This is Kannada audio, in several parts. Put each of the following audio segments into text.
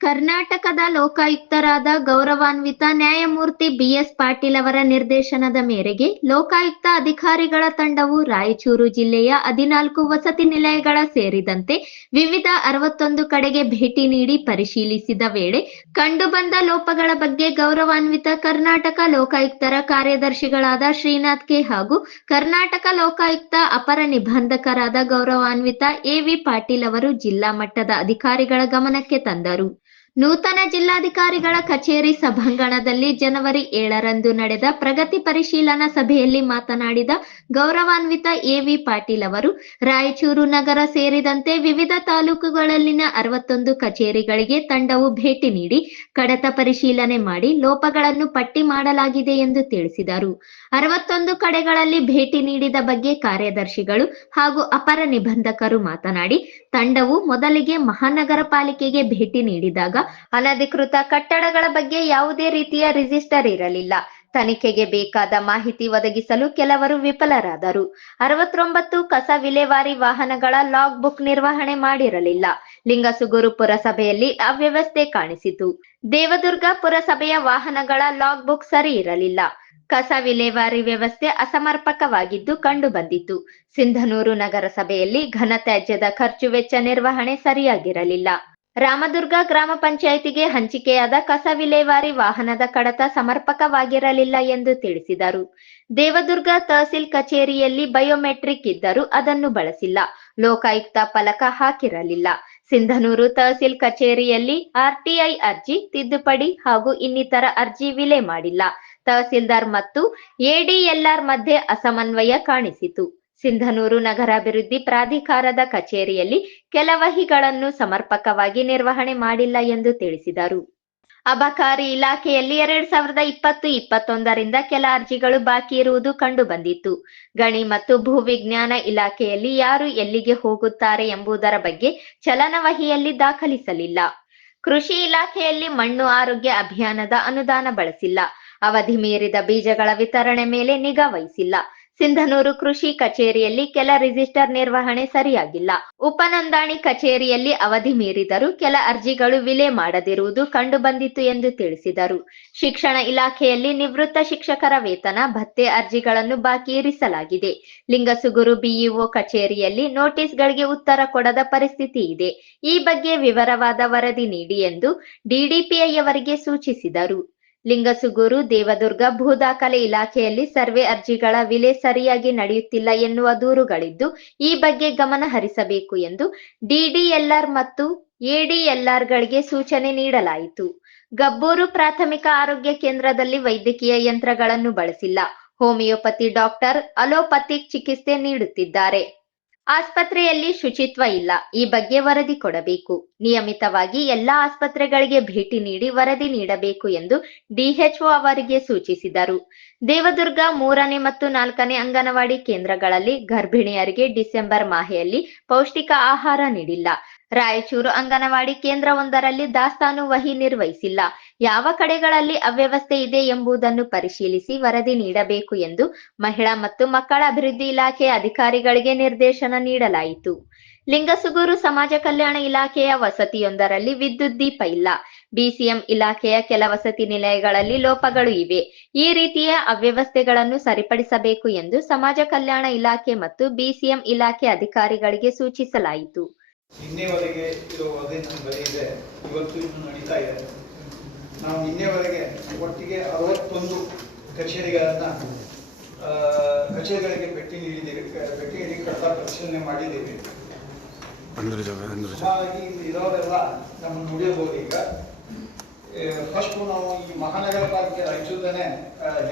ಕರ್ನಾಟಕದ ಲೋಕಾಯುಕ್ತರಾದ ಗೌರವಾನ್ವಿತ ನ್ಯಾಯಮೂರ್ತಿ ಬಿಎಸ್ ಪಾಟೀಲ್ ಅವರ ನಿರ್ದೇಶನದ ಮೇರೆಗೆ ಲೋಕಾಯುಕ್ತ ಅಧಿಕಾರಿಗಳ ತಂಡವು ರಾಯಚೂರು ಜಿಲ್ಲೆಯ 14 ವಸತಿ ನಿಲಯಗಳ ಸೇರಿದಂತೆ ವಿವಿಧ 61 ಕಡೆಗೆ ಭೇಟಿ ನೀಡಿ ಪರಿಶೀಲಿಸಿದ ವೇಳೆ ಕಂಡುಬಂದ ಲೋಪಗಳ ಬಗ್ಗೆ ಗೌರವಾನ್ವಿತ ಕರ್ನಾಟಕ ಲೋಕಾಯುಕ್ತರ ಕಾರ್ಯದರ್ಶಿಗಳಾದ ಶ್ರೀನಾಥ್ ಕೆ ಹಾಗೂ ಕರ್ನಾಟಕ ಲೋಕಾಯುಕ್ತ ಅಪರ ನಿಬಂಧಕರಾದ ಗೌರವಾನ್ವಿತ ಎವಿ ಪಾಟೀಲ್ ಅವರು ಜಿಲ್ಲಾ ಮಟ್ಟದ ಅಧಿಕಾರಿಗಳ ಗಮನಕ್ಕೆ ತಂದರು. ನೂತನ ಜಿಲ್ಲಾಧಿಕಾರಿಗಳ ಕಚೇರಿ ಸಭಾಂಗಣದಲ್ಲಿ ಜನವರಿ 7ರಂದು ನಡೆದ ಪ್ರಗತಿ ಪರಿಶೀಲನಾ ಸಭೆಯಲ್ಲಿ ಮಾತನಾಡಿದ ಗೌರವಾನ್ವಿತ ಎವಿ ಪಾಟೀಲ್ ಅವರು, ರಾಯಚೂರು ನಗರ ಸೇರಿದಂತೆ ವಿವಿಧ ತಾಲೂಕುಗಳಲ್ಲಿನ 61 ಕಚೇರಿಗಳಿಗೆ ತಂಡವು ಭೇಟಿ ನೀಡಿ ಕಡತ ಪರಿಶೀಲನೆ ಮಾಡಿ ಲೋಪಗಳನ್ನು ಪಟ್ಟಿ ಮಾಡಲಾಗಿದೆ ಎಂದು ತಿಳಿಸಿದರು. 61 ಕಡೆಗಳಲ್ಲಿ ಭೇಟಿ ನೀಡಿದ ಬಗ್ಗೆ ಕಾರ್ಯದರ್ಶಿಗಳು ಹಾಗೂ ಅಪರ ನಿಬಂಧಕರು ಮಾತನಾಡಿ, ತಂಡವು ಮೊದಲಿಗೆ ಮಹಾನಗರ ಪಾಲಿಕೆಗೆ ಭೇಟಿ ನೀಡಿದಾಗ ಅನಧಿಕೃತ ಕಟ್ಟಡಗಳ ಬಗ್ಗೆ ಯಾವುದೇ ರೀತಿಯ ರಿಜಿಸ್ಟರ್ ಇರಲಿಲ್ಲ. ತನಿಖೆಗೆ ಬೇಕಾದ ಮಾಹಿತಿ ಒದಗಿಸಲು ಕೆಲವರು ವಿಫಲರಾದರು. 69 ಕಸ ವಿಲೇವಾರಿ ವಾಹನಗಳ ಲಾಗ್ ಬುಕ್ ನಿರ್ವಹಣೆ ಮಾಡಿರಲಿಲ್ಲ. ಲಿಂಗಸುಗೂರು ಪುರಸಭೆಯಲ್ಲಿ ಅವ್ಯವಸ್ಥೆ ಕಾಣಿಸಿತು. ದೇವದುರ್ಗ ಪುರಸಭೆಯ ವಾಹನಗಳ ಲಾಗ್ ಬುಕ್ ಸರಿ ಇರಲಿಲ್ಲ. ಕಸ ವಿಲೇವಾರಿ ವ್ಯವಸ್ಥೆ ಅಸಮರ್ಪಕವಾಗಿದ್ದು ಕಂಡುಬಂದಿತು. ಸಿಂಧನೂರು ನಗರಸಭೆಯಲ್ಲಿ ಘನತ್ಯಾಜ್ಯದ ಖರ್ಚು ವೆಚ್ಚ ನಿರ್ವಹಣೆ ಸರಿಯಾಗಿರಲಿಲ್ಲ. ರಾಮದುರ್ಗ ಗ್ರಾಮ ಪಂಚಾಯಿತಿಗೆ ಹಂಚಿಕೆಯಾದ ಕಸ ವಿಲೇವಾರಿ ವಾಹನದ ಕಡತ ಸಮರ್ಪಕವಾಗಿರಲಿಲ್ಲ ಎಂದು ತಿಳಿಸಿದರು. ದೇವದುರ್ಗ ತಹಸೀಲ್ ಕಚೇರಿಯಲ್ಲಿ ಬಯೋಮೆಟ್ರಿಕ್ ಇದ್ದರೂ ಅದನ್ನು ಬಳಸಿಲ್ಲ. ಲೋಕಾಯುಕ್ತ ಫಲಕ ಹಾಕಿರಲಿಲ್ಲ. ಸಿಂಧನೂರು ತಹಸೀಲ್ ಕಚೇರಿಯಲ್ಲಿ ಆರ್ಟಿಐ ಅರ್ಜಿ ತಿದ್ದುಪಡಿ ಹಾಗೂ ಇನ್ನಿತರ ಅರ್ಜಿ ವಿಲೆ ಮಾಡಿಲ್ಲ. ತಹಸೀಲ್ದಾರ್ ಮತ್ತು ಎಡಿಎಲ್ಆರ್ ಮಧ್ಯೆ ಅಸಮನ್ವಯ ಕಾಣಿಸಿತು. ಸಿಂಧನೂರು ನಗರಾಭಿವೃದ್ಧಿ ಪ್ರಾಧಿಕಾರದ ಕಚೇರಿಯಲ್ಲಿ ಕೆಲ ವಹಿಗಳನ್ನು ಸಮರ್ಪಕವಾಗಿ ನಿರ್ವಹಣೆ ಮಾಡಿಲ್ಲ ಎಂದು ತಿಳಿಸಿದರು. ಅಬಕಾರಿ ಇಲಾಖೆಯಲ್ಲಿ 2020-21ರಿಂದ ಕೆಲ ಅರ್ಜಿಗಳು ಬಾಕಿ ಇರುವುದು ಕಂಡುಬಂದಿತ್ತು. ಗಣಿ ಮತ್ತು ಭೂವಿಜ್ಞಾನ ಇಲಾಖೆಯಲ್ಲಿ ಯಾರು ಎಲ್ಲಿಗೆ ಹೋಗುತ್ತಾರೆ ಎಂಬುದರ ಬಗ್ಗೆ ಚಲನವಹಿಯಲ್ಲಿ ದಾಖಲಿಸಲಿಲ್ಲ. ಕೃಷಿ ಇಲಾಖೆಯಲ್ಲಿ ಮಣ್ಣು ಆರೋಗ್ಯ ಅಭಿಯಾನದ ಅನುದಾನ ಬಳಸಿಲ್ಲ. ಅವಧಿ ಮೀರಿದ ಬೀಜಗಳ ವಿತರಣೆ ಮೇಲೆ ನಿಗಾ ವಹಿಸಿಲ್ಲ. ಸಿಂಧನೂರು ಕೃಷಿ ಕಚೇರಿಯಲ್ಲಿ ಕೆಲ ರಿಜಿಸ್ಟರ್ ನಿರ್ವಹಣೆ ಸರಿಯಾಗಿಲ್ಲ. ಉಪನೋಂದಣಿ ಕಚೇರಿಯಲ್ಲಿ ಅವಧಿ ಮೀರಿದರೂ ಕೆಲ ಅರ್ಜಿಗಳು ವಿಲೆ ಮಾಡದಿರುವುದು ಕಂಡುಬಂದಿತು ಎಂದು ತಿಳಿಸಿದರು. ಶಿಕ್ಷಣ ಇಲಾಖೆಯಲ್ಲಿ ನಿವೃತ್ತ ಶಿಕ್ಷಕರ ವೇತನ ಭತ್ಯೆ ಅರ್ಜಿಗಳನ್ನು ಬಾಕಿ ಇರಿಸಲಾಗಿದೆ. ಲಿಂಗಸುಗೂರು ಬಿಇಒ ಕಚೇರಿಯಲ್ಲಿ ನೋಟಿಸ್ಗಳಿಗೆ ಉತ್ತರ ಕೊಡದ ಪರಿಸ್ಥಿತಿ ಇದೆ. ಈ ಬಗ್ಗೆ ವಿವರವಾದ ವರದಿ ನೀಡಿ ಎಂದು ಡಿಡಿಪಿಐಯವರಿಗೆ ಸೂಚಿಸಿದರು. ಲಿಂಗಸುಗೂರು, ದೇವದುರ್ಗ ಭೂದಾಖಲೆ ಇಲಾಖೆಯಲ್ಲಿ ಸರ್ವೆ ಅರ್ಜಿಗಳ ವಿಲೆ ಸರಿಯಾಗಿ ನಡೆಯುತ್ತಿಲ್ಲ ಎನ್ನುವ ದೂರುಗಳಿದ್ದು, ಈ ಬಗ್ಗೆ ಗಮನ ಹರಿಸಬೇಕು ಎಂದು ಡಿಡಿಎಲ್ಆರ್ ಮತ್ತು ಎಡಿಎಲ್ಆರ್ಗಳಿಗೆ ಸೂಚನೆ ನೀಡಲಾಯಿತು. ಗಬ್ಬೂರು ಪ್ರಾಥಮಿಕ ಆರೋಗ್ಯ ಕೇಂದ್ರದಲ್ಲಿ ವೈದ್ಯಕೀಯ ಯಂತ್ರಗಳನ್ನು ಬಳಸಿಲ್ಲ. ಹೋಮಿಯೋಪತಿ ಡಾಕ್ಟರ್ ಅಲೋಪತಿಕ್ ಚಿಕಿತ್ಸೆ ನೀಡುತ್ತಿದ್ದಾರೆ. ಆಸ್ಪತ್ರೆಯಲ್ಲಿ ಶುಚಿತ್ವ ಇಲ್ಲ. ಈ ಬಗ್ಗೆ ವರದಿ ಕೊಡಬೇಕು. ನಿಯಮಿತವಾಗಿ ಎಲ್ಲಾ ಆಸ್ಪತ್ರೆಗಳಿಗೆ ಭೇಟಿ ನೀಡಿ ವರದಿ ನೀಡಬೇಕು ಎಂದು ಡಿಎಚ್ಒ ಅವರಿಗೆ ಸೂಚಿಸಿದರು. ದೇವದುರ್ಗ 3ನೇ ಮತ್ತು 4ನೇ ಅಂಗನವಾಡಿ ಕೇಂದ್ರಗಳಲ್ಲಿ ಗರ್ಭಿಣಿಯರಿಗೆ ಡಿಸೆಂಬರ್ ಮಾಹೆಯಲ್ಲಿ ಪೌಷ್ಟಿಕ ಆಹಾರ ನೀಡಿಲ್ಲ. ರಾಯಚೂರು ಅಂಗನವಾಡಿ ಕೇಂದ್ರವೊಂದರಲ್ಲಿ ದಾಸ್ತಾನು ವಹಿ ನಿರ್ವಹಿಸಿಲ್ಲ. ಯಾವ ಕಡೆಗಳಲ್ಲಿ ಅವ್ಯವಸ್ಥೆ ಇದೆ ಎಂಬುದನ್ನು ಪರಿಶೀಲಿಸಿ ವರದಿ ನೀಡಬೇಕು ಎಂದು ಮಹಿಳಾ ಮತ್ತು ಮಕ್ಕಳ ಅಭಿವೃದ್ಧಿ ಇಲಾಖೆಯ ಅಧಿಕಾರಿಗಳಿಗೆ ನಿರ್ದೇಶನ ನೀಡಲಾಯಿತು. ಲಿಂಗಸುಗೂರು ಸಮಾಜ ಕಲ್ಯಾಣ ಇಲಾಖೆಯ ವಸತಿಯೊಂದರಲ್ಲಿ ವಿದ್ಯುತ್ ದೀಪ ಇಲ್ಲ. ಬಿಸಿಎಂ ಇಲಾಖೆಯ ಕೆಲ ವಸತಿ ನಿಲಯಗಳಲ್ಲಿ ಲೋಪಗಳು ಇವೆ. ಈ ರೀತಿಯ ಅವ್ಯವಸ್ಥೆಗಳನ್ನು ಸರಿಪಡಿಸಬೇಕು ಎಂದು ಸಮಾಜ ಕಲ್ಯಾಣ ಇಲಾಖೆ ಮತ್ತು ಬಿಸಿಎಂ ಇಲಾಖೆ ಅಧಿಕಾರಿಗಳಿಗೆ ಸೂಚಿಸಲಾಯಿತು. ಇನ್ನೇವರೆಗೆ ಇರೋ ವರದಿ ಬರೀ ಇದೆ, ಇವತ್ತು ಇನ್ನು ನಡೀತಾ ಇದೆ. ನಾವು ಇನ್ನೇವರೆಗೆ ಒಟ್ಟಿಗೆ 61 ಕಚೇರಿಗಳಿಗೆ ಭೇಟಿ ನೀಡಿದ್ದೀವಿ. ಭೇಟಿ ನೀಡಿ ಕಡತ ಪರಿಶೀಲನೆ ಮಾಡಿದ್ದೀವಿ. ಸುಮಾರಾಗಿ ಇರೋರೆಲ್ಲ ನಮ್ಮನ್ನು ನುಡಿಯಬಹುದು. ಈಗ ಫಸ್ಟ್ ನಾವು ಈ ಮಹಾನಗರ ಪಾಲಿಕೆ ರಾಯಚೂರನ್ನೇ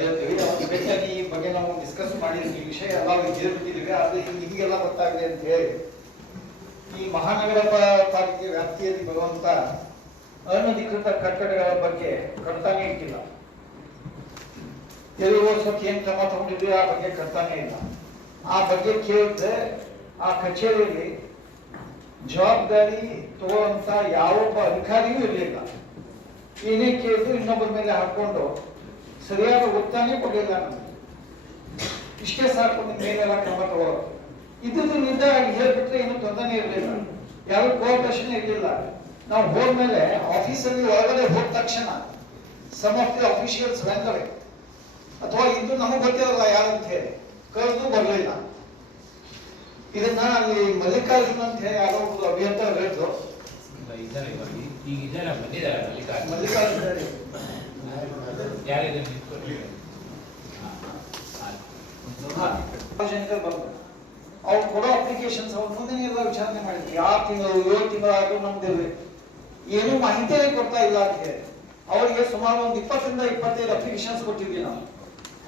ಹೇಳ್ತೀವಿ. ಅವ್ರು ಭೇಟಿಯಾಗಿ ಈ ಬಗ್ಗೆ ನಾವು ಡಿಸ್ಕಸ್ ಮಾಡಿದ್ವಿ. ಈ ವಿಷಯ ಎಲ್ಲ ಹೇಳ್ಬಿಟ್ಟಿದ್ದೀವಿ. ಆದರೆ ಹಿಂಗೆಲ್ಲ ಗೊತ್ತಾಗಲಿ ಅಂತ ಹೇಳಿ ಈ ಮಹಾನಗರ ಪಾಲಿಕೆ ವ್ಯಾಪ್ತಿಯಲ್ಲಿ ಬರುವಂತ ಅನಧಿಕೃತ ಕಟ್ಟಡಗಳ ಬಗ್ಗೆ ಕಡ್ತಾನೆ ಇಟ್ಟಿಲ್ಲ. ಕೆಲವು ವರ್ಷಕ್ಕೆ ಏನ್ ಕ್ರಮ ತಗೊಂಡಿದ್ವಿ ಆ ಬಗ್ಗೆ ಕಡ್ತಾನೆ ಇಲ್ಲ. ಆ ಬಗ್ಗೆ ಕೇಳಿದ್ರೆ ಆ ಕಚೇರಿಯಲ್ಲಿ ಜವಾಬ್ದಾರಿ ತಗೊಳ್ಳುವಂತ ಯಾವೊಬ್ಬ ಅಧಿಕಾರಿಯೂ ಇರಲಿಲ್ಲ. ಏನೇ ಕೇಳಿದ್ರು ಇನ್ನೊಬ್ಬರ ಮೇಲೆ ಹಾಕೊಂಡು ಸರಿಯಾದ ಉತ್ತರನೇ ಕೊಡಲಿಲ್ಲ. ನಮಗೆ ಇಷ್ಟೇ ಸಾಕು, ನಿಮ್ಮ ಮೇಲೆಲ್ಲ ಕ್ರಮ ತಗೊಳ್ಳೋದು. ಇದು ನಿರ್ಧಾರ ಹೇಳ್ಬಿಟ್ರೆ ಏನು ತೊಂದರೆ ಇರಲಿಲ್ಲ. ಯಾವ ಕೋಆಪರೇಷನ್ ಇರಲಿಲ್ಲ. ನಾವು ಹೋದ್ಮೇಲೆ ಆಫೀಸಲ್ಲಿ ಒಳಗಡೆ ಹೋದ ತಕ್ಷಣ some of the officials went away, ಅಥವಾ ಇದು ನಮಗೆ ಗೊತ್ತಿರಲ್ಲ ಯಾರು ಅಂತ ಹೇಳಿ ಕರೆದು ಬರಲಿಲ್ಲ. ಇದನ್ನ ಅಲ್ಲಿ ಮಲ್ಲಿಕಾರ್ಜುನ್ ಅಂತ ಹೇಳಿ ಯಾರೋ ಒಬ್ಬರು ಅಭಿಯಂತರ ಹೇಳಿದ್ರು. ಮಲ್ಲಿಕಾರ್ಜುನ್ ಬಂದ್ರು. ಅವ್ರು ಕೊಡೋ ಅಪ್ಲಿಕೇಶನ್ಸ್ ಅವ್ರ ಮುಂದೆ ಎಲ್ಲ ವಿಚಾರಣೆ ಮಾಡಿದ್ವಿ. 6 ತಿಂಗಳು 7 ತಿಂಗಳು ಆದ್ರೂ ನಮ್ದು ಏನು ಮಾಹಿತಿಯೇ ಕೊಡ್ತಾ ಇಲ್ಲ ಅಂತ ಹೇಳಿ ಅವರಿಗೆ ಸುಮಾರು ಒಂದು 20 ರಿಂದ 25 ಅಪ್ಲಿಕೇಶನ್ಸ್ ಕೊಟ್ಟಿದ್ವಿ. ನಾವು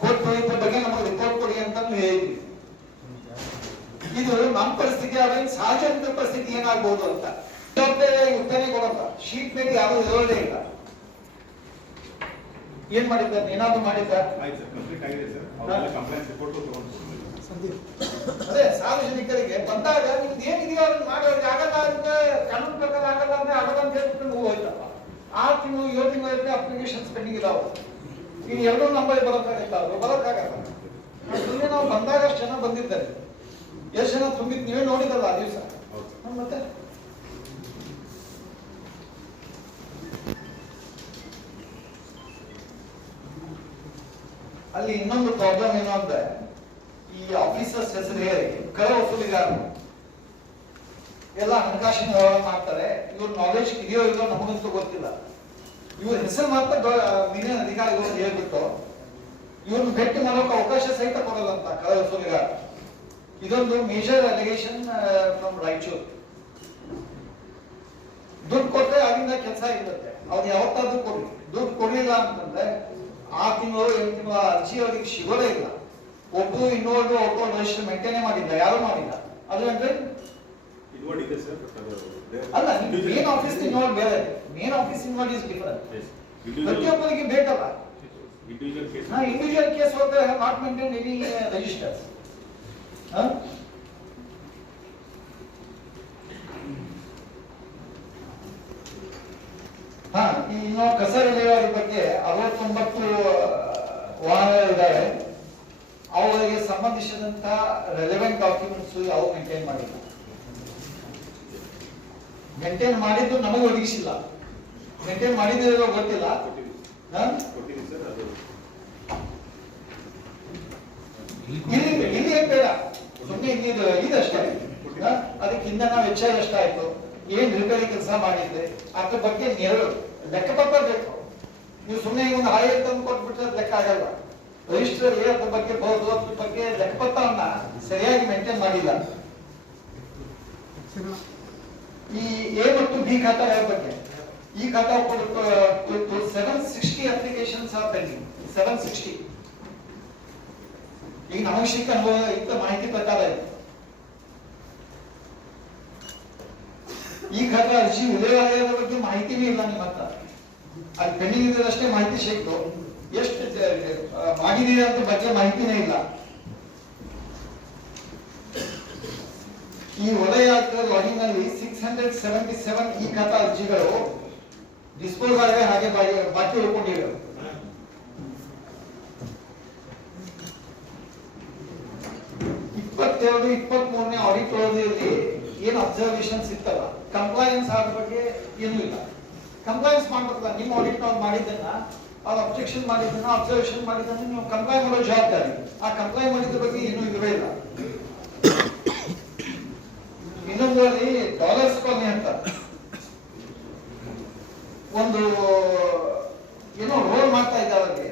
ಕೊಟ್ಟು ಇದ್ರ ಬಗ್ಗೆ ನಮಗೆ ರಿಪೋರ್ಟ್ ಕೊಡಿ ಅಂತ ಹೇಳಿದ್ವಿ. ಇದು ನಮ್ಮ ಪರಿಸ್ಥಿತಿ ಆದ್ರೆ ಸಾರ್ವಜನಿಕ ಪರಿಸ್ಥಿತಿ ಏನಾಗಬಹುದು ಅಂತ ಉತ್ತನೇ ಕೊಡಲ್ಲ. ಶೀಟ್ ಮೇಲೆ ಯಾರು ಇರೋದೇ ಇಲ್ಲ. ಏನ್ ಮಾಡಿದ್ದಾರೆ? ಏನಾದ್ರು ಮಾಡಿದ್ದಾರೆ? ಅದೇ ಸಾರ್ವಜನಿಕರಿಗೆ ಬಂದಾಗ ನಿಮ್ದು ಏನಿದೆಯೋ ಅದನ್ನ ಮಾಡೋರಿಗೆ ಆಗಲ್ಲ ಅಂತ ಕಾನೂನು ಪ್ರಕಾರ ಆಗಲ್ಲ ಅಂದ್ರೆ ಆಗಲ್ಲ ಅಂತ ಹೇಳ್ಬಿಟ್ಟು ಹೋಯ್ತಲ್ಲ. 6 ತಿಂಗಳು 7 ತಿಂಗಳು ಅಪ್ಲಿಕೇಶನ್ಸ್ ಪೆಂಡಿಂಗ್ ಇದಾವೆ. ಈಗ 2 ನಂಬರ್ ಬರೋಕ್ಕಾಗಲ್ಲ, ಅವರು ಬರೋಕ್ಕಾಗಲ್ಲ. ಸುಮ್ಮನೆ ನಾವು ಬಂದಾಗ ಅಷ್ಟು ಜನ ಬಂದಿದ್ದಾರೆ. ಎಷ್ಟು ಜನ ತುಂಬಿದ್ ನೀವೇ ನೋಡಿದಲ್ಲ ಆ ದಿವಸ. ಮತ್ತೆ ಅಲ್ಲಿ ಇನ್ನೊಂದು ಪ್ರಾಬ್ಲಮ್ ಏನು ಅಂದ್ರೆ ಈ ಆಫೀಸರ್ಸ್ ಹೆಸರು ಹೇಳಿ ಕರ ವಸೂಲಿಗಾರರು ಎಲ್ಲ ಹಣಕಾಸಿನ ವ್ಯವಹಾರ ಮಾಡ್ತಾರೆ. ಇವ್ರ ನಾಲೆಜ್ ಇದೆಯೋ ಇಲ್ಲೋ ನಮಗಂತೂ ಗೊತ್ತಿಲ್ಲ. ಇವ್ರ ಹೆಸರು ಮಾತ್ರ ಮೇಲಿನ ಅಧಿಕಾರಿಗಳು ಹೇಳ್ಬಿಟ್ಟು ಇವ್ರನ್ನ ಭೇಟಿ ಮಾಡೋಕೆ ಅವಕಾಶ ಸಹಿತ ಕೊಡಲ್ಲ ಅಂತ ಕರ ವಸೂಲಿಗಾರ. ಇದೊಂದು ಮೇಜರ್ ಅಲಿಗೇಷನ್ ಫ್ರಮ್ ರಾಯಚೂರು. ದುಡ್ಡು ಕೊಟ್ಟರೆ ಆಗಿಂದ ಕೆಲಸ ಇರುತ್ತೆ. ಅವ್ರು ಯಾವತ್ತಾದ್ರೂ ಕೊಡ್ಲಿ. ದುಡ್ಡು ಕೊಡ್ಲಿಲ್ಲ ಅಂತಂದ್ರೆ 6 ತಿಂಗಳು 8 ತಿಂಗಳ ಅರ್ಜಿ ಅವರಿಗೆ ಸಿಗೋದೇ ಇಲ್ಲ. ಒಬ್ಬರು ಇನ್ನೊಬ್ರು ಒಬ್ಬ ರಿಜಿಸ್ಟರ್ ಮೇಂಟೈನ್ ಮಾಡಿಲ್ಲ, ಯಾರು ಮಾಡಿಲ್ಲ. ಅದು ಅಂದ್ರೆ ಅಲ್ಲ, ಮೇನ್ ಆಫೀಸ್ ಇನ್ವಾಲ್ವ್ ಬೇರೆ, main office involve is different. ಪ್ರತಿಯೊಬ್ಬರಿಗೆ ಬೇಕಲ್ಲ. ಇಂಡಿವಿಜುವಲ್ ಕೇಸ್ ಹೋದ್ರೆ ನಾಟ್ ಮೇಂಟೈನ್ ಎನಿ ರಿಜಿಸ್ಟರ್ಸ್. ಇನ್ನು ಕಸ ವಿಲೇವಾರಿ ಬಗ್ಗೆ 69 ವಾಹನಗಳಿದ್ದಾವೆ. ಅವುಗಳಿಗೆ ಸಂಬಂಧಿಸಿದಂತ ರೆಲೆವೆಂಟ್ ಡಾಕ್ಯುಮೆಂಟ್ಸ್ ಯಾವ ಮೇಂಟೈನ್ ಮಾಡಿಲ್ಲ. ಮೇಂಟೈನ್ ಮಾಡಿದ್ದು ನಮಗೆ ಒದಗಿಸಿಲ್ಲ. ಮೇಂಟೈನ್ ಮಾಡಿದಿರೋ ಗೊತ್ತಿಲ್ಲ. ಇಲ್ಲಿ ಬೇಡ, ಸುಮ್ಮನೆ ಇದಷ್ಟೇ. ಅದಕ್ಕೆ ಇಂಧನ ವೆಚ್ಚ ಎಷ್ಟಾಯ್ತು, ಏನ್ ರಿಪೇರಿ ಕೆಲಸ ಮಾಡಿದ್ರೆ ಅದ್ರ ಬಗ್ಗೆ ಲೆಕ್ಕಪತ್ರ ಬೇಕು. ನೀವು ಸುಮ್ಮನೆ ಒಂದು ಹಾಳೆ ತಂದು ಕೊಟ್ಬಿಟ್ರೆ ಲೆಕ್ಕ ಆಗಲ್ಲ. ರಿಜಿಸ್ಟರ್ ಅದ್ರ ಬಗ್ಗೆ ಬಹುದು, ಅದ್ರ ಬಗ್ಗೆ ಲೆಕ್ಕಪತ್ರವನ್ನ ಸರಿಯಾಗಿ ಮೇಂಟೈನ್ ಮಾಡಿಲ್ಲ. ಈ ಎ ಮತ್ತು ಬಿ ಖಾತಾ ಬಗ್ಗೆ ಈ ಖಾತಾ 760 ಅಪ್ಲಿಕೇಶನ್ಸ್ ಆರ್ ಪೆಂಡಿಂಗ್. 760 ಈಗ ನಮಗೆ ಸಿಕ್ಕ ಇಂಥ ಮಾಹಿತಿ ಪ್ರಕಾರ ಇದೆ. ಈ ಖಾತಾ ಅರ್ಜಿ ವಿಲೇವಾರಿಯ ಬಗ್ಗೆ ಮಾಹಿತಿನೇ ಇಲ್ಲ ನಿಮ್ಮ ಹತ್ರ. ಅದು ಪೆಂಡಿಂಗ್ ಇದ್ದಷ್ಟೇ ಮಾಹಿತಿ ಸಿಕ್ತು. ಎಷ್ಟು ಮಾಡಿದೀರ ಅಂತ ಬಗ್ಗೆ ಮಾಹಿತಿನೇ ಇಲ್ಲ. ಈ ವಲಯ ಲಾಗಿಂಗ್ ನಲ್ಲಿ 677 ಈ ಖಾತಾ ಅರ್ಜಿಗಳು ಡಿಸ್ಪೋಸ್ ಆಗಿದೆ, ಹಾಗೆ ಬಾಕಿ ಉಳ್ಕೊಂಡಿವೆ. ಇಪ್ಪತ್ತೆರಡು 23ನೇ ಆಡಿಟ್ ವರದಿಯಲ್ಲಿ ಏನು ಅಬ್ಸರ್ವೇಷನ್ಸ್ ಇತ್ತಲ್ಲ, ಕಂಪ್ಲೈನ್ಸ್ ಆದ ಬಗ್ಗೆ ಏನೂ ಇಲ್ಲ. ಕಂಪ್ಲೈನ್ಸ್ ಮಾಡ್ಬೇಕಲ್ಲ. ನಿಮ್ಮ ಆಡಿಟ್ ನಾವು ಮಾಡಿದ್ದನ್ನ, ಅವ್ರು ಅಬ್ಜೆಕ್ಷನ್ ಮಾಡಿದ್ದನ್ನ, ಅಬ್ಸರ್ವೇಷನ್ ಮಾಡಿದ್ದನ್ನ ನೀವು ಕಂಪ್ಲೈ ಮಾಡೋ ಜವಾಬ್ದಾರಿ. ಆ ಕಂಪ್ಲೈ ಮಾಡಿದ ಬಗ್ಗೆ ಏನೂ ಇಲ್ಲವೇ ಇಲ್ಲ. ಇನ್ನೊಂದರಲ್ಲಿ ಡಾಲರ್ಸ್ ಕಾಲನಿ ಅಂತ ಒಂದು ಏನೋ ರೋಲ್ ಮಾಡ್ತಾ ಇದ್ದಾರೆ.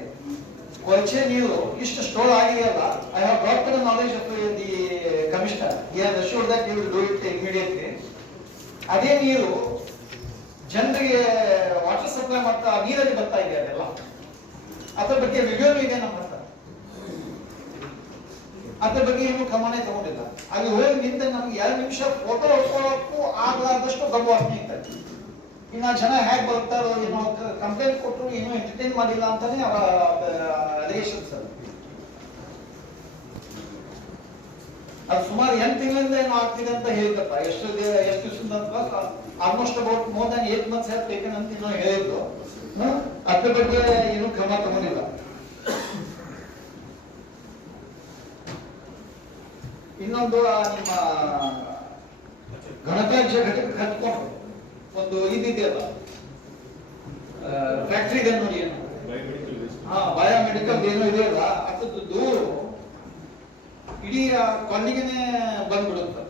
ಕೊಳಚೆ ನೀರು ಇಷ್ಟು ಸ್ಟೋರ್ ಆಗಿದೆಯಲ್ಲ. I have brought to the knowledge of the commissioner. He has assured that he will do it immediately. ಅದೇ ನೀರು ಜನರಿಗೆ ವಾಟರ್ ಸಪ್ಲೈ ಮಾಡ್ತಾ ನೀರಲ್ಲಿ ಬರ್ತಾ ಇದೆ ಅದೆಲ್ಲ. ಅದ್ರ ಬಗ್ಗೆ ವಿಡಿಯೋ ಇದೆ ನಮ್ಮ ಹತ್ರ. ಅದ್ರ ಬಗ್ಗೆ ಏನು ಕ್ರಮನೇ ತಗೊಂಡಿಲ್ಲ. ಅಲ್ಲಿ ಹೋಗಿ ನಿಂತ ನಮ್ಗೆ 2 ನಿಮಿಷ ಫೋಟೋ ಹೊಡ್ಕೊಳ್ಳೋಕ್ಕೂ ಆಗ್ಲಾರ್ದಷ್ಟು ಗರ್ವಾಗ್ತಾ ಇತ್ತು. ಇನ್ನು ಜನ ಹೇಗೆ ಬರ್ತಾರೋ ಏನೋ, ಕಂಪ್ಲೇಂಟ್ ಕೊಟ್ಟರು ಏನೋ ಎಂಟರ್ಟೈನ್ ಮಾಡಿಲ್ಲ ಅಂತಾನೆ ಅವರ ಅಲಿಗೇಷನ್ಸ್. ಅದು ಸುಮಾರು 8 ತಿಂಗಳಿಂದ ಏನೋ ಆಗ್ತಿದೆ ಅಂತ ಹೇಳಿದಪ್ಪ. ಎಷ್ಟು ದಿವಸದಿಂದ ಅಂತ almost about more than 8 months have taken ಅಂತ ಏನೋ ಹೇಳಿದ್ರು. ಅದ್ರ ಬಗ್ಗೆ ಏನು ಕ್ರಮ ತಗೊಂಡಿಲ್ಲ. ಇನ್ನೊಂದು ನಿಮ್ಮ ಗಣರಾಜ್ಯ ಘಟಕ ಹತ್ಕೊಂಡು ಒಂದು ಇದಿದೆಯಲ್ಲ ಫ್ಯಾಕ್ಟ್ರಿ ಇದೆ ನೋಡಿ, ಏನು ಬಯೋಮೆಡಿಕಲ್ ಏನೋ ಇದೆಯಲ್ಲ, ಅದ್ರದ್ದು ಇಡೀ ಕಾಲನಿಗೆನೆ ಬಂದ್ಬಿಡುತ್ತೆ.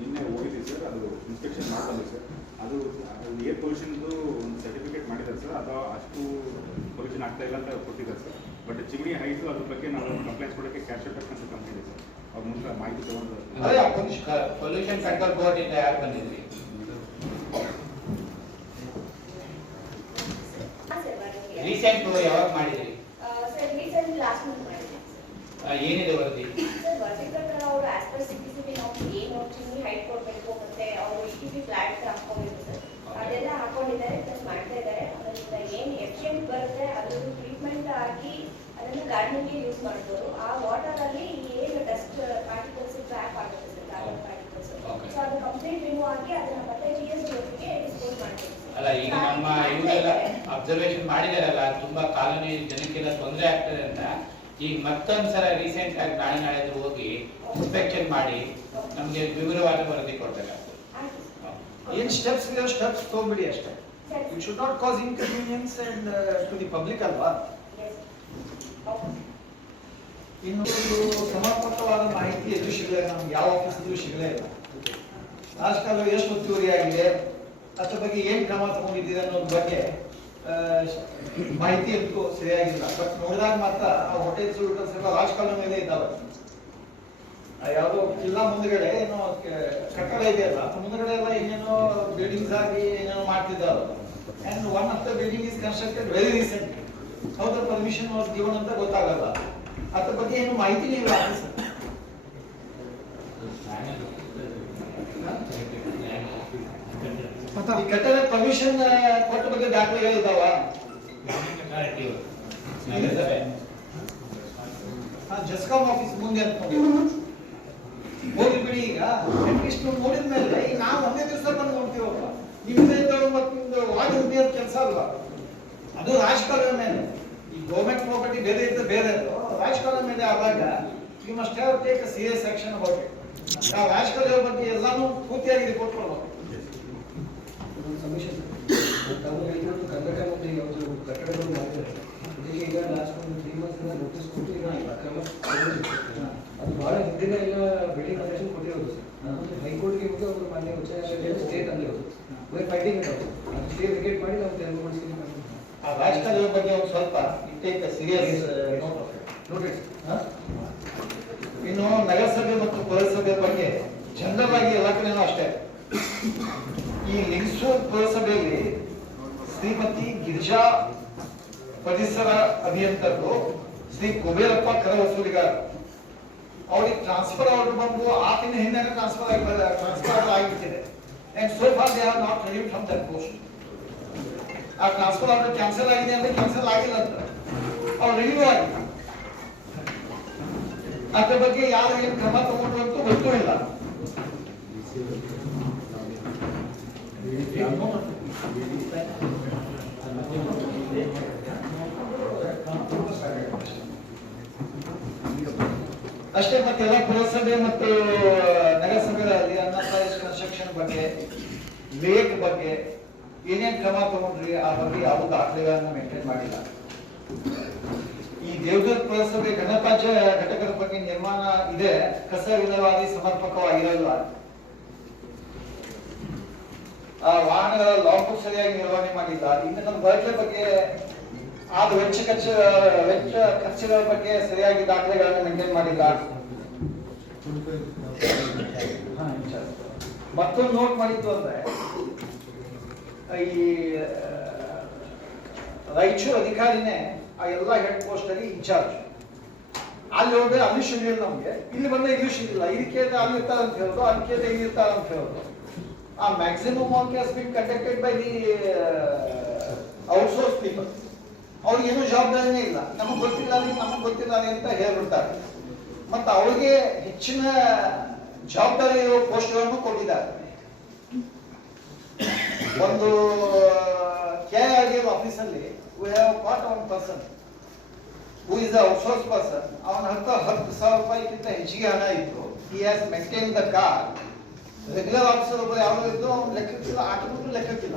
ನಿನ್ನೆ ಹೋಗಿದ್ದೀವಿ ಸರ್, ಅದು ಇನ್ಸ್ಪೆಕ್ಷನ್ ಮಾಡ್ತಾರೆ ಸರ್. ಅದು ಏರ್ ಪೊಲ್ಯೂಷನ್ದು ಒಂದು ಸರ್ಟಿಫಿಕೇಟ್ ಮಾಡಿದ್ದಾರೆ ಸರ್. ಅದು ಅಷ್ಟು ಪೊಲ್ಯೂಷನ್ ಆಗ್ತಾ ಇಲ್ಲ ಅಂತ ಕೊಟ್ಟಿದ್ದಾರೆ ಸರ್. ಬಟ್ ಚಿಮಣಿ ಹೈಟು ಅದ್ರ ಬಗ್ಗೆ ನಾವು ಕಂಪ್ಲೇಂಟ್ಸ್ ಕೊಡೋಕ್ಕೆ ಕ್ಯಾಶ್ ಅಂತ ಕಂಪ್ನಿ ಇದೆ ಸರ್. ಅವ್ರ ಮುಂದೆ ಮಾಹಿತಿ ತಗೊಂಡು ಪೊಲ್ಯೂಷನ್ ಕಂಟ್ರೋಲ್ ಬೋರ್ಡ್ ಇಂದ ಯಾರು ಬಂದಿದ್ರಿ? ರೀಸೆಂಟ್ ಯಾವಾಗ ಮಾಡಿದ್ರಿ? ಏನಿದೆ ವರದಿ? ವರದಿ ಪ್ರಕಾರ ಅವರು ಆಸ್ ಪರ್ ಸಿಟಿಸಿಬಿ ನಾವು ಏನು ಚಿಮನಿ ಹೈಟ್ ಕೊಡಬೇಕು, ಮತ್ತೆ ಅವರು ಇಟಿಪಿ ಫ್ಲಾಟ್ ಹಾಕೊಂಡಿದ್ರು ಸರ್, ಅದೆಲ್ಲ ಹಾಕೊಂಡಿದ್ದಾರೆ, ಪ್ಲಸ್ ಮಾಡ್ತಾ ಇದ್ದಾರೆ. ಅದರಿಂದ ಏನು ಎಫಿಷಿಯಂಟ್ ಬರುತ್ತೆ ಅದನ್ನು ಟ್ರೀಟ್ಮೆಂಟ್ ಆಗಿ ಅದನ್ನು ಗಾರ್ಡನಿಂಗ್ಗೆ ಯೂಸ್ ಮಾಡ್ಬೋದು. ಆ ವಾಟರ್ ಅಲ್ಲಿ ಏನು ಡಸ್ಟ್ ಪಾರ್ಟಿಕಲ್ಸ್ ಟ್ರ್ಯಾಪ್ ಆಗುತ್ತೆ ಸರ್, ಕಾರ್ಬನ್ ಪಾರ್ಟಿಕಲ್ಸ್, ಸೊ ಅದು ಕಂಪ್ಲೀಟ್ ರಿಮೂವ್ ಆಗಿ ಅದನ್ನ ಮತ್ತೆ ಜಿಎಸ್ ಜೊತೆಗೆ ಡಿಸ್ಪೋಸ್ ಮಾಡ್ತೀವಿ. ಅಲ್ಲ, ಈಗ ನಮ್ಮ ಇವರೆಲ್ಲ ಅಬ್ಸರ್ವೇಷನ್ ಮಾಡಿದಾರಲ್ಲ, ತುಂಬಾ ಕಾಲೋನಿ ಜನಕ್ಕೆಲ್ಲ ತೊಂದರೆ ಆಗ್ತದೆ ಅಂತ ಈಗ ಮತ್ತೊಂದ್ಸಲ ರೀಸೆಂಟ್ ಆಗಿ ನಾಳೆ ಹೋಗಿ ಇನ್ಸ್ಪೆಕ್ಷನ್ ಮಾಡಿ ನಮ್ಗೆ ವಿವರವಾದ ವರದಿ ಕೊಡ್ಬೇಕಾಗ್ತದೆ. ಏನ್ ಸ್ಟೆಪ್ಸ್ ಇದೆ ಸ್ಟೆಪ್ಸ್ ತಗೊಂಡ್ಬಿಡಿ ಅಷ್ಟೇ. It should not cause inconvenience and to the public ಅಲ್ವಾ. ಇನ್ನು ಸಮರ್ಪಕವಾದ ಮಾಹಿತಿ ಎದು ಸಿಗಲೇ, ನಮ್ಗೆ ಯಾವ ಆಫೀಸಲ್ಲೂ ಸಿಗಲೇ ಇಲ್ಲ. ರಾಜಕಾಲ ಎಷ್ಟು ಒತ್ತುವರಿ ಆಗಿದೆ, ಅದ್ರ ಬಗ್ಗೆ ಏನ್ ಕ್ರಮ ತಗೊಂಡಿದ್ದೀರಿ ಅನ್ನೋದ್ರ ಬಗ್ಗೆ ಮಾಹಿತಿ ಅಂತೂ ಸರಿಯಾಗಿಲ್ಲ. ಬಟ್ ನೋಡಿದಾಗ ಮಾತ್ರ ಆ ಹೋಟೆಲ್ಸ್ ಎಲ್ಲ ರಾಜಕಾಲ ಮೇಲೆ ಇದ್ದಾವೆ. ಯಾವುದೋ ಜಿಲ್ಲಾ ಮುಂದ್ಗಡೆ ಏನೋ ಕಟ್ಟಡ ಇದೆಯಲ್ಲ, ಮುಂದ್ಗಡೆ ಎಲ್ಲ ಏನೇನೋ ಬಿಲ್ಡಿಂಗ್ಸ್ ಆಗಿ ಏನೇನೋ ಮಾಡ್ತಿದ್ದಾರೆ. And one of the building is constructed very recent. ಹೌದು, ಪರ್ಮಿಷನ್ ವಾಸ್ ಗಿವನ್ ಅಂತ ಗೊತ್ತಾಗಲ್ಲ. ಅದ್ರ ಬಗ್ಗೆ ಏನು ಮಾಹಿತಿನೇ ಇಲ್ಲ ಆಫೀಸರ್. ಈ ಕಟ್ಟಡ ಪರ್ಮಿಷನ್ ಕೊಟ್ಟ ಬಗ್ಗೆ ದಾಖಲೆಗಳು ಇದಾವ? ಜಸ್ಕಾಂ ಆಫೀಸ್ ಮುಂದೆ ಅಂತ ನೋಡಿ ಹೋಗಿ ಬಿಡಿ. ಈಗ ಅಟ್ಲೀಸ್ಟ್ ನೋಡಿದ ಮೇಲೆ ಈಗ ನಾವು ಒಂದೇ ದಿವಸ ಬಂದು ನೋಡ್ತೀವಪ್ಪ, ನಿಮ್ದು ಮತ್ತು ವಾರ್ಡ್ ಉದ್ಯೋಗ ಕೆಲಸ ಅಲ್ವ ಅದು. ರಾಜಕಾಲದ ಮೇಲೆ ಈ ಗೌರ್ಮೆಂಟ್ ಪ್ರಾಪರ್ಟಿ ಬೇರೆ ಇರ್ತದೆ, ಬೇರೆ ರಾಜಕಾಲದ ಮೇಲೆ ಆದಾಗ you must have take a serious action about it. ನಾವು ರಾಜಕಾಲದ ಬಗ್ಗೆ ಎಲ್ಲಾನು ಪೂರ್ತಿಯಾಗಿ ರಿಪೋರ್ಟ್ ಕೊಡ್ಬೇಕು. ಕಟ್ಟಡಗಳು ಮಾಡಿದ್ದಾರೆ. ಈಗ ಲಾಸ್ಟ್ ಒಂದು 3 months ನೋಟಿಸ್ ಕೊಟ್ಟು ಈಗ ಕ್ರಮ ಅದು ಬಹಳ ಹಿಂದಿನ ಎಲ್ಲ ಬಿಲ್ಡಿಂಗ್ ಕನ್ಸ್ಟ್ರಕ್ಷನ್ ಕೊಟ್ಟಿರೋದು ಸರ್. ಹೈಕೋರ್ಟ್ಗೆ ಹೋಗಿ ಅವರು ಮಾನ್ಯ ಉಚ್ಚ ನ್ಯಾಯಾಲಯ ಸ್ಟೇ ತಂದಿರೋದು. ಫೈಟಿಂಗ್ ಇರೋದು ಅದು ಸ್ಟೇ ವಿಕೆಟ್ ಮಾಡಿ ನಾವು ತೆರವು ಮಾಡಿಸ್ತೀವಿ. ಆ ರಾಜಕಾಲದ ಬಗ್ಗೆ ಒಂದು ಸ್ವಲ್ಪ ಟೇಕ್ ಸೀರಿಯಸ್ ನೋಟಿಸ್. ಇನ್ನು ನಗರಸಭೆ ಮತ್ತು ಪುರಸಭೆ ಬಗ್ಗೆ ಜನರಲ್ ಆಗಿ ಎಲ್ಲ ಕಡೆನೂ ಅಷ್ಟೇ. ಈ ಲಿಂಗಸೂರು ಪುರಸಭೆಯಲ್ಲಿ ಶ್ರೀಮತಿ ಗಿರಿಜಾ ಪರಿಸರ ಅಭಿಯಂತರರು, ಶ್ರೀ ಕುಬೇರಪ್ಪ ಕರ ವಸೂಲಿಗಾರ, ಅವ್ರಿಗೆ ಟ್ರಾನ್ಸ್ಫರ್ ಆರ್ಡರ್ ಬಂದು ಆತಿನ ಹಿಂದೆ ಟ್ರಾನ್ಸ್ಫರ್ ಆಗಿಬಿಟ್ಟಿದೆ. And so for they are not relieved from that post. ಆ ಟ್ರಾನ್ಸ್ಫರ್ ಆರ್ಡರ್ ಕ್ಯಾನ್ಸಲ್ ಆಗಿದೆ ಅಂದ್ರೆ ಕ್ಯಾನ್ಸಲ್ ಆಗಿಲ್ಲ ಅಂತ ಅವ್ರು ರಿಲೀವ್ ಆಗಿದೆ. ಅದ್ರ ಬಗ್ಗೆ ಯಾರು ಏನು ಕ್ರಮ ತಗೊಂಡ್ರು ಅಂತೂ ಗೊತ್ತೂ ಇಲ್ಲ. ಅಷ್ಟೇ. ಮತ್ತೆಲ್ಲ ಪುರಸಭೆ ಮತ್ತು ನಗರಸಭೆಗಳಲ್ಲಿ ಅನ್ಅಥರೈಸ್ಡ್ ಕನ್ಸ್ಟ್ರಕ್ಷನ್ ಬಗ್ಗೆ, ಲೇಕ್ ಬಗ್ಗೆ ಏನೇನ್ ಕ್ರಮ ತಗೊಂಡ್ರಿ ಆ ಬಗ್ಗೆ ಯಾವ ದಾಖಲೆಗಳನ್ನ ಮೇಂಟೈನ್ ಮಾಡಿಲ್ಲ. ಈ ದೇವದುರ್ಗ ಪುರಸಭೆ ಘನತ್ಯಾಜ್ಯ ಘಟಕದ ಬಗ್ಗೆ ನಿರ್ಮಾಣ ಇದೆ, ಕಸ ವಿಲೇವಾರಿ ಸಮರ್ಪಕವಾಗಿರಲ್ಲ, ಆ ವಾಹನಗಳ ಲಾಕ್ಬುಕ್ ಸರಿಯಾಗಿ ನಿರ್ವಹಣೆ ಮಾಡಿಲ್ಲ. ಇನ್ನು ನಮ್ಮ ಬಳಕೆ ಬಗ್ಗೆ ಆದ ವೆಚ್ಚ ಖರ್ಚುಗಳ ಬಗ್ಗೆ ಸರಿಯಾಗಿ ದಾಖಲೆಗಳನ್ನು ಮೇಂಟೈನ್ ಮಾಡಿಲ್ಲ. ಮತ್ತೊಂದು ನೋಟ್ ಮಾಡಿದ್ದು ಅಂದ್ರೆ ಈ ರಾಯಚೂರು ಅಧಿಕಾರಿನೇ ಆ ಎಲ್ಲ ಹೆಡ್ ಪೋಸ್ಟ್ ಅಲ್ಲಿ ಇನ್ಚಾರ್ಜ್. ಅಲ್ಲಿ ಹೋದ್ರೆ ಅಲ್ಲಿ ಸಿಗಲಿಲ್ಲ ನಮ್ಗೆ, ಇಲ್ಲಿ ಬಂದ್ರೆ ಇಲ್ಲಿ ಸಿಗಲಿಲ್ಲ. ಇದಕ್ಕೆ ಅಲ್ಲಿ ಇರ್ತಾರ ಅಂತ ಹೇಳೋದು, ಅದಕ್ಕೆ ಇಲ್ಲಿ ಇರ್ತಾರ ಅಂತ ಹೇಳೋದು. ಆ maximum work has been conducted by the outsource people. ಅವ್ರಿಗೇನು ಜವಾಬ್ದಾರಿನೇ ಇಲ್ಲ, ನಮಗ್ ಗೊತ್ತಿಲ್ಲ ಅಂತ ಹೇಳ್ಬಿಡ್ತಾರೆ. ಮತ್ತೆ ಅವ್ರಿಗೆ ಹೆಚ್ಚಿನ ಜವಾಬ್ದಾರಿ ಇರೋ ಪೋಸ್ಟ್ಗಳನ್ನು ಕೊಟ್ಟಿದ್ದಾರೆ. ಒಂದು KIRDF ಆಫೀಸಲ್ಲಿ we have got one person who is the outsourced person. ಅವನ 10,000 ರೂಪಾಯಿಗಿಂತ ಹೆಚ್ಚಿಗೆ ಹಣ ಇತ್ತು. He has maintained the car regular officer ಒಬ್ಬರು ಯಾರು ಇದ್ದು ಅವ್ನು ಲೆಕ್ಕಕ್ಕಿಲ್ಲ, ಆಟೋಮೂ ಲೆಕ್ಕಕ್ಕಿಲ್ಲ.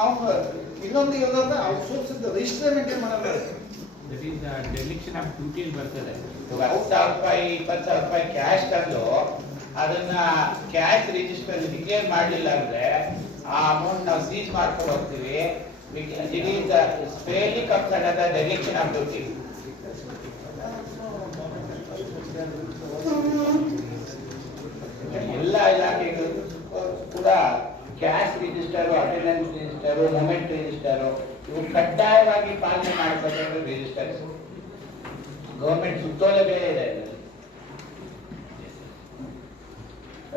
ಅವನು ಇನ್ನೊಂದು ಏನಂದ್ರೆ ಔಟ್ಸೋರ್ಸ್ ರಿಜಿಸ್ಟರ್ ಮೇಂಟೈನ್ ಮಾಡಲ್ಲ. ದಟ್ ಈಸ್ ಡೆಲಿಕ್ಷನ್ ಆಫ್ ಡ್ಯೂಟಿ ಬರ್ತದೆ. 10,000 ರೂಪಾಯಿ 20,000 ರೂಪಾಯಿ ಕ್ಯಾಶ್ ತಂದು ಅದನ್ನ ಕ್ಯಾಶ್ ರಿಜಿಸ್ಟರ್ ಡಿಕ್ಲೇರ್ ಮಾಡಲಿಲ್ಲ ಅಂದ್ರೆ ಆ ಅಮೌಂಟ್ ನಾವು ಸೀಸ್ ಮಾಡ್ಕೊಂಡು ಹೋಗ್ತೀವಿ. It is fairly comes under the dereliction of duty. ಎಲ್ಲ ಇಲಾಖೆಗಳು ಕೂಡ cash register, attendance register, movement register ಇವು ಕಡ್ಡಾಯವಾಗಿ ಪಾಲನೆ ಮಾಡಬೇಕಾದ ರಿಜಿಸ್ಟರ್. ಗವರ್ಮೆಂಟ್ ಸುತ್ತೋಲೆ ಇದೆ.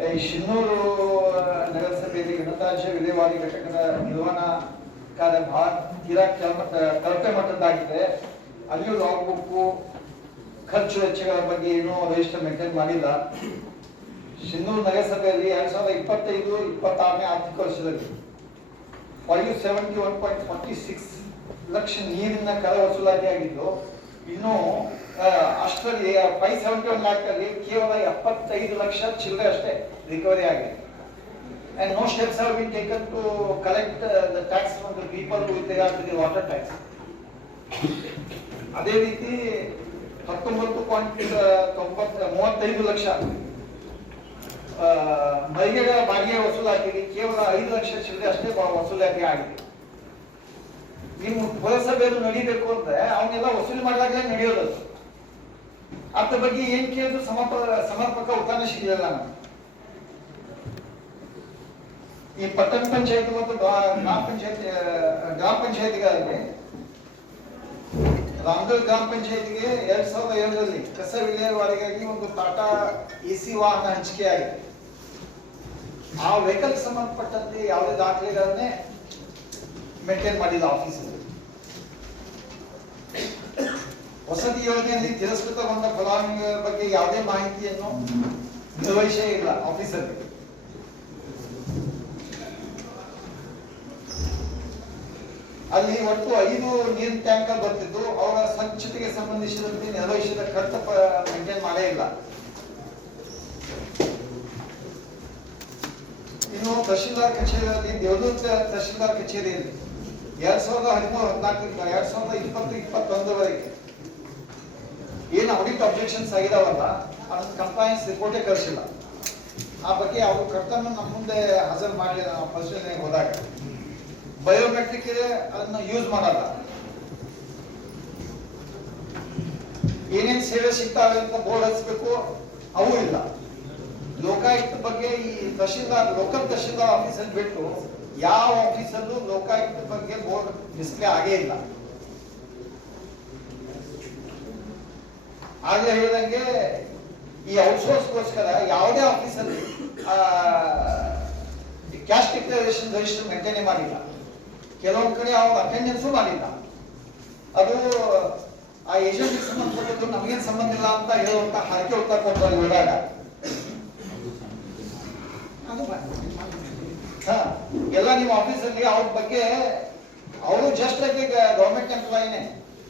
ಈ ಶಿನ್ನೂರು ನಗರಸಭೆಯಲ್ಲಿ ಘನತ್ಯಾಜ್ಯ ವಿಲೇವಾರಿ ಘಟಕದ ನಿರ್ವಹಣಾ ಕಾರ್ಯ ಬಹಳ ತೀರಾ ಕಳಪೆ ಮಟ್ಟದ್ದಾಗಿದೆ. ಅಲ್ಲಿಯೂ ಲಾಗ್ ಬುಕ್, ಖರ್ಚು ವೆಚ್ಚಗಳ ಬಗ್ಗೆ ಏನೂ ರಿಜಿಸ್ಟರ್ ಮೇಂಟೈನ್ ಮಾಡಿಲ್ಲ. ಶಿನ್ನೂರು ನಗರಸಭೆಯಲ್ಲಿ 2025-26ನೇ ಆರ್ಥಿಕ ವರ್ಷದಲ್ಲಿ 571.46 ಲಕ್ಷ ನೀರಿನ ಕರ ವಸೂಲಾತಿಯಾಗಿದ್ದು, ಇನ್ನು ಅಷ್ಟರಲ್ಲಿ 571 ಲ್ಯಾಕ್ನಲ್ಲಿ ಕೇವಲ 75 ಲಕ್ಷ ಚಿಲ್ಲರೆ ಅಷ್ಟೇ ರಿಕವರಿ ಆಗಿದೆ. And no steps have been taken to collect the tax from the people with regard to the water tax. ಅದೇ ರೀತಿ 19.35 ಲಕ್ಷ ಮಳಿಗೆಗಳ ಬಾಡಿಗೆ ವಸೂಲಾತಿಗೆ ಕೇವಲ 5 ಲಕ್ಷ ಚಿಲ್ಲರೆ ಅಷ್ಟೇ ವಸೂಲಾತಿ ಆಗಿದೆ. ನೀವು ಪುರಸಭೆಯನ್ನು ನಡೀಬೇಕು ಅಂದ್ರೆ ಅವನ್ನೆಲ್ಲ ವಸೂಲಿ ಮಾಡಿದಾಗಲೇ ನಡೆಯೋದು. ಅದ್ರ ಬಗ್ಗೆ ಏನ್ ಕೇಳಿದ್ರು ಸಮರ್ಪಕ ಉತ್ತರ ಸಿಗಲಿಲ್ಲ. ಈ ಪಟ್ಟಣ ಪಂಚಾಯತ್ ಮತ್ತು ಗ್ರಾಮ ಪಂಚಾಯತಿಗಳಲ್ಲಿ ರಾಮದುರ್ಗ ಗ್ರಾಮ ಪಂಚಾಯತಿಗೆ 2007ರಲ್ಲಿ ಕಸ ವಿಲೇವಾರಿಗಾಗಿ ಒಂದು ಟಾಟಾ AC ವಾಹನ ಹಂಚಿಕೆ ಆಗಿದೆ. ಆ ವೆಹಿಕಲ್ ಸಂಬಂಧಪಟ್ಟಂತೆ ಯಾವುದೇ ದಾಖಲೆಗಳನ್ನೇ ಮೇಂಟೈನ್ ಮಾಡಿಲ್ಲ ಆಫೀಸಲ್ಲಿ. ವಸತಿ ಯೋಜನೆಯಲ್ಲಿ ತಿರಸ್ಕೃತಗೊಂಡ ಫಲಾನುಭವಿಗಳ ಬಗ್ಗೆ ಯಾವುದೇ ಮಾಹಿತಿಯನ್ನು ನಿರ್ವಹಿಸೇ ಇಲ್ಲ ಆಫೀಸಲ್ಲಿ. ಅಲ್ಲಿ ಒಟ್ಟು 5 ನೀರಿನ ಟ್ಯಾಂಕರ್ ಬರ್ತಿದ್ದು ಅವರ ಸ್ವಚ್ಛತೆಗೆ ಸಂಬಂಧಿಸಿದಂತೆ ನಿರ್ವಹಿಸಿದ ಖರ್ಚು ಮೇಂಟೈನ್ ಮಾಡೇ ಇಲ್ಲ. ಇನ್ನು ತಹಶೀಲ್ದಾರ್ ಕಚೇರಿಯಲ್ಲಿ ದೇವದೂತ ತಹಶೀಲ್ದಾರ್ ಕಚೇರಿಯಲ್ಲಿ 2013-14 2020-21ವರೆಗೆ ಏನು ಆಡಿಟ್ ಅಬ್ಜೆಕ್ಷನ್ಸ್ ಆಗಿದಾವಲ್ಲ ಅದನ್ನ ಕಂಪ್ಲೈನ್ಸ್ ರಿಪೋರ್ಟೇ ಕಳಿಸಿಲ್ಲ. ಆ ಬಗ್ಗೆ ಅವರು ಕರ್ತವ್ಯ ನಮ್ಮ ಮುಂದೆ ಹಾಜರು ಮಾಡಲಿಲ್ಲ. ನಾವು ಪರಿಶೀಲನೆಗೆ ಹೋದಾಗ ಬಯೋಮೆಟ್ರಿಕ್ ಇದೆ, ಅದನ್ನ ಯೂಸ್ ಮಾಡಲ್ಲ. ಏನೇನ್ ಸೇವೆ ಸಿಗ್ತಾವೆ ಅಂತ ಬೋರ್ಡ್ ಹಚ್ಬೇಕು, ಅವು ಇಲ್ಲ. ಲೋಕಾಯುಕ್ತ ಬಗ್ಗೆ ಈ ತಹಶೀಲ್ದಾರ್ ಲೋಕಲ್ ತಹಶೀಲ್ದಾರ್ ಆಫೀಸಲ್ಲಿ ಬಿಟ್ಟು ಯಾವ ಆಫೀಸಲ್ಲೂ ಲೋಕಾಯುಕ್ತ ಬಗ್ಗೆ ಬೋರ್ಡ್ ಡಿಸ್ಪ್ಲೇ ಆಗೇ ಇಲ್ಲ. ಆಗ್ಲೇ ಹೇಳಿದಂಗೆ ಈ ಔಟ್ಸೋರ್ಸ್ಗೋಸ್ಕರ ಯಾವುದೇ ಆಫೀಸಲ್ಲಿ ಕ್ಯಾಶ್ ಡಿಕ್ಲರೇಷನ್ ರಿಜಿಸ್ಟರ್ ಮೇಂಟೈನ್ ಮಾಡಿಲ್ಲ. ಕೆಲವೊಂದು ಕಡೆ ಅವ್ರ ಅಟೆಂಡೆನ್ಸು ಮಾಡಿಲ್ಲ. ಅದು ಆ ಏಜೆಂಟ್ಗೆ ಸಂಬಂಧಪಟ್ಟದ್ದು ನಮಗೇನು ಸಂಬಂಧ ಇಲ್ಲ ಅಂತ ಹೇಳುವಂತ ಹರಕೆ ಉತ್ತರ ಕೊಟ್ಟರು ಹೋದಾಗ ಎಲ್ಲ ನಿಮ್ಮ ಆಫೀಸಲ್ಲಿ ಅವ್ರ ಬಗ್ಗೆ ಅವರು ಜಸ್ಟ್ ಲೈಕ್ ಗವರ್ಮೆಂಟ್ ಎಂಪ್ಲಾಯಿನೇ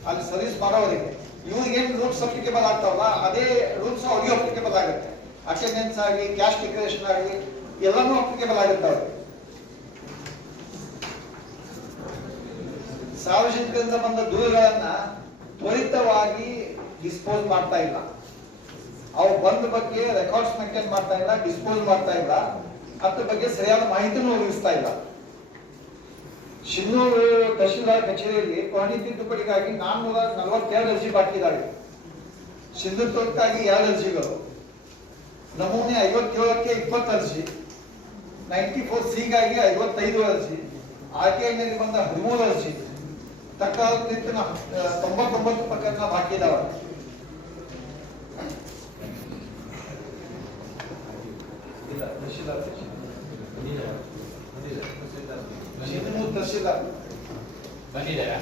ಅಲ್ಲಿ ಸರ್ವಿಸ್ ಮಾಡೋರಿಗೆ. ಇವ್ರಿಗೇನು ರೂಲ್ಸ್ ಅಪ್ಲಿಕೇಬಲ್ ಆಗ್ತಾವಲ್ಲ ಅದೇ ರೂಲ್ಸ್ ಅವ್ರಿಗೆ ಅಪ್ಲಿಕೇಬಲ್ ಆಗುತ್ತೆ. ಅಟೆಂಡೆನ್ಸ್ ಆಗಲಿ, ಕ್ಯಾಶ್ ಡಿಕ್ಲರೇಷನ್ ಆಗಲಿ ಎಲ್ಲನೂ ಅಪ್ಲಿಕೇಬಲ್ ಆಗುತ್ತೆ ಅವ್ರಿಗೆ. ಸಾರ್ವಜನಿಕರಿಂದ ಬಂದ ದೂರುಗಳನ್ನ ತ್ವರಿತವಾಗಿ ಡಿಸ್ಪೋಸ್ ಮಾಡ್ತಾ ಇಲ್ಲ. ಅವು ಬಂದ ಬಗ್ಗೆ ರೆಕಾರ್ಡ್ಸ್ ಮೇಂಟೈನ್ ಮಾಡ್ತಾ ಇಲ್ಲ, ಡಿಸ್ಪೋಸ್ ಮಾಡ್ತಾ ಇಲ್ಲ, ಅದ್ರ ಬಗ್ಗೆ ಸರಿಯಾದ ಮಾಹಿತಿನೂ ಒದಗಿಸ್ತಾ ಇಲ್ಲ. ಶಿನ್ನೂರು ತಹಶೀಲ್ದಾರ್ ಕಚೇರಿಯಲ್ಲಿ ಕೊರಡಿ ತಿದ್ದುಪಡಿಗಾಗಿ 442 ಅರ್ಜಿ ಬಾಕಿ ಇದ್ದಾವೆ. ಸಿಂಧುತ್ವಕ್ಕಾಗಿ 2 ಅರ್ಜಿಗಳು, ನಮೂನೆ 57ಕ್ಕೆ 20 ಅರ್ಜಿ, 94C ಗಾಗಿ 55 ಅರ್ಜಿ, RTIನಲ್ಲಿ ಬಂದ 13 ಅರ್ಜಿ, ತಕ್ರಾರು ತೀರ್ಪಿನ 99 ಪ್ರಕರಣ ಬಾಕಿ ಇದಾವೆ. ತಹಶೀಲ್ದಾರ್ ಬಂದಿದ್ದಾರಾ?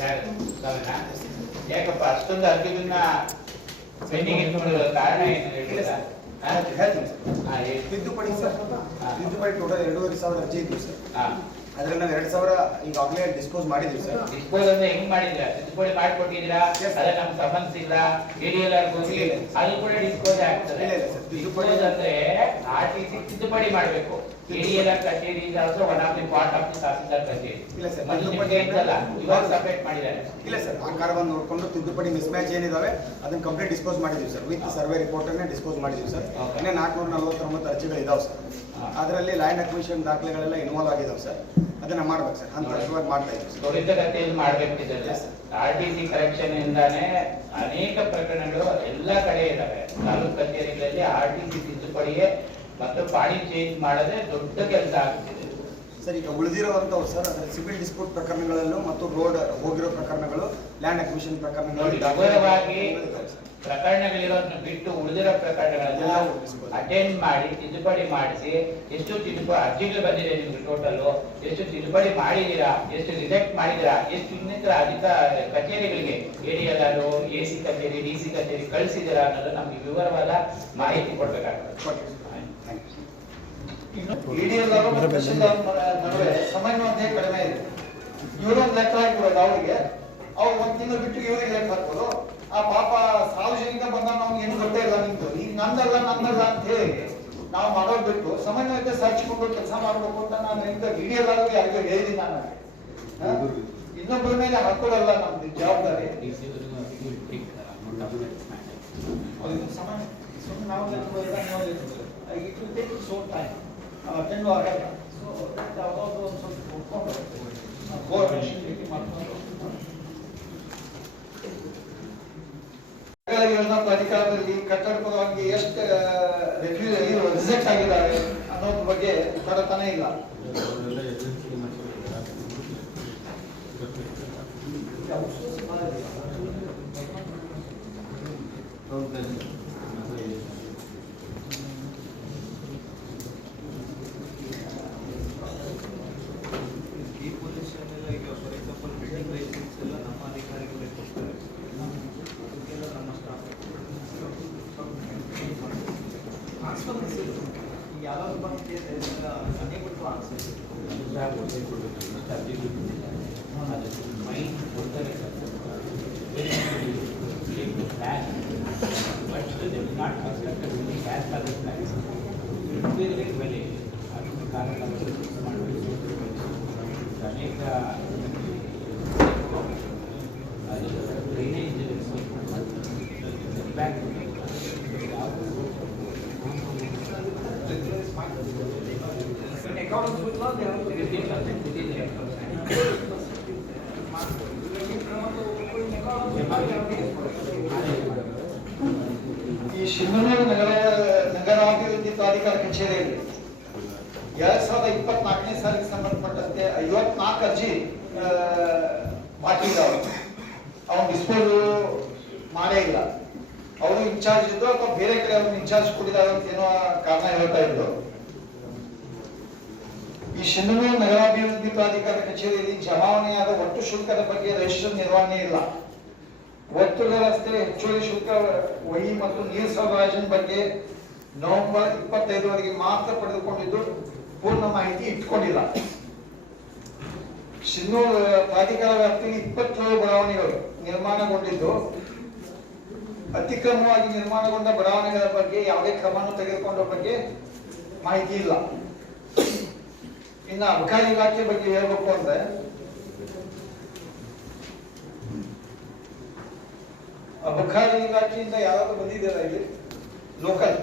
ಯಾರು? ಯಾಕಪ್ಪ ಅಷ್ಟೊಂದು ಅರ್ಜಿಗಳನ್ನ ಪೆಂಡಿಂಗ್ ಇಟ್ಕೊಂಡಿರೋ ಕಾರಣ ಏನು ಹೇಳ್ತೀರಾ? ತಿದ್ದುಪಡಿ ಸರ್, ತಿದ್ದುಪಡಿ ಟೋಟಲ್ 2,500 ಅರ್ಜಿ ಇದ್ವು ಸರ್. ಹಾ. ಅದ್ರಲ್ಲಿ ನಾವು 2,000 ಈಗಾಗಲೇ ಡಿಸ್ಪೋಸ್ ಮಾಡಿದ್ವಿ ಸರ್. ಡಿಸ್ಪೋಸ್ ಅಂದ್ರೆ ಹೆಂಗ್ ಮಾಡಿದ್ರಾ? ತಿದ್ದುಪಡಿ ಮಾಡ್ಕೊಟ್ಟಿದ್ದೀರಾ? ಅದ ನಮ್ಗೆ ಸಂಬಂಧಿಸಿಲ್ಲ, ADLR ಹೋಗಿ ಅದು ಕೂಡ ಡಿಸ್ಪೋಸ್ ಆಗ್ತದೆ. ತಿದ್ದುಪಡಿ ಅಂದ್ರೆ RTC ತಿದ್ದುಪಡಿ ಮಾಡಬೇಕು. ADLR ಕಚೇರಿ is also one of the part of the tahsildar ಕಚೇರಿ. ಇಲ್ಲ ಸರ್, ತಿದ್ದುಪಡಿ ಅಂತಲ್ಲ, ಇವಾಗ ಸಪರೇಟ್ ಮಾಡಿದ್ದಾರೆ. ಇಲ್ಲ ಸರ್, ಆಕಾರವನ್ನು ನೋಡಿಕೊಂಡು ತಿದ್ದುಪಡಿ ಮಿಸ್ಮ್ಯಾಚ್ ಏನಿದಾವೆ ಅದನ್ನ ಕಂಪ್ಲೀಟ್ ಡಿಸ್ಪೋಸ್ ಮಾಡಿದ್ವಿ ಸರ್. ವಿತ್ ಸರ್ವೆ ರಿಪೋರ್ಟ್ ಅನ್ನೇ ಡಿಸ್ಪೋಸ್ ಮಾಡಿದ್ವಿ ಸರ್. ಇನ್ನೇ 449 ಅರ್ಜಿಗಳು ಇದಾವೆ ಸರ್. ಅದರಲ್ಲಿ ಲ್ಯಾಂಡ್ ಅಕ್ವಿಷನ್ ದಾಖಲೆಗಳೆಲ್ಲ ಇನ್ವಾಲ್ವ್ ಆಗಿದಾವೆ ಸರ್. ಅದನ್ನ ಮಾಡ್ಬೇಕು ಸರ್, ಹಂತವಾಗಿ ಮಾಡ್ತಾ ಇದ್ದೀವಿ. ತ್ವರಿತಗತಿಯಲ್ಲಿ ಮಾಡ್ಬೇಕಿದ್ದಲ್ಲ. RTC ಕರೆಕ್ಷನ್ ಇಂದಾನೆ ಅನೇಕ ಪ್ರಕರಣಗಳು ಎಲ್ಲ ಕಡೆ ಇದಾವೆ. ತಾಲೂಕು ಕಚೇರಿಗಳಲ್ಲಿ RTC ತಿದ್ದುಪಡಿಗೆ ಮತ್ತು ಪಾಣಿ ಚೇಂಜ್ ಮಾಡದೆ ದೊಡ್ಡ ಕೆಲಸ ಆಗ್ತಿದೆ ಸರ್. ಈಗ ಉಳಿದಿರುವಂತವು ಸರ್, ಅದರ ಸಿವಿಲ್ ಡಿಸ್ಪ್ಯೂಟ್ ಪ್ರಕರಣಗಳಲ್ಲೂ ಮತ್ತು ರೋಡ್ ಹೋಗಿರೋ ಪ್ರಕರಣಗಳು, ಲ್ಯಾಂಡ್ ಅಕ್ವಿಷನ್ ಪ್ರಕರಣಗಳು ವಿವರವಾಗಿ ಪ್ರಕರಣಗಳಿರೋದನ್ನ ಬಿಟ್ಟು ಉಳಿದಿರೋ ಪ್ರಕರಣಗಳನ್ನ ಅಟೆಂಡ್ ಮಾಡಿ ತಿದ್ದುಪಡಿ ಮಾಡಿಸಿ, ಎಷ್ಟು ತಿದ್ದುಪಡಿ ಅರ್ಜಿಗಳು ಬಂದಿದೆ ನಿಮ್ಗೆ ಟೋಟಲ್, ಎಷ್ಟು ತಿದ್ದುಪಡಿ ಮಾಡಿದೀರಾ, ಎಷ್ಟು ರಿಜೆಕ್ಟ್ ಮಾಡಿದೀರಾ, ಎಷ್ಟು ಇನ್ನಿತರ ಅಧಿಕ ಕಚೇರಿಗಳಿಗೆ ADLR, AC ಕಚೇರಿ, DC ಕಚೇರಿ ಕಳಿಸಿದೀರಾ ಅನ್ನೋದು ನಮ್ಗೆ ವಿವರವಾದ ಮಾಹಿತಿ ಕೊಡ್ಬೇಕಾಗ್ತದೆ. ADLR ಮತ್ತು ತಹಸೀಲ್ದಾರ್ ನಡುವೆ ಸಮನ್ವಯ ಕಡಿಮೆ ಇದೆ. ಇವರೊಂದು ಲೆಕ್ಕ ಹಾಕಿರೋದು ಅವರಿಗೆ, ಅವ್ರು 1 ತಿಂಗಳು ಬಿಟ್ಟು ಇವರಿಗೆ ಲೆಕ್ಕ ಹಾಕೋದು. ಆ ಪಾಪ ಸಾರ್ವಜನಿಕ ಬಂದಾಗ ನಮ್ಗೆ ಏನು ಗೊತ್ತೇ ಇಲ್ಲ, ನಿಂತು ಈಗ ನಂದಲ್ಲ ಅಂತ ಹೇಳಿ ನಾವು ಮಾಡೋದು ಬಿಟ್ಟು ಸಮನ್ವಯತೆ ಸರ್ಚ್ಕೊಂಡು ಕೆಲಸ ಮಾಡ್ಬೇಕು ಅಂತ ನಾನು ADLR ಯಾರಿಗೂ ಹೇಳಿದ್ದೀನಿ. ನಾನು ಇನ್ನೊಬ್ಬರ ಮೇಲೆ ಹಾಕೋದಲ್ಲ ನಮ್ದು ಜವಾಬ್ದಾರಿ. ಸುಮ್ಮನೆ ನಾವು it will take its own time, attend ಆಗಲ್ಲ. ಸೊ ದಟ್ ಯಾವ್ದಾದ್ರು ಒಂದು ಸ್ವಲ್ಪ ಕೊಡ್ಕೊಂಡು ಕೋಆರ್ಡಿನೇಷನ್ ರೀತಿ ಮಾಡ್ಕೊಂಡು ಯೋಜನಾ ಪ್ರಾಧಿಕಾರದಲ್ಲಿ ಕಟ್ಟಡ ಪರವಾಗಿ ಎಷ್ಟು ರಿಜೆಕ್ಟ್ ಆಗಿದ್ದಾರೆ ಅನ್ನೋದ್ರ ಬಗ್ಗೆ ಕಡತನೇ ಇಲ್ಲ. ಈ ಶಿವಮೊಗ್ಗ ನಗರಾಭಿವೃದ್ಧಿ ಪ್ರಾಧಿಕಾರ ಕಚೇರಿಯಲ್ಲಿ 2024ನೇ ಸಾಲಿಗೆ ಸಂಬಂಧಪಟ್ಟಂತೆ 54 ಅರ್ಜಿ ಬಾಕಿ ಇದ್ದಾವೆ. ಅವನು ಡಿಸ್ಪೋಸ್ ಮಾಡೇ ಇಲ್ಲ. ಅವರು ಇನ್ಚಾರ್ಜ್ ಇದ್ದು ಅಥವಾ ಬೇರೆ ಕಡೆ ಅವ್ರನ್ನ ಇನ್ಚಾರ್ಜ್ ಕೊಟ್ಟಿದ್ದಾರೆ ಅಂತ ಏನೋ ಕಾರಣ ಹೇಳ್ತಾ ಇದ್ರು. ಈ ಶಿವಮೊಗ್ಗ ನಗರಾಭಿವೃದ್ಧಿ ಪ್ರಾಧಿಕಾರ ಕಚೇರಿಯಲ್ಲಿ ಜಮಾವಣೆಯಾದ ಒಟ್ಟು ಶುಲ್ಕದ ಬಗ್ಗೆ ರಿಜಿಸ್ಟರ್ ನಿರ್ವಹಣೆ ಇಲ್ಲ. ಒತ್ತುಗಳ ರಸ್ತೆ ಹೆಚ್ಚುವರಿ ಶುಲ್ಕ ವಹಿ ಮತ್ತು ನೀರು ಸರಬರಾಜಿನ ಬಗ್ಗೆ ನವೆಂಬರ್ 25ರವರೆಗೆ ಮಾತ್ರ ಪಡೆದುಕೊಂಡಿದ್ದು ಪೂರ್ಣ ಮಾಹಿತಿ ಇಟ್ಕೊಂಡಿಲ್ಲ. ಶಿನ್ನೂರು ಪ್ರಾಧಿಕಾರ ವ್ಯಾಪ್ತಿಯಲ್ಲಿ 27 ಬಡಾವಣೆಗಳು ನಿರ್ಮಾಣಗೊಂಡಿದ್ದು ಅತಿಕ್ರಮವಾಗಿ ನಿರ್ಮಾಣಗೊಂಡ ಬಡಾವಣೆಗಳ ಬಗ್ಗೆ ಯಾವುದೇ ಕ್ರಮವನ್ನು ತೆಗೆದುಕೊಂಡ ಬಗ್ಗೆ ಮಾಹಿತಿ ಇಲ್ಲ. ಇನ್ನು ಅಬಕಾರಿ ಇಲಾಖೆ ಬಗ್ಗೆ ಹೇಳ್ಬೇಕು ಅಂದ್ರೆ ಅಬಕಾರಿ ಇಲಾಖೆಯಿಂದ ಯಾರಾದ್ರೂ ಬಂದಿದ್ದೀರಾ ಇಲ್ಲಿ ಲೋಕಲ್?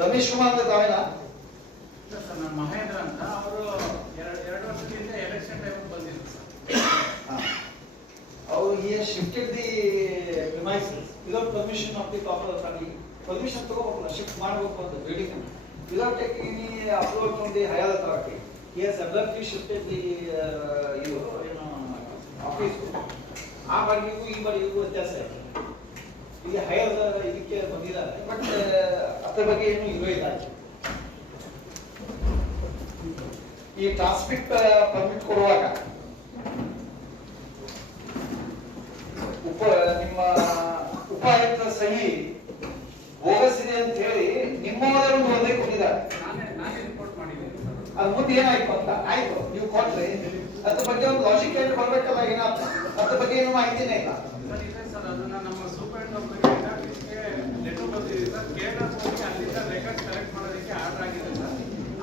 ರಮೇಶ್ ಕುಮಾರ್ ಗಾಯನ ಮಹೇಂದ್ರ ಅಂತ ಅವರು 2 ವರ್ಷದಿಂದ ಎಲೆಕ್ಷನ್ ಟೈಮ್ ಬಂದಿದ್ರು ಸರ್. ಅವರು shifted the premises without permission of the proper authority. Permission ತಗೋಬೇಕಲ್ಲ, ಶಿಫ್ಟ್ ಮಾಡಬೇಕು ಅಂತ building without taking any approval from the higher authority. He has abruptly shifted the office. ಆ ಬಾಡಿಗೆಗೂ ಈ ಬಾಡಿಗೆಗೂ ವ್ಯತ್ಯಾಸ ಇದೆ. ಈಗ ಹೈಯರ್ ಇದಕ್ಕೆ ಬಂದಿದ್ದಾರೆ, ಬಟ್ ಅದ್ರ ಬಗ್ಗೆ ಏನು ಇಲ್ವೇ ಇಲ್ಲ. ಈ ಟ್ರಾನ್ಸ್ಮಿಟ್ ಪರ್ಮಿಟ್ ಕೊಡುವಾಗ ನಿಮ್ಮ ಉಪಾಯುಕ್ತ ಸಹಿ ಬೋಗಸ್ ಇದೆ ಅಂತ ಹೇಳಿ ನಿಮ್ಮವರು ವರದಿ ಕೊಟ್ಟಿದ್ದಾರೆ. ನಾನೇ ರಿಪೋರ್ಟ್ ಮಾಡಿದ್ದೀನಿ ಸರ್. ಅದು ಮುಂದೆ ಏನಾಯ್ತು ಅಂತ ಆಯ್ತು ನೀವು ಕೊಟ್ರಿ, ಅದ್ರ ಬಗ್ಗೆ ಒಂದು ಲಾಜಿಕ್ ಏನು ಬರ್ಬೇಕಲ್ಲ, ಏನಾಯ್ತು ಅದ್ರ ಬಗ್ಗೆ ಏನು ಮಾಹಿತಿನೇ ಇಲ್ಲ. ಸರ್ ಇದೆ ಸರ್, ಅದನ್ನ ನಮ್ಮ ಸೂಪರಿಂಟ್ ಅವರಿಗೆ ಲೆಟರ್ ಬಂದಿದೆ ಸರ್. ಕೇರಳ ಹೋಗಿ ಅಲ್ಲಿಂದ ರೆಕಾರ್ಡ್ ಕಲೆಕ್ಟ್ ಮಾಡೋದಕ್ಕೆ ಆರ್ಡರ್ ಆಗಿದೆ ಸರ್.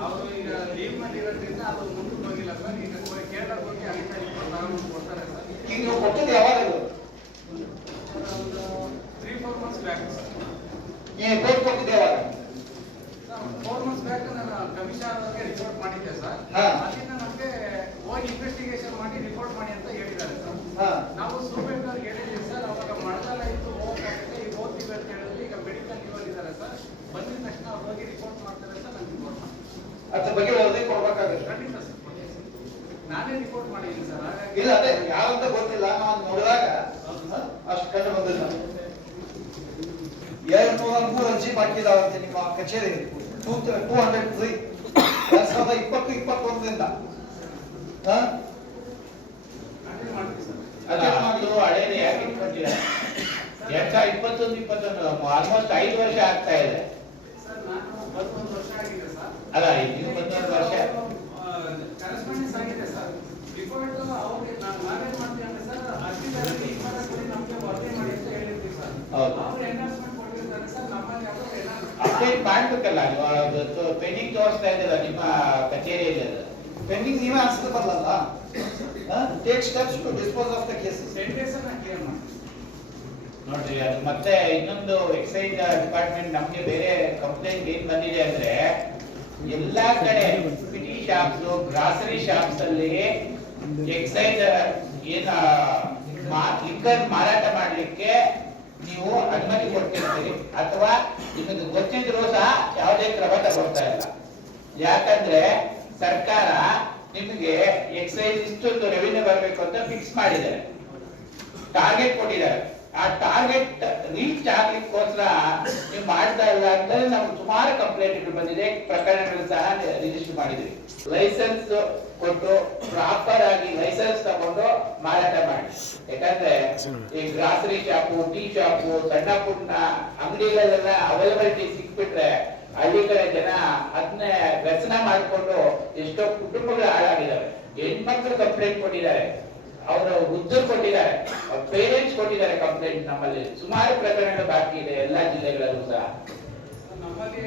ಅವರು ಈಗ ಲೀವ್ ನಲ್ಲಿ ಇರೋದ್ರಿಂದ ಅದು ಮುಂದಕ್ಕೆ ಹೋಗಿಲ್ಲ ಸರ್. ಈಗ ಕೇರಳ ಹೋಗಿ ಅಲ್ಲಿಂದ ರಿಪೋರ್ಟ್ ತಗೊಂಡು ಕೊಡ್ತಾರೆ ಸರ್. ಈಗ ನೀವು ಕೊಟ್ಟದ್ದು ಯಾವಾಗ ಅದು? ಒಂದು 3-4 ಮಂತ್ಸ್ ಬ್ಯಾಕ್ ಸರ್. ಈ ರಿಪೋರ್ಟ್ ಕೊಟ್ಟಿದ್ದು ಯಾವಾಗ? 4 ಮಂತ್ಸ್ ಬ್ಯಾಕ್ ನಾನು ಕಮಿಷನರ್ ಅವರಿಗೆ ರಿಪೋರ್ಟ್ ಮಾಡಿದ್ದೆ ಸರ್. ಹಾ. ಅಲ್ಲಿಂದ ನಮಗೆ ಹೋಗಿ ಇನ್ವೆಸ್ಟಿಗೇಷನ್ ಮಾಡಿ ರಿಪೋರ್ಟ್ ಮಾಡಿ ಅಂತ ಹೇಳಿದ್ದಾರೆ ಸರ್. ಹಾ. ನಾವು ಸೂಪರಿಂಟ್ ಅವ್ರಿಗೆ ಹೇಳಿದ್ದೀವಿ ಸರ್. ಅವಾಗ ಮಳೆಗಾಲ ಇತ್ತು, ಹೋಗಕ್ಕಾಗುತ್ತೆ, ಈಗ ಹೋಗ್ತೀವಿ ಅಂತ ಹೇಳಿದ್ರೆ ಈಗ ಮೆಡಿಕಲ್ ಲೀವ್ ಇದ್ದಾರೆ ಸರ್. ಬಂದಿದ ತಕ್ಷಣ ಅವ್ರು ಹೋಗಿ ರಿಪೋರ್ಟ್ ಮಾಡ್ತಾರೆ ಸರ್. ನಾನು ರಿಪೋರ್ಟ್ ಮಾಡ್ತೀನಿ. ಅದ್ರ ಬಗ್ಗೆ ವರದಿ ಕೊಡ್ಬೇಕಾಗುತ್ತೆ. ಖಂಡಿತ ಸರ್. ನಾನೇ ರಿಪೋರ್ಟ್ ಮಾಡಿದ್ದೀನಿ ಸರ್. ಹಾಗಾಗಿ ಇಲ್ಲ ಅದೇ ಯಾರಂತ ಗೊತ್ತಿಲ್ಲ, ನಾನು ನೋಡಿದಾಗ ಅಷ್ಟು ಕಂಡು ಬಂದಿಲ್ಲ. 203 ಅರ್ಜಿ ಬಾಕಿ ಇದಾವಂತೆ ನಿಮ್ಮ ಕಚೇರಿ 203 2020-21ರಿಂದ. ನಾನೇ ಮಾಡ್ತೀನಿ ಸರ್. ಅಲ್ಲ ಅದು ಹಳೇದು ಯಾಕೆ ಇಟ್ಕೊಂಡಿಲ್ಲ? 2021 ಆಲ್ಮೋಸ್ಟ್ 5 ವರ್ಷ ಆಗ್ತಾ ಇದೆ. ಸರ್ ನಾನು 11 ವರ್ಷ ಆಗಿದೆ ಸರ್. ಅಲ್ಲ ಇದು 11 ವರ್ಷ ಕರೆಸ್ಪಾಂಡೆನ್ಸ್ ಆಗಿದೆ ಸರ್. ರಿಪೋರ್ಟ್ ಅವ್ರಿಗೆ ನಾವೇನ್ ಮಾಡ್ತೀವಿ ಅಂದ್ರೆ ಸರ್, ಅರ್ಜಿದಾರರಿಗೆ ಈ ತರ ಕೊಡಿ ನಮಗೆ ವರದಿ ಮಾಡಿ ಅಂತ ಹೇಳಿರ್ತೀವಿ ಸರ್. ಹೌದು. ಅವ್ರು ಎನ್ಹಾನ್ಸ್ಮೆಂಟ್ ಕೊಟ್ಟಿರ್ತಾರೆ ಸರ್. ನಮ್ಮಲ್ಲಿ ಅವರು ಅಪ್ಡೇಟ್ ಮಾಡ್ಬೇಕಲ್ಲ. ಪೆಂಡಿಂಗ್ ತೋರಿಸ್ತಾ ಇದ್ದಲ್ಲ ನಿಮ್ಮ ಕಚೇರಿಯಲ್ಲಿ ಅದು. ಪೆಂಡಿಂಗ್ ನೀವೇ ಆನ್ಸರ್ ಬರಲ್ಲ. Take steps to dispose of the cases. 10 days ಅನ್ನ ಕ್ಲಿಯರ್ ಮಾಡ್ತೀವಿ. ನೋಡ್ರಿ ಅದು ಮತ್ತೆ ಇನ್ನೊಂದು ಎಕ್ಸೈಸ್ ಡಿಪಾರ್ಟ್ಮೆಂಟ್ ನಮ್ಗೆ ಬೇರೆ ಕಂಪ್ಲೇಂಟ್ ಏನ್ ಬಂದಿದೆ ಅಂದ್ರೆ, ಎಲ್ಲಾ ಕಡೆ ಪಿಟಿ ಶಾಪ್ಸ್, ಗ್ರಾಸರಿ ಶಾಪ್ಸ್ ಅಲ್ಲಿ ಎಕ್ಸೈಸ್ ಏನ ಲಿಕ್ಕರ್ ಮಾರಾಟ ಮಾಡ್ಲಿಕ್ಕೆ ನೀವು ಅನುಮತಿ ಕೊಡ್ತಿರ್ತೀರಿ, ಅಥವಾ ನಿಮಗೆ ಗೊತ್ತಿದ್ರು ಸಹ ಯಾವುದೇ ಕ್ರಮ ತಗೊಳ್ತಾ ಇಲ್ಲ. ಯಾಕಂದ್ರೆ ಸರ್ಕಾರ ನಿಮಗೆ ಎಕ್ಸೈಸ್ ಇಷ್ಟೊಂದು ರೆವಿನ್ಯೂ ಬರಬೇಕು ಅಂತ ಫಿಕ್ಸ್ ಮಾಡಿದ್ದಾರೆ, ಟಾರ್ಗೆಟ್ ಕೊಟ್ಟಿದ್ದಾರೆ. ಆ ಟಾರ್ಗೆಟ್ ರೀಚ್ ಆಗ್ಲಿಕ್ಕೋಸ್ಕರ ನೀವು ಮಾಡ್ತಾ ಇಲ್ಲ ಅಂತ ನಮ್ಗೆ ಸುಮಾರು ಕಂಪ್ಲೇಂಟ್ ಬಂದಿದೆ, ಪ್ರಕರಣಗಳು ಸಹ ರಿಜಿಸ್ಟರ್ ಮಾಡಿದ್ವಿ. ಲೈಸೆನ್ಸ್ ಕೊಟ್ಟು ಪ್ರಾಪರ್ ಆಗಿ ಲೈಸೆನ್ಸ್ ತಗೊಂಡು ಮಾರಾಟ ಮಾಡಿ. ಯಾಕಂದ್ರೆ ಈ ಗ್ರಾಸರಿ ಶಾಪು, ಟೀ ಶಾಪು, ಸಣ್ಣ ಪುಟ್ಟ ಅಂಗಡಿಗಳೆಲ್ಲ ಅವೈಲಬಿಲಿಟಿ ಸಿಕ್ಬಿಟ್ರೆ ಹಳ್ಳಿ ಕಡೆ ಜನ ಅದನ್ನೇ ವ್ಯಸನ ಮಾಡಿಕೊಂಡು ಎಷ್ಟೋ ಕುಟುಂಬಗಳು ಹಾಳಾಗಿದ್ದಾವೆ. ಹೆಣ್ಮಕ್ಳು ಕಂಪ್ಲೇಂಟ್ ಕೊಟ್ಟಿದ್ದಾರೆ, ಅವರು ವೃದ್ಧರು ಕೊಟ್ಟಿದ್ದಾರೆ, ಪೇರೆಂಟ್ಸ್ ಕೊಟ್ಟಿದ್ದಾರೆ ಕಂಪ್ಲೇಂಟ್. ನಮ್ಮಲ್ಲಿ ಸುಮಾರು ಪ್ರಕರಣಗಳು ಬಾಕಿ ಇದೆ ಎಲ್ಲಾ ಜಿಲ್ಲೆಗಳಲ್ಲೂ ಸಹ. ನಮ್ಮಲ್ಲಿ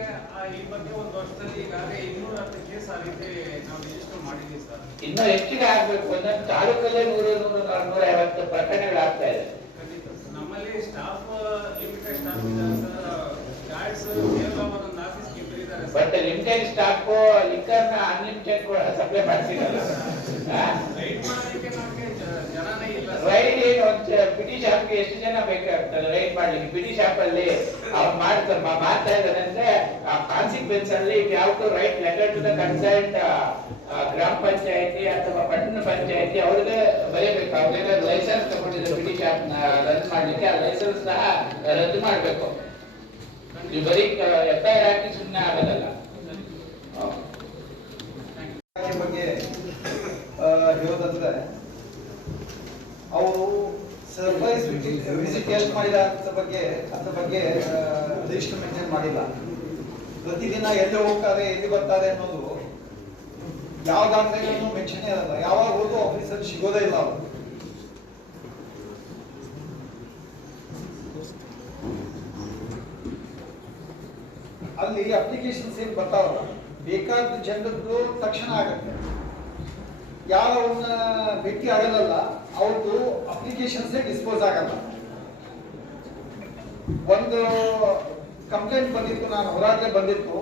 ಈ ಬಗ್ಗೆ ಒಂದು ವರ್ಷದಲ್ಲಿ ಈಗಾಗಲೇ 210 ಕೇಸ್ ಆ ರೀತಿ ನಾವು ರಿಜಿಸ್ಟರ್ ಮಾಡಿದ್ದೀವಿ ಸರ್. ಇನ್ನೂ ಹೆಚ್ಚಿಗೆ ಆಗ್ಬೇಕು. ಒಂದೊಂದು ತಾಲೂಕಲ್ಲೇ 100-150 ಪ್ರಕರಣಗಳಾಗ್ತಾ ಇದೆ. ಖಂಡಿತ ಸರ್. ನಮ್ಮಲ್ಲಿ ಸ್ಟಾಫ್ ಲಿಮಿಟೆಡ್ ಸ್ಟಾಫ್ ಇದ್ದಾರೆ ಸರ್. ಗಾರ್ಡ್ಸ್ ಕೇವಲ ಒಂದೊಂದು ಆಫೀಸ್ಗೆ ಇಬ್ಬರು ಇದ್ದಾರೆ ಸರ್. ಬಟ್ ಲಿಮಿಟೆಡ್ ಸ್ಟಾಕ್ ಲಿಕ್ಕರ್ನ ಅನ್ಲಿಮಿಟೆಡ್ ಸಪ್ಲೈ ಮಾಡ್ತಿರಲ್ಲ. ರೈಡ್ ಮಾಡಲಿಕ್ಕೆ ನಮಗೆ ಜನನೇ ಇಲ್ಲ ಸರ್. ರೈಡ್ ಏನು ಪಿಟಿ ಶಾಪ್ಗೆ ಎಷ್ಟು ಜನ ಬೇಕಾಗ್ತದೆ ರೈಡ್ ಮಾಡ್ಲಿಕ್ಕೆ? ಪಿಟಿ ಶಾಪ್ ಅಲ್ಲಿ ಅವ್ರು ಮಾಡ್ತಾ ಇದ್ದಾರೆ ಅಂದ್ರೆ ಆ ಕಾನ್ಸಿಕ್ವೆನ್ಸ್ ಅಲ್ಲಿ ಯಾವ್ದು write letter to the concerned ಗ್ರಾಮ ಪಂಚಾಯತಿ ಅಥವಾ ಪಟ್ಟಣ ಪಂಚಾಯತಿ ಅವ್ರಿಗೆ ಬರೀಬೇಕು. ಅವ್ರಿಗೆಲ್ಲ ಲೈಸೆನ್ಸ್ ತಗೊಂಡಿದ್ದಾರೆ ಪಿಟಿ ಶಾಪ್ ರನ್ ಮಾಡ್ಲಿಕ್ಕೆ, ಆ ಲೈಸೆನ್ಸ್ ಸಹ ರದ್ದು ಮಾಡ್ಬೇಕು. ನೀವು ಬರೀ FIR ಹಾಕಿ ಸುಮ್ಮನೆ ಆಗೋದಲ್ಲ. ಬಗ್ಗೆ ಹೇಳೋದಂದ್ರೆ, ಅವರು ಸರ್ಪ್ರೈಸ್ ವಿಸಿಟ್ ಎಷ್ಟು ಮಾಡಿದ ಅದ್ರ ಬಗ್ಗೆ ಲಿಸ್ಟ್ ಮೇಂಟೈನ್ ಮಾಡಿಲ್ಲ. ಪ್ರತಿದಿನ ಎಲ್ಲಿ ಹೋಗ್ತಾರೆ, ಎಲ್ಲಿ ಬರ್ತಾರೆ ಅನ್ನೋದು ಯಾವ ದಾಖಲೆಗಳನ್ನು ಮೆನ್ಷನ್ ಇರಲ್ಲ. ಯಾವಾಗ ಹೋದ್ರು ಆಫೀಸರ್ ಸಿಗೋದೇ ಇಲ್ಲ ಅವರು. ಅಲ್ಲಿ ಅಪ್ಲಿಕೇಶನ್ಸ್ ಏನ್ ಬರ್ತಾವಲ್ಲ, ಬೇಕಾದ ಜನರದ್ದು ತಕ್ಷಣ ಆಗತ್ತೆ. ಯಾರನ್ನ ಭೇಟಿ ಆಗಲ್ಲ ಅವ್ರದ್ದು ಅಪ್ಲಿಕೇಶನ್ಸ್ ಡಿಸ್ಪೋಸ್ ಆಗಲ್ಲ. ಒಂದು ಕಂಪ್ಲೇಂಟ್ ಬಂದಿತ್ತು, ನಾನು ಹೊರಗೆ ಬಂದಿತ್ತು,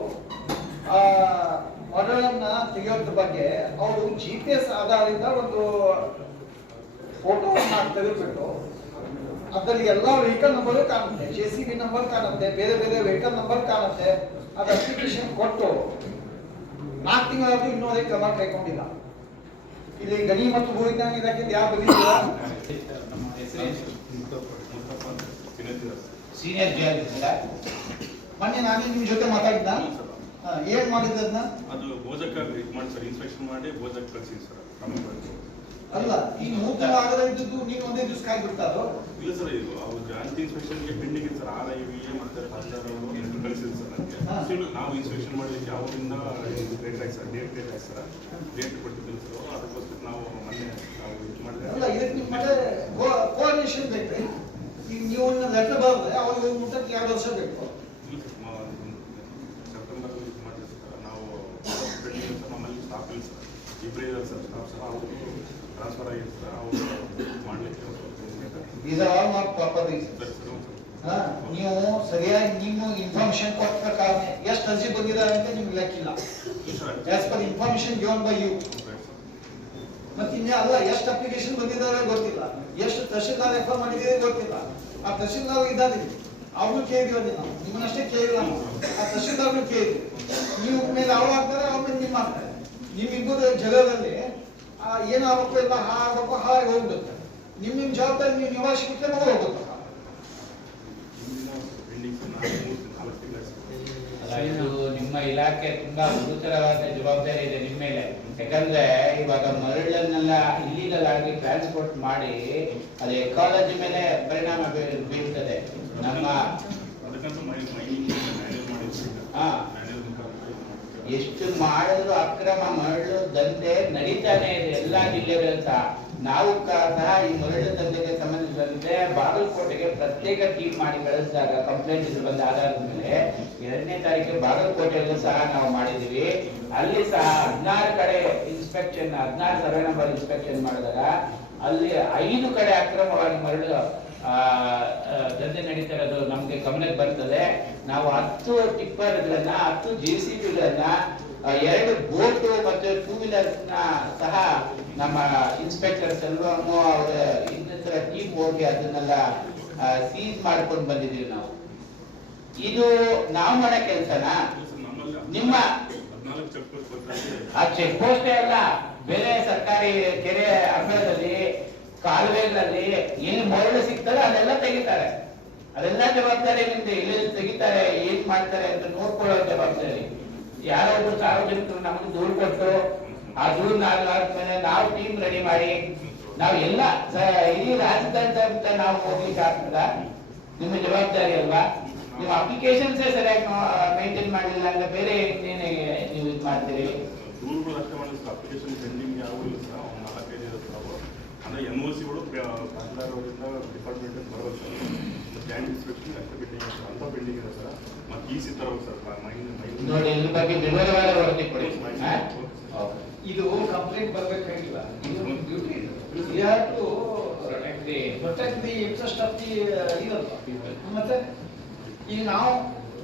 ಆ ಮೊಡಲನ್ನ ತೆಗೆಯೋದ್ರ ಬಗ್ಗೆ ಅವರು GPS ಆಧಾರಿತ ಒಂದು ಫೋಟೋವನ್ನು ತೆಗೆದುಬಿಟ್ಟು ಅದರಲ್ಲಿ ಎಲ್ಲಾ ವೆಹಿಕಲ್ ನಂಬರ್ ಕಾಣುತ್ತೆ, JCB ನಂಬರ್ ಕಾಣುತ್ತೆ, ಬೇರೆ ಬೇರೆ ವೆಹಿಕಲ್ ನಂಬರ್ ಕಾಣುತ್ತೆ. ಅದು ಅಪ್ಲಿಕೇಶನ್ ಕೊಟ್ಟು 4 ತಿಂಗಳಾದ್ರೂ ಇನ್ನೂ ಅದಕ್ಕೆ ಕ್ರಮ ಕೈಗೊಂಡಿಲ್ಲ. ಇಲ್ಲಿ ಗಣಿ ಮತ್ತು ಭೂವಿಜ್ಞಾನ ಇಲಾಖೆ ಯಾವ ಬಂದಿದ್ದೀರಾ? ಸೀನಿಯರ್ ಜಿಯಾಲಜಿಸ್ಟ್ ಮೊನ್ನೆ ನಾನೇ ನಿಮ್ ಜೊತೆ ಮಾತಾಡಿದ್ದ. ಏನ್ ಮಾಡಿದ್ದ ಅದನ್ನ? ಅದು ಬೋಜಕ ಇದು ಮಾಡಿ ಸರ್, ಇನ್ಸ್ಪೆಕ್ಷನ್ ಮಾಡಿ ಬೋಜಕ್ ಕಳಿಸಿ ಸರ್. ಅಲ್ಲ ಈ 3 ತಿಂಗಳು ಆಗದ ಇದ್ದದ್ದು ನೀವು ಒಂದೇ ದಿವಸ ಕಾಯ್ಬಿಡ್ತಾರೋ? ಇಲ್ಲ ಸರ್, ಇದು ಅವ್ರು ಜಾಸ್ತಿ ಇನ್ಸ್ಪೆಕ್ಷನ್ಗೆ ಪೆಂಡಿಂಗ್ ಇದೆ ಸರ್. RIV ಮತ್ತೆ ಕಳಿಸಿದ್ರು ಸರ್ ನನಗೆ. ನಾವು ಇನ್ಸ್ಪೆಕ್ಷನ್ ಮಾಡಲಿಕ್ಕೆ ಅವರಿಂದ ಡೇಟ್ ಆಯ್ತು ಸರ್, ಡೇಟ್ ಆಯ್ತು ಸರ್, ಡೇಟ್ ಕೊಟ್ಟಿದ್ದಿಲ್ಲ ಸರ್. ಅದಕ್ಕೋಸ್ಕರ ನಾವು ಮೊನ್ನೆ ನಾವು ಇದು ಮಾಡಿದ್ರೆ ಅಲ್ಲ, ಇದಕ್ಕೆ ನಿಮ್ಮ ಮನೆ ಕೋಆರ್ಡಿನೇಷನ್ ಬೇಕು. ಈಗ ನೀವು ಲೆಟರ್ ಬರೆದ್ರೆ ಅವ್ರಿಗೆ ಹೋಗಿ ಮುಟ್ಟಕ್ಕೆ 2 ವರ್ಷ ಬೇಕು. ಸೆಪ್ಟೆಂಬರ್ ಇದು ಮಾಡಿದ್ರೆ ಸರ್ ನಾವು ಪೆಂಡಿಂಗ್ ಸರ್. ನಮ್ಮಲ್ಲಿ ಸ್ಟಾಫ್ ಇಲ್ಲ ಸರ್, ಇಬ್ಬರೇ ಇದ್ದಾರೆ ಸರ್ ಸ್ಟಾಫ್ ಸರ್. ಅವರು ಟ್ರಾನ್ಸ್ಫರ್ ಆಗಿದೆ ಸರ್. ಅವರು ಮಾಡಲಿಕ್ಕೆ These are all not proper reasons. ನೀವು ಸರಿಯಾಗಿ ನಿಮ್ಮ ಇನ್ಫಾರ್ಮೇಶನ್ ಕೊಟ್ಟ ಪ್ರಕಾರ ಎಷ್ಟು ಅರ್ಜಿ ಬಂದಿದ್ದಾರೆ ಅಂತ ನಿಮ್ಗೆ ಲೆಕ್ಕಿಲ್ಲ. As per information given by you. ಮತ್ತೆ ಇನ್ನೇ ಅಲ್ಲ, ಎಷ್ಟು ಅಪ್ಲಿಕೇಶನ್ ಬಂದಿದ್ದಾರೆ ಗೊತ್ತಿಲ್ಲ, ಎಷ್ಟು ತಹಶೀಲ್ದಾರ್ ರೆಫರ್ ಮಾಡಿದ್ದೀರಿ ಗೊತ್ತಿಲ್ಲ. ಆ ತಹಶೀಲ್ದಾರ್ ಇದ್ದಾರೆ, ಅವ್ರನ್ನೂ ಕೇಳಿದ್ವಿ ನಾವು, ನಿಮ್ಮನ್ನಷ್ಟೇ ಕೇಳಿಲ್ಲ ನಾವು. ಆ ತಹಶೀಲ್ದಾರ್ನು ಕೇಳಿದ್ವಿ. ನೀವು ಮೇಲೆ ಅವ್ರು ಹಾಕ್ತಾರೆ, ಅವ್ರ ಮೇಲೆ ನಿಮ್ಮ ಹಾಕ್ತಾರೆ. ನಿಮ್ಮಿಬ್ಬರ ಜಗದಲ್ಲಿ ಏನಾಗಬೇಕು ಎಲ್ಲ ಹಾಗಬೇಕು, ಹಾಗೆ ಹೋಗ್ಬಿಡುತ್ತೆ. ನಿಮ್ಮ ಜವಾಬ್ದಾರಿ ನೀವು ನಿವಾಸಿಗೆ ಹೋಗ್ಬೇಕು. ಇದು ನಿಮ್ಮ ಇಲಾಖೆ ತುಂಬಾ ಗುರುತರವಾದ ಜವಾಬ್ದಾರಿ ಇದೆ ನಿಮ್ಮ ಮೇಲೆ. ಯಾಕಂದ್ರೆ ಇವಾಗ ಮರಳನ್ನೆಲ್ಲ ಇಲ್ಲಿಗಲ್ ಆಗಿ ಟ್ರಾನ್ಸ್ಪೋರ್ಟ್ ಮಾಡಿ ಅದು ಎಕಾಲಜಿ ಮೇಲೆ ಪರಿಣಾಮ ಬೀಳ್ತದೆ. ನಮ್ಮ ಎಷ್ಟು ಮಾಡಿದ್ರು ಅಕ್ರಮ ಮರಳು ದಂಧೆ ನಡೀತಾನೆ ಇದೆ ಎಲ್ಲ ಜಿಲ್ಲೆಗಳಲ್ಲಿ ಸಹ. ನಾವು ಸಹ ಈ ಮರಳು ದಂಧೆಗೆ ಸಂಬಂಧಿಸಿದಂತೆ ಬಾಗಲಕೋಟೆಗೆ ಪ್ರತ್ಯೇಕ ಟೀಮ್ ಮಾಡಿ ಕಳಿಸಿದಾಗ ಕಂಪ್ಲೇಂಟ್ ಇದು ಬಂದ ಆಧಾರದ ಮೇಲೆ 2ನೇ ತಾರೀಕು ಬಾಗಲಕೋಟೆಯಲ್ಲೂ ಸಹ ನಾವು ಮಾಡಿದೀವಿ. ಅಲ್ಲಿ ಸಹ 16 ಕಡೆ ಇನ್ಸ್ಪೆಕ್ಷನ್, 16 ಸರ್ವೆ ನಂಬರ್ ಇನ್ಸ್ಪೆಕ್ಷನ್ ಮಾಡಿದಾಗ ಅಲ್ಲಿ 5 ಕಡೆ ಅಕ್ರಮವಾಗಿ ಮರಳು ದಂಧೆ ನಡೀತಾ ಇರೋದು ನಮ್ಗೆ ಗಮನಕ್ಕೆ ಬರ್ತದೆ. ನಾವು 10 ಟಿಪ್ಪರ್ಗಳನ್ನ, 10 JCBಗಳನ್ನ, 2 ಬೋಟ್ ಮತ್ತು 2 ವೀಲರ್ಸ್ ಸಹ ನಮ್ಮ ಇನ್ಸ್ಪೆಕ್ಟರ್ ಸೆಲ್ವಮ್ ಅವರ ಇನ್ನಿತರ ಟೀಮ್ ಹೋಗಿ ಅದನ್ನೆಲ್ಲ ಸೀಸ್ ಮಾಡ್ಕೊಂಡು ಬಂದಿದ್ದೀವಿ ನಾವು. ಇದು ನಾವು ಮಾಡೋ ಕೆಲಸನಾ? ನಿಮ್ಮ ಆ ಚೆಕ್ ಪೋಸ್ಟ್ ಅಲ್ಲ, ಬೇರೆ ಸರ್ಕಾರಿ ಕೆರೆ ಅಂಗಳದಲ್ಲಿ ಕಾಲುವೆಗಳಲ್ಲಿ ಏನು ಮರಳು ಸಿಗ್ತದೆ ಅದೆಲ್ಲ ತೆಗಿತಾರೆ. ಅದೆಲ್ಲ ಜವಾಬ್ದಾರಿ ನಿಮ್ದು. ಇಲ್ಲಿ ತೆಗಿತಾರೆ, ಏನ್ ಮಾಡ್ತಾರೆ ಅಂತ ನೋಡ್ಕೊಳ್ಳೋ ಜವಾಬ್ದಾರಿ. ಯಾರೋ ಒಬ್ರು ಸಾರ್ವಜನಿಕರು ನಮಗೆ ದೂರು ಕೊಟ್ಟು ಆ ದೂರನ್ನ ಆದ್ಮೇಲೆ ನಾವು ಟೀಮ್ ರೆಡಿ ಮಾಡಿ ನಾವು ಎಲ್ಲ ಇಡೀ ರಾಜ್ಯದಂತ ನಾವು ಹೋಗ್ಲಿಕ್ಕೆ ಆಗ್ತದ? ನಿಮ್ಮ ಜವಾಬ್ದಾರಿ ಅಲ್ವಾ? ನೀವು ಅಪ್ಲಿಕೇಶನ್ಸ್ ಸರಿಯಾಗಿ ಮೇಂಟೈನ್ ಮಾಡಲಿಲ್ಲ ಅಂದ್ರೆ ಬೇರೆ ಇನ್ನೇನೆ ನೀವು ಇದು ಮಾಡ್ತೀರಿ? ರೂಲ್ಗಳು ಅಷ್ಟೇ ಮಾಡಿದ್ರೆ ಅಪ್ಲಿಕೇಶನ್ ಪೆಂಡಿಂಗ್ ಯಾವ ಇಲ್ಲ ಸರ್. 4-5 ಇರುತ್ತೆ ಅವು. ಅಂದರೆ NOCಗಳು ತಹಸೀಲ್ದಾರವರಿಂದ ಡಿಪಾರ್ಟ್ಮೆಂಟ್ ಬರೋದು ಸರ್. ಲ್ಯಾಂಡ್ ಇನ್ಸ್ಪೆಕ್ಷನ್ ಅಷ್ಟೇ ಪೆಂಡಿಂಗ್ ಸರ್, ಅಂತ ಪೆಂಡಿಂಗ್ ಇದೆ ಸರ್. ಮತ್ತು ಈ ಸಿಗ್ತಾರಲ್ಲ ಸರ್, ನೋಡಿ ಇದ್ರ ಬಗ್ಗೆ ವಿವರವಾದ ವರದಿ ಕೊಡಿ. ಇದು ಕಂಪ್ಲೇಂಟ್ ಬರ್ಬೇಕಾಗಿಲ್ಲ, ಇದು duty. You have to protect the interest of the ಇದಲ್ವಾ. ಮತ್ತೆ ಈಗ ನಾವು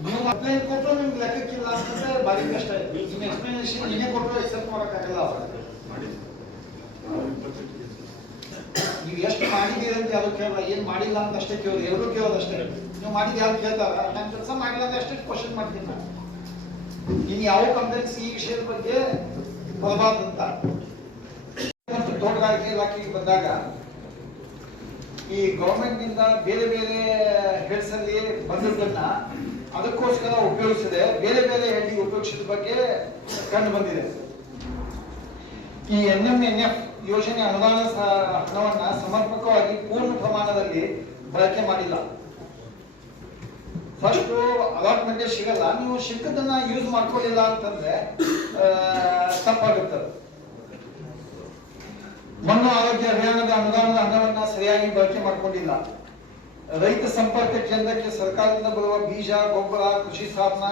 ನೀವು ಕಂಪ್ಲೇಂಟ್ ಕೊಟ್ಟರು ನಿಮ್ಗೆ ಲೆಕ್ಕಕ್ಕಿಲ್ಲ ಅಂತಂದ್ರೆ ಭಾರಿ ಕಷ್ಟ ಇದೆ. ನಿಮ್ಮ ಎಕ್ಸ್ಪ್ಲನೇಷನ್ ನೀನೇ ಕೊಟ್ಟರು ಎಕ್ಸೆಪ್ಟ್ ಮಾಡೋಕ್ಕಾಗಲ್ಲ. ನೀವು ಎಷ್ಟು ಮಾಡಿದ್ದೀರಿ ಅಂತ ಯಾರು ಕೇಳಲ್ಲ, ಏನು ಮಾಡಿಲ್ಲ ಅಂತ ಅಷ್ಟೇ ಕೇಳೋದು. 2 ಕೇಳೋದಷ್ಟೇ. ನೀವು ಮಾಡಿದ್ದು ಯಾರು ಕೇಳ್ತಾರ? ನಾನು ಕೆಲಸ ಮಾಡಿಲ್ಲ ಅಂದ್ರೆ ಅಷ್ಟೇ ಕ್ವಶನ್ ಮಾಡ್ತೀನಿ ನಾನು. ಇನ್ನು ಯಾವ ಕಂಪ್ಲೇಂಟ್ಸ್ ಈ ವಿಷಯದ ಬಗ್ಗೆ ಬರಬಾರ್ದಂತ. ಮತ್ತು ತೋಟಗಾರಿಕೆ ಇಲಾಖೆಗೆ ಬಂದಾಗ ಈ ಗವರ್ಮೆಂಟ್ ನಿಂದ ಬೇರೆ ಬೇರೆ ಹೆಡ್ಸ್ ಅಲ್ಲಿ ಬಂದದ್ದನ್ನ ಅದಕ್ಕೋಸ್ಕರ ಉಪಯೋಗಿಸಿದೆ, ಬೇರೆ ಬೇರೆ ಹೆಡ್ಗೆ ಉಪಯೋಗಿಸಿದ ಬಗ್ಗೆ ಕಂಡು ಬಂದಿದೆ. ಈ NMNF ಯೋಜನೆ ಅನುದಾನ ಹಣವನ್ನ ಸಮರ್ಪಕವಾಗಿ ಪೂರ್ಣ ಪ್ರಮಾಣದಲ್ಲಿ ಬಳಕೆ ಮಾಡಿಲ್ಲ. ಫಸ್ಟ್ ಅಲಾಟ್ಮೆಂಟ್ ಸಿಗಲ್ಲ, ನೀವು ಸಿಕ್ಕದನ್ನ ಯೂಸ್ ಮಾಡ್ಕೊಳ್ಳಿಲ್ಲ ಅಂತಂದ್ರೆ ತಪ್ಪಾಗುತ್ತೆ. ಮಣ್ಣು ಆರೋಗ್ಯ ಅಭಿಯಾನದ ಅನುದಾನದ ಹಣವನ್ನ ಸರಿಯಾಗಿ ಬಳಕೆ ಮಾಡಿಕೊಂಡಿಲ್ಲ. ರೈತ ಸಂಪರ್ಕ ಕೇಂದ್ರಕ್ಕೆ ಸರ್ಕಾರದಿಂದ ಬರುವ ಬೀಜ, ಗೊಬ್ಬರ, ಕೃಷಿ ಸಾಧನ,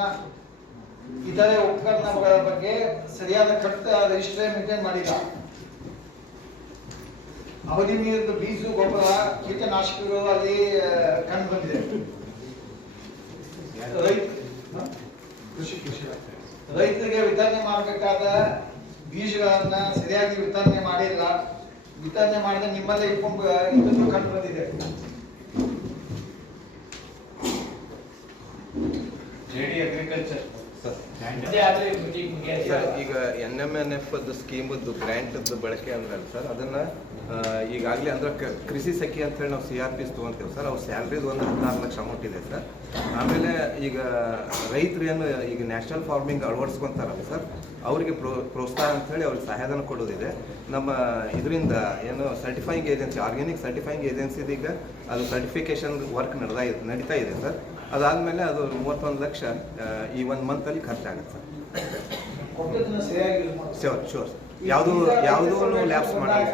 ಇತರೆ ಉಪಕರಣಗಳ ಬಗ್ಗೆ ಸರಿಯಾದ ಕಟ್ಟ ರಿಜಿಸ್ಟರ್ ಮೇಂಟೈನ್ ಮಾಡಿಲ್ಲ. ಅವಧಿ ಮೀರಿದ ಬೀಜ, ಗೊಬ್ಬರ, ಕೀಟನಾಶಕಗಳು ಅಲ್ಲಿ ಕಂಡು ಬಂದಿದೆ. ರೈತರಿಗೆ ವಿತರಣೆ ಮಾಡಬೇಕಾದ ಬೀಜಗಳನ್ನ ಸರಿಯಾಗಿ ವಿತರಣೆ ಮಾಡಿಲ್ಲ. ವಿತರಣೆ ಮಾಡಿದ ನಿಮ್ಮಲ್ಲೇ ಇದನ್ನು ಕಂಡು ಬಂದಿದೆ. JD ಅಗ್ರಿಕಲ್ಚರ್ ಈಗ NMNF ಸ್ಕೀಮ್ ಗ್ರಾಂಟ್ ಬಳಕೆ ಅಂದ್ರೆ ಸರ್, ಅದನ್ನ ಈಗಾಗಲೇ ಅಂದ್ರೆ ಕೃಷಿ ಸಖಿ ಅಂತ ಹೇಳಿ ನಾವು CRPs ತೊಗೊಂತೀವಿ ಸರ್. ಅವ್ರ ಸ್ಯಾಲ್ರಿದು ಒಂದು 16 ಲಕ್ಷ ಅಮೌಂಟ್ ಇದೆ ಸರ್. ಆಮೇಲೆ ಈಗ ರೈತರು ಏನು ಈಗ ನ್ಯಾಷನಲ್ ಫಾರ್ಮಿಂಗ್ ಅಳವಡಿಸ್ಕೊಂತಾರಲ್ಲ ಸರ್, ಅವರಿಗೆ ಪ್ರೋತ್ಸಾಹ ಅಂತ ಹೇಳಿ ಅವ್ರಿಗೆ ಸಹಾಯಧನ ಕೊಡೋದಿದೆ. ನಮ್ಮ ಇದರಿಂದ ಏನು ಸರ್ಟಿಫೈಯಿಂಗ್ ಏಜೆನ್ಸಿ, ಆರ್ಗ್ಯಾನಿಕ್ ಸರ್ಟಿಫೈಯಿಂಗ್ ಏಜೆನ್ಸಿದೀಗ ಅದು ಸರ್ಟಿಫಿಕೇಶನ್ ವರ್ಕ್ ನಡೀತಾ ಇದೆ ಸರ್. ಅದಾದಮೇಲೆ ಅದು 31 ಲಕ್ಷ ಈ 1 ಮಂತಲ್ಲಿ ಖರ್ಚಾಗುತ್ತೆ ಸರ್. ಶೋರ್ ಯಾವುದು ಲ್ಯಾಬ್ಸ್ ಮಾಡಲ್ಲ,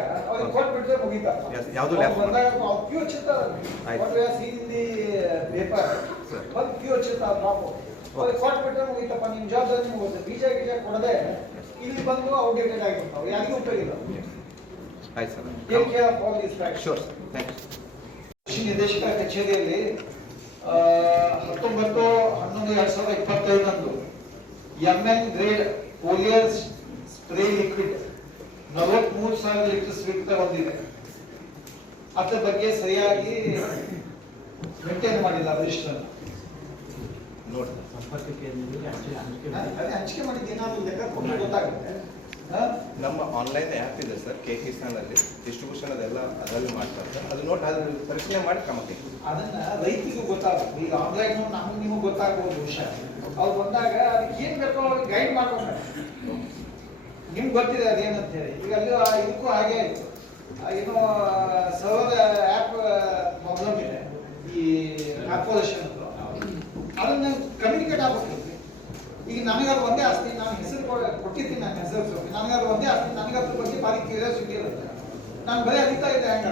ಯಾವುದು ಲ್ಯಾಬ್ಸ್ ಮುಗಿತಪ್ಪ ನಿಮ್ಮ ಜವಾಬ್ದಾರಿ ಮುಗಿದ ಬೀಜ ಕೊಡದೆ ಇಲ್ಲಿ ಬಂದು ಔಟ್ಡೇಟೆಡ್ ಆಗಿರ್ತಾವೆ, ಯಾರಿಗೂ ಉಪಯೋಗ ಇಲ್ಲ. ಆಯ್ತು sir. Take care of all these facts. Sure, thank you. ಕೃಷಿ ನಿರ್ದೇಶಕರ ಕಚೇರಿಯಲ್ಲಿ 19/11/2025 MN grade foliar spray liquid 43,000 litre ಸ್ವೀಕೃತ ಹೊಂದಿದೆ. ಅದರ ಬಗ್ಗೆ ಸರಿಯಾಗಿ ಮೇಂಟೈನ್ ಮಾಡಿಲ್ಲ ರಿಜಿಸ್ಟರ್. ನೋಡಿ ಅದೇ ಹಂಚಿಕೆ ಮಾಡಿದ್ದು ಏನಾದ್ರು ಲೆಕ್ಕ ಕೊಟ್ಟು ಗೊತ್ತಾಗುತ್ತೆ. ನಮ್ಮ ಆನ್ಲೈನ್ ಆ್ಯಪ್ ಇದೆ ಸರ್, KKisan-ಅಲ್ಲಿ ಡಿಸ್ಟ್ರಿಬ್ಯೂಷನ್ ಅದೆಲ್ಲ ಅದರಲ್ಲಿ ಮಾಡ್ತಾರೆ ಸರ್. ಅದು ನೋಡಿ ಅದನ್ನು ಪರಿಶೀಲನೆ ಮಾಡಿ ಕ್ರಮ ತೆಗೆದು ಅದನ್ನ ರೈತರಿಗೂ ಗೊತ್ತಾಗುತ್ತೆ. ಈಗ ಆನ್ಲೈನ್ ನಮ್ಗೆ ನಿಮಗೆ ಗೊತ್ತಾಗ್ಬೋದು ವಿಷಯ. ಅವ್ರು ಬಂದಾಗ ಅದಕ್ಕೆ ಏನ್ ಬೇಕೋ ಅವ್ರಿಗೆ ಗೈಡ್ ಮಾಡ್ಬೇಕು. ನಿಮ್ಗೆ ಗೊತ್ತಿದೆ ಅದೇನಂತ ಹೇಳಿ. ಈಗ ಅಲ್ಲಿ ಇದಕ್ಕೂ ಹಾಗೆ ಆಯ್ತು, ಏನೋ ಸರ್ವರ್ ಆ್ಯಪ್ ಪ್ರಾಬ್ಲಮ್ ಇದೆ ಈ ಕಾರ್ಪೊರೇಷನ್. ಅದನ್ನ ಕಮ್ಯುನಿಕೇಟ್ ಆಗ್ಬೇಕು. ಈಗ ನನಗದು ಒಂದೇ ಆಸ್ತಿ, ನಾನು ಹೆಸರು ಕೊಟ್ಟಿದ್ದೀನಿ, ನನ್ನ ಹೆಸರು ನನಗದು ಒಂದೇ ಆಸ್ತಿ, ನನಗದ್ರ ಬಗ್ಗೆ ಭಾರಿ ಕ್ಯೂರಿಯಾಸಿಟಿ ಇರುತ್ತೆ. ನಾನು ಬರೀ ಅರಿತಾ ಇದ್ದೆ ಹ್ಯಾಂಗ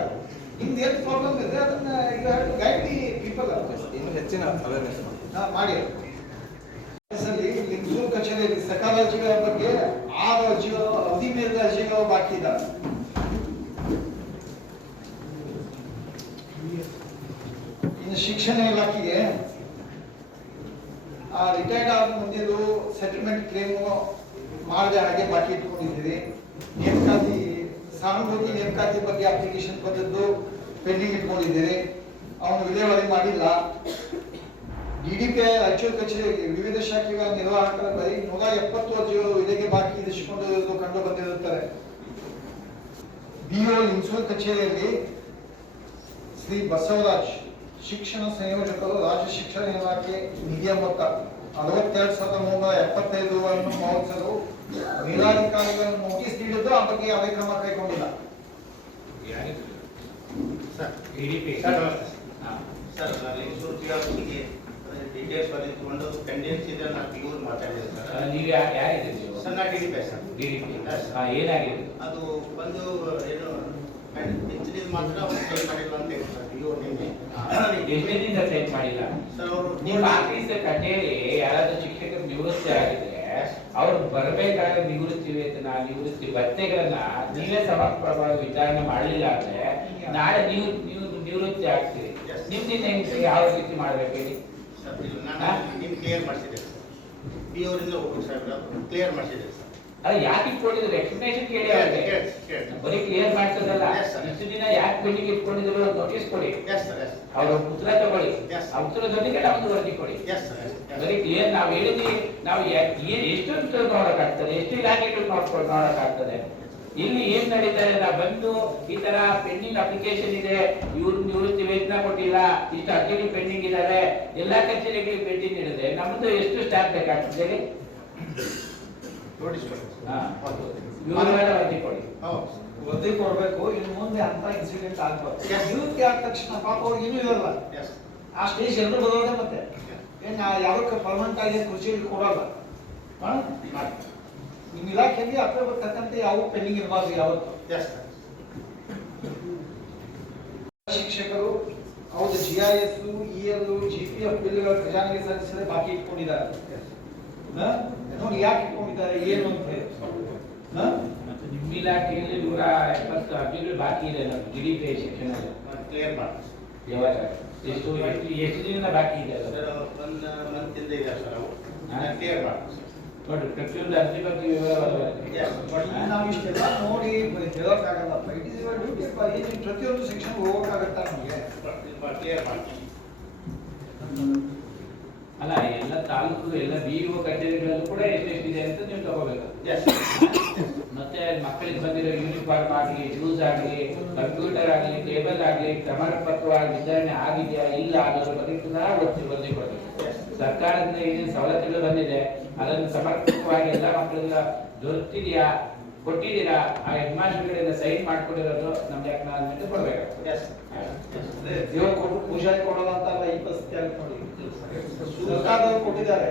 ನಿಮ್ದು ಏನು ಪ್ರಾಬ್ಲಮ್ ಇದೆ ಅದನ್ನ ಈಗ ಗೈಡ್ ದಿ ಪೀಪಲ್ ಇನ್ನೂ ಹೆಚ್ಚಿನ ಅವೇರ್ನೆಸ್ ಮಾಡಿ. ಲಿಂಗಸೂರು ಕಚೇರಿಯಲ್ಲಿ ಸಕಾಲ ಅರ್ಜಿಗಳ ಬಗ್ಗೆ 6 ಅರ್ಜಿಗಳು, ಅವಧಿ ಮೇಲಿದ ಅರ್ಜಿಗಳು ಬಾಕಿ ಇದ್ದಾವೆ. ಇನ್ನು ಶಿಕ್ಷಣ ಇಲಾಖೆಗೆ ರಿಟೈರ್ಡ್ ಆದ ಮುಂದಿದ್ದು ಸೆಟಲ್ಮೆಂಟ್ ಕ್ಲೇಮ್ ಮಾಡದೆ ಹಾಗೆ ಬಾಕಿ ಇಟ್ಕೊಂಡಿದ್ದೀವಿ. ನೇಮಕಾತಿ ಸಹಾನುಭೂತಿ ನೇಮಕಾತಿ ಬಗ್ಗೆ ಅಪ್ಲಿಕೇಶನ್ ಬಂದದ್ದು ಪೆಂಡಿಂಗ್ ಇಟ್ಕೊಂಡಿದ್ದೀರಿ, ಅವನು ವಿಲೇವಾರಿ ಮಾಡಿಲ್ಲ. DDPI ರಾಯಚೂರು ಕಚೇರಿಗೆ ವಿವಿಧ ಶಾಖೆಗಳ ನಿರ್ವಾಹಕರ ಬಳಿ 170 ಅರ್ಜಿಗಳು ಇದಕ್ಕೆ ಬಾಕಿ ಇರಿಸಿಕೊಂಡಿರುವುದು ಕಂಡು ಬಂದಿರುತ್ತಾರೆ. BO ಲಿಂಗಸೂರು ಕಚೇರಿಯಲ್ಲಿ ಶ್ರೀ ಬಸವರಾಜ್ ಶಿಕ್ಷಣ ಸಂಯೋಜಕರು ರಾಜ್ಯ ಶಿಕ್ಷಣ ಇಲಾಖೆ ನಿಧಿಯ ಮೊತ್ತ 62,375 ಅನ್ನು ಪಾವತಿಸಲು ಮೇಲಾಧಿಕಾರಿಗಳು ನೋಟಿಸ್ ನೀಡಿದ್ದು ಆ ಬಗ್ಗೆ ಯಾವುದೇ ಕ್ರಮ ಕೈಗೊಂಡಿಲ್ಲ. ಸರ್ ಲಿಂಗಸೂರು ಜಿಲ್ಲಾಧಿಕಾರಿಗೆ ಡೀಟೇಲ್ಸ್ ಬರೆದುಕೊಂಡು ಕಂಡೆನ್ಸ್ ಇದೆ ನಾನು ಪಿಯೂರ್ ಮಾತಾಡಿದೆ ಸರ್. ನೀವು ಯಾರಿದ್ದೀರಿ ನೀವು? ಸರ್ ನಾ DDP ಸರ್. DDP ಏನಾಗಿದೆ ಅದು ಒಂದು ಏನು ಇಂಜಿನಿಯರ್ ಮಾತ್ರ ಸೈನ್ ಮಾಡಿಲ್ಲ ಅಂತ ಹೇಳಿ ಸರ್ ಪಿಯೂರ್ ನಿನ್ನೆ. ಎಷ್ಟು ದಿನ ಸೈನ್ ಮಾಡಿಲ್ಲ ಸರ್ ಅವರು ನಿಮ್ಮ ಆಫೀಸ್ ಕಚೇರಿ ಯಾರಾದ್ರೂ ಶಿಕ್ಷಕರು ನಿವೃತ್ತಿ ಆಗಿದ್ರೆ ಅವ್ರು ಬರಬೇಕಾದ ನಿವೃತ್ತಿ ವೇತನ, ನಿವೃತ್ತಿ ಭತ್ಯೆಗಳನ್ನ ನೀವೇ ಸಮರ್ಪಕವಾಗಿ ವಿಚಾರಣೆ ಮಾಡಲಿಲ್ಲ ಅಂದ್ರೆ ನಾಳೆ ನೀವು ನಿವೃತ್ತಿ ಆಗ್ತೀರಿ. ನಿಮ್ದಿಂದ ಯಾವ ರೀತಿ ಮಾಡ್ಬೇಕು ಹೇಳಿ? ನಾನು ನಿಮ್ ಕ್ಲಿಯರ್ ಮಾಡಿಸಿದೆ ಸರ್. ಪಿಯೂರಿಂದ ಹೋಗ್ಬೇಕು ಸರ್, ಕ್ಲಿಯರ್ ಮಾಡಿಸಿದೆ ಸರ್. ಅಲ್ಲ ಯಾಕೆ ಇಟ್ಕೊಂಡಿದ್ರು ಎಕ್ಸ್ಪ್ಲನೇಷನ್ ಕೇಳಿ ಅವ್ರಿಗೆ. ಬರೀ ಕ್ಲಿಯರ್ ಮಾಡ್ಸೋದಲ್ಲ, ಇಷ್ಟು ದಿನ ಯಾಕೆ ಪೆಂಡಿಂಗ್ ಇಟ್ಕೊಂಡಿದ್ರು ನೋಟಿಸ್ ಕೊಡಿ, ಅವ್ರ ಉತ್ತರ ತಗೊಳ್ಳಿ, ಆ ಉತ್ತರದೊಂದಿಗೆ ನಮ್ದು ವರದಿ ಕೊಡಿ. ಬರೀ ಕ್ಲಿಯರ್ ನಾವು ಹೇಳಿದ್ವಿ, ನಾವು ಎಷ್ಟೊಂದು ನೋಡಕ್ಕಾಗ್ತದೆ, ಎಷ್ಟು ಇಲಾಖೆಗಳು ನೋಡಕ್ಕಾಗ್ತದೆ. ಇಲ್ಲಿ ಏನ್ ನಡೀತಾರೆ, ನಾವು ಬಂದು ಈ ತರ ಪೆಂಡಿಂಗ್ ಅಪ್ಲಿಕೇಶನ್ ಇದೆ, ಇವ್ರು ನಿವೃತ್ತಿ ವೇತನ ಕೊಟ್ಟಿಲ್ಲ, ಇಷ್ಟು ಅರ್ಜಿಗಳು ಪೆಂಡಿಂಗ್ ಇದಾವೆ, ಎಲ್ಲಾ ಕಚೇರಿಗಳಿಗೆ ಪೆಂಡಿಂಗ್ ಇಡಿದೆ, ನಮ್ದು ಎಷ್ಟು ಸ್ಟಾಫ್ ಬೇಕಾಗ್ತದೆ ಹೇಳಿ? ವರದಿ ಕೊಡ್ಬೇಕು. ಇನ್ನು ಮುಂದೆ ಅಂತ ಇನ್ಸಿಡೆಂಟ್ ಆಗ್ಬಾರ್ದು. ನಿವೃತ್ತಿ ಆದ ತಕ್ಷಣ ಪಾಪ ಅವ್ರಿಗೆ ಇನ್ನೂ ಇರಲ್ಲ ಆ ಸ್ಟೇಜ್ ಎಲ್ಲರೂ ಬರೋದೇ. ಮತ್ತೆ ಏನ್ ಯಾವಕ್ಕೆ ಪರ್ಮನೆಂಟ್ ಆಗಿ ಕುರ್ಚಿಯಲ್ಲಿ ಕೊಡಲ್ಲ. ನಿಮ್ಮ ಇಲಾಖೆಯಲ್ಲಿ ಅದ್ರ ಬರ್ತಕ್ಕಂತೆ ಯಾವ ಪೆಂಡಿಂಗ್ ಇರಬಾರ್ದು ಯಾವತ್ತು. ಶಿಕ್ಷಕರು ಹೌದು GIS, EL, GPF ಬಿಲ್ಗಳ ಖಜಾನೆಗೆ ಸಲ್ಲಿಸದೆ ಬಾಕಿ ಇಟ್ಕೊಂಡಿದ್ದಾರೆ. ನೋಡಿ ಯಾಕೆ ಇಟ್ಕೊಂಡಿದ್ದಾರೆ ಏನು ಅಂತ ಹೇಳಿ. ನಿಮ್ಮ ಇಲಾಖೆಯಲ್ಲಿ 170 ಅರ್ಜಿಗಳು ಬಾಕಿ ಇದೆ ನಮ್ಮ DDP ಸೆಕ್ಷನ್ ಕ್ಲಿಯರ್ ಮಾಡಿ. ಯಾವಾಗ ಎಷ್ಟು ದಿನದಿಂದ ಬಾಕಿ ಇದೆ? ಒಂದು ಮಂತಿಂದ ಇದೆ ಸರ್, ಅವು ಕ್ಲಿಯರ್ ಮಾಡಿ. ನೋಡಿ ಪ್ರತಿಯೊಂದು ಅರ್ಜಿ ಬಗ್ಗೆ ವಿವರವಾದ ನಾವು ಇಷ್ಟೆಲ್ಲ ನೋಡಿ ಹೇಳೋಕ್ಕಾಗಲ್ಲ. ಪ್ರತಿಯೊಂದು ಸೆಕ್ಷನ್ ಹೋಗೋಕ್ಕಾಗತ್ತಾ ನಮಗೆ? ಕ್ಲಿಯರ್ ಮಾಡಿ. ಅಲ್ಲ ಎಲ್ಲ ತಾಲೂಕು ಎಲ್ಲ BO ಕಚೇರಿಗಳಲ್ಲೂ ಕೂಡ ಎಷ್ಟೆಷ್ಟಿದೆ ಅಂತ ನೀವು ತಗೋಬೇಕು. ಮತ್ತೆ ಮಕ್ಕಳಿಗೆ ಬಂದಿರೋ ಯೂನಿಫಾರ್ಮ್ ಆಗಲಿ, ಶೂಸ್ ಆಗಲಿ, ಕಂಪ್ಯೂಟರ್ ಆಗಲಿ, ಟೇಬಲ್ ಆಗಲಿ ಪ್ರಮಾಣಪತ್ರವಾಗಿ ವಿತರಣೆ ಆಗಿದೆಯಾ ಇಲ್ಲ ಅನ್ನೋದ್ರ ಬಗ್ಗೆ ಪುನಃ ವರದಿ ಕೊಡಬೇಕು. ಸರ್ಕಾರದಿಂದ ಏನೇನು ಸವಲತ್ತುಗಳು ಬಂದಿದೆ ಅದನ್ನು ಸಮರ್ಪಕವಾಗಿ ಎಲ್ಲ ಮಕ್ಕಳೆಲ್ಲ ದೊರೆತಿದೆಯಾ, ಕೊಟ್ಟಿದ್ದೀರಾ, ಆ ಹೆಡ್ಮಾಸ್ಟರ್ಗಳಿಂದ ಸೈನ್ ಮಾಡ್ಕೊಂಡಿರೋದು ನಮ್ಗೆ ಅಕ್ನಾಲಜ್ಮೆಂಟ್ ಕೊಡ್ಬೇಕಾಗ್ತದೆ. ಇವಾಗ ಕೊಟ್ಟು ಪೂಜಾರಿ ಕೊಡೋದು ಅಂತ ಅಲ್ಲ, ಈ ಪರಿಸ್ಥಿತಿ ಆಗುತ್ತೆ ನೋಡಿ. ಸರ್ಕಾರದವರು ಕೊಟ್ಟಿದ್ದಾರೆ.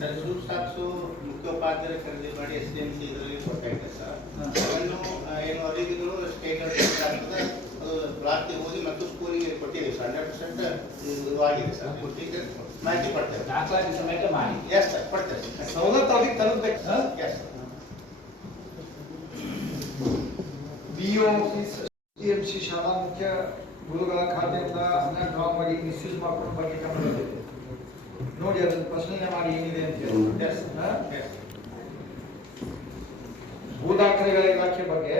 ಸರ್ ಸೂಟ್ ಸ್ಟಾಕ್ಸು ಮುಖ್ಯೋಪಾಧ್ಯಾಯರ ಖರೀದಿ ಮಾಡಿ SDMC ಇದರಲ್ಲಿ ಕೊಟ್ಟಾಗಿದೆ ಸರ್. ಅದನ್ನು ಏನು ಅವರಿಗೂ ಸ್ಟೇಟ್ ಆಗ್ತದೆ, ಅದು ಬ್ಲಾಕ್ಗೆ ಹೋಗಿ ಮತ್ತು ಸ್ಕೂಲಿಗೆ ಕೊಟ್ಟಿದ್ದೀವಿ ಸರ್. 100% ಇದು ಆಗಿದೆ ಸರ್. ಈಗ ಮಾಹಿತಿ ಕೊಡ್ತೇವೆ, ದಾಖಲಾತಿ ಸಮೇತ ಮಾಡಿ. ಎಸ್ ಸರ್, ಕೊಡ್ತೇವೆ. ಸವಲತ್ತು ಅವ್ರಿಗೆ ತಲುಪಬೇಕು. ಎಸ್ BO ಆಫೀಸ್ SDMC ಶಾಲಾ ಮುಖ್ಯ ಗುರುಗಳ ಖಾತೆಯಿಂದ ಹಣ ಡ್ರಾ ಮಾಡಿ ಮಿಸ್ಯೂಸ್ ಮಾಡ್ಕೊಂಡು ಬಗ್ಗೆ ಗಮನ ಬಂದಿದೆ. ನೋಡಿ ಅದನ್ನ ಪ್ರಶ್ನೆ ಮಾಡಿ ಏನಿದೆ ಅಂತ ಹೇಳಿ. ಭೂ ದಾಖಲೆಗಳ ಇಲಾಖೆ ಬಗ್ಗೆ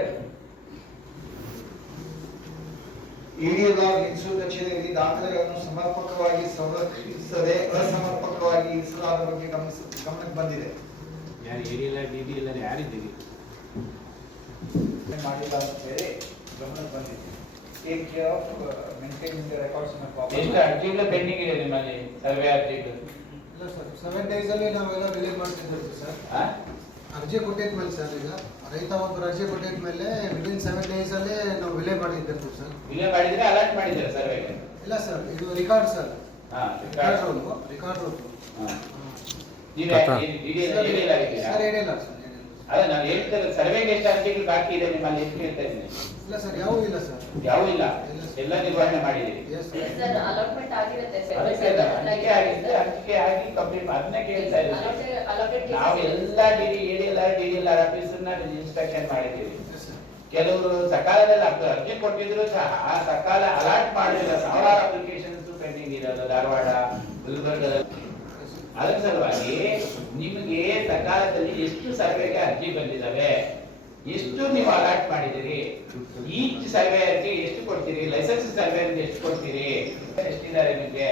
ಇಡಿಎಲ್ಆರ್ ಕಚೇರಿಯಲ್ಲಿ ದಾಖಲೆಗಳನ್ನು ಸಮರ್ಪಕವಾಗಿ ಸಂರಕ್ಷಿಸದೆ ಅಸಮರ್ಪಕವಾಗಿ ಇರಿಸಲಾದ ಬಗ್ಗೆ ಗಮನಕ್ಕೆ ಬಂದಿದೆ. ಯಾರು ಏರಿಯಲ್ಲ DDL ಯಾರಿದ್ದೀವಿ ಮಾಡಿಲ್ಲ ಅಂತ ಹೇಳಿ ಗಮನಕ್ಕೆ ಬಂದಿದೆ. Take care of maintaining the records in a ಎಷ್ಟು ಅರ್ಜಿಗಳು ಪೆಂಡಿಂಗ್ ಇದೆ ನಿಮ್ಮಲ್ಲಿ? ಸರ್ವೆ ಅರ್ಜಿಗಳು ಇಲ್ಲ ಸರ್, 7 days ಅಲ್ಲಿ ನಾವೆಲ್ಲ ರಿಲೀವ್ ಮಾಡ್ತಿದ್ದೀವಿ ಸರ್. ಅರ್ಜಿ ಕೊಟ್ಟಿದ್ಮೇಲೆ ಸರ್, ಈಗ ರೈತ ಒಬ್ಬರು ಅರ್ಜಿ ಕೊಟ್ಟಿದ್ಮೇಲೆ ವಿದಿನ್ 7 days ಅಲ್ಲಿ ನಾವು ವಿಲೇ ಮಾಡಿದ್ದೀವಿ ಸರ್. ವಿಲೇ ಮಾಡಿದ್ರೆ ಅಲರ್ಟ್ ಮಾಡಿದ್ದೀರಾ ಸರ್ವೆಗೆ? ಇಲ್ಲ ಸರ್, ಇದು record sir. Record roll. DDL ಆಗಿದ್ದೀರಾ? ಸರ್ ಏನಿಲ್ಲ ಸರ್. ಅಲ್ಲ ನಾನು ಹೇಳ್ತಾರೆ ಸರ್ವೆಗೆ ಎಷ್ಟು ಅರ್ಜಿಗಳು ಬಾಕಿ ಇದೆ ನಿಮ್ಮಲ್ಲಿ ಎಷ್ಟು ಹೇಳ್ತಾ ಇದ್ದೀನಿ? ಇಲ್ಲ ಸರ್, ಯಾವೂ ಇಲ್ಲ ಸರ್. ಯಾವೂ ಇಲ್ಲ, ಎಲ್ಲ ನಿರ್ವಹಣೆ ಮಾಡಿದ್ದೀರಿ. ಸರ್ ಅಲಾಟ್ಮೆಂಟ್ ಆಗಿರುತ್ತೆ ಸರ್. ಹಂಚಿಕೆ ಆಗಿದ್ರೆ ಹಂಚಿಕೆ ಆಗಿ ಕಂಪ್ಲೀಟ್ ಅದನ್ನೇ ಕೇಳ್ತಾ ಇದ್ದೀವಿ. ನಾವು ಎಲ್ಲ DDLR ಆಫೀಸನ್ನ ಇನ್ಸ್ಪೆಕ್ಷನ್ ಮಾಡಿದ್ದೀವಿ. ಕೆಲವರು ಸಕಾಲದಲ್ಲಿ ಅರ್ಜಿ ಕೊಟ್ಟಿದ್ರು ಸಹ ಆ ಸಕಾಲ ಅಲಾಟ್ ಮಾಡಿಲ್ಲ. ಸಾವಿರಾರು ಅಪ್ಲಿಕೇಶನ್ಸ್ ಪೆಂಡಿಂಗ್ ಇರೋದು ಧಾರವಾಡ, ಗುಲ್ಬರ್ಗದಲ್ಲಿ. ಅದರ ಸಲುವಾಗಿ ನಿಮಗೆ ಸಕಾಲದಲ್ಲಿ ಎಷ್ಟು ಸರ್ವೆಗೆ ಅರ್ಜಿ ಬಂದಿದ್ದಾವೆ, ಎಷ್ಟು ನೀವು ಅಲಾಟ್ ಮಾಡಿದಿರಿ, ಈಚ್ ಸರ್ವೆ ಅರ್ಜಿ ಎಷ್ಟು ಕೊಡ್ತೀರಿ, ಲೈಸೆನ್ಸ್ ಸರ್ವೆ ಎಷ್ಟು ಕೊಡ್ತೀರಿ, ಎಷ್ಟಿದ್ದಾರೆ ನಿಮಗೆ,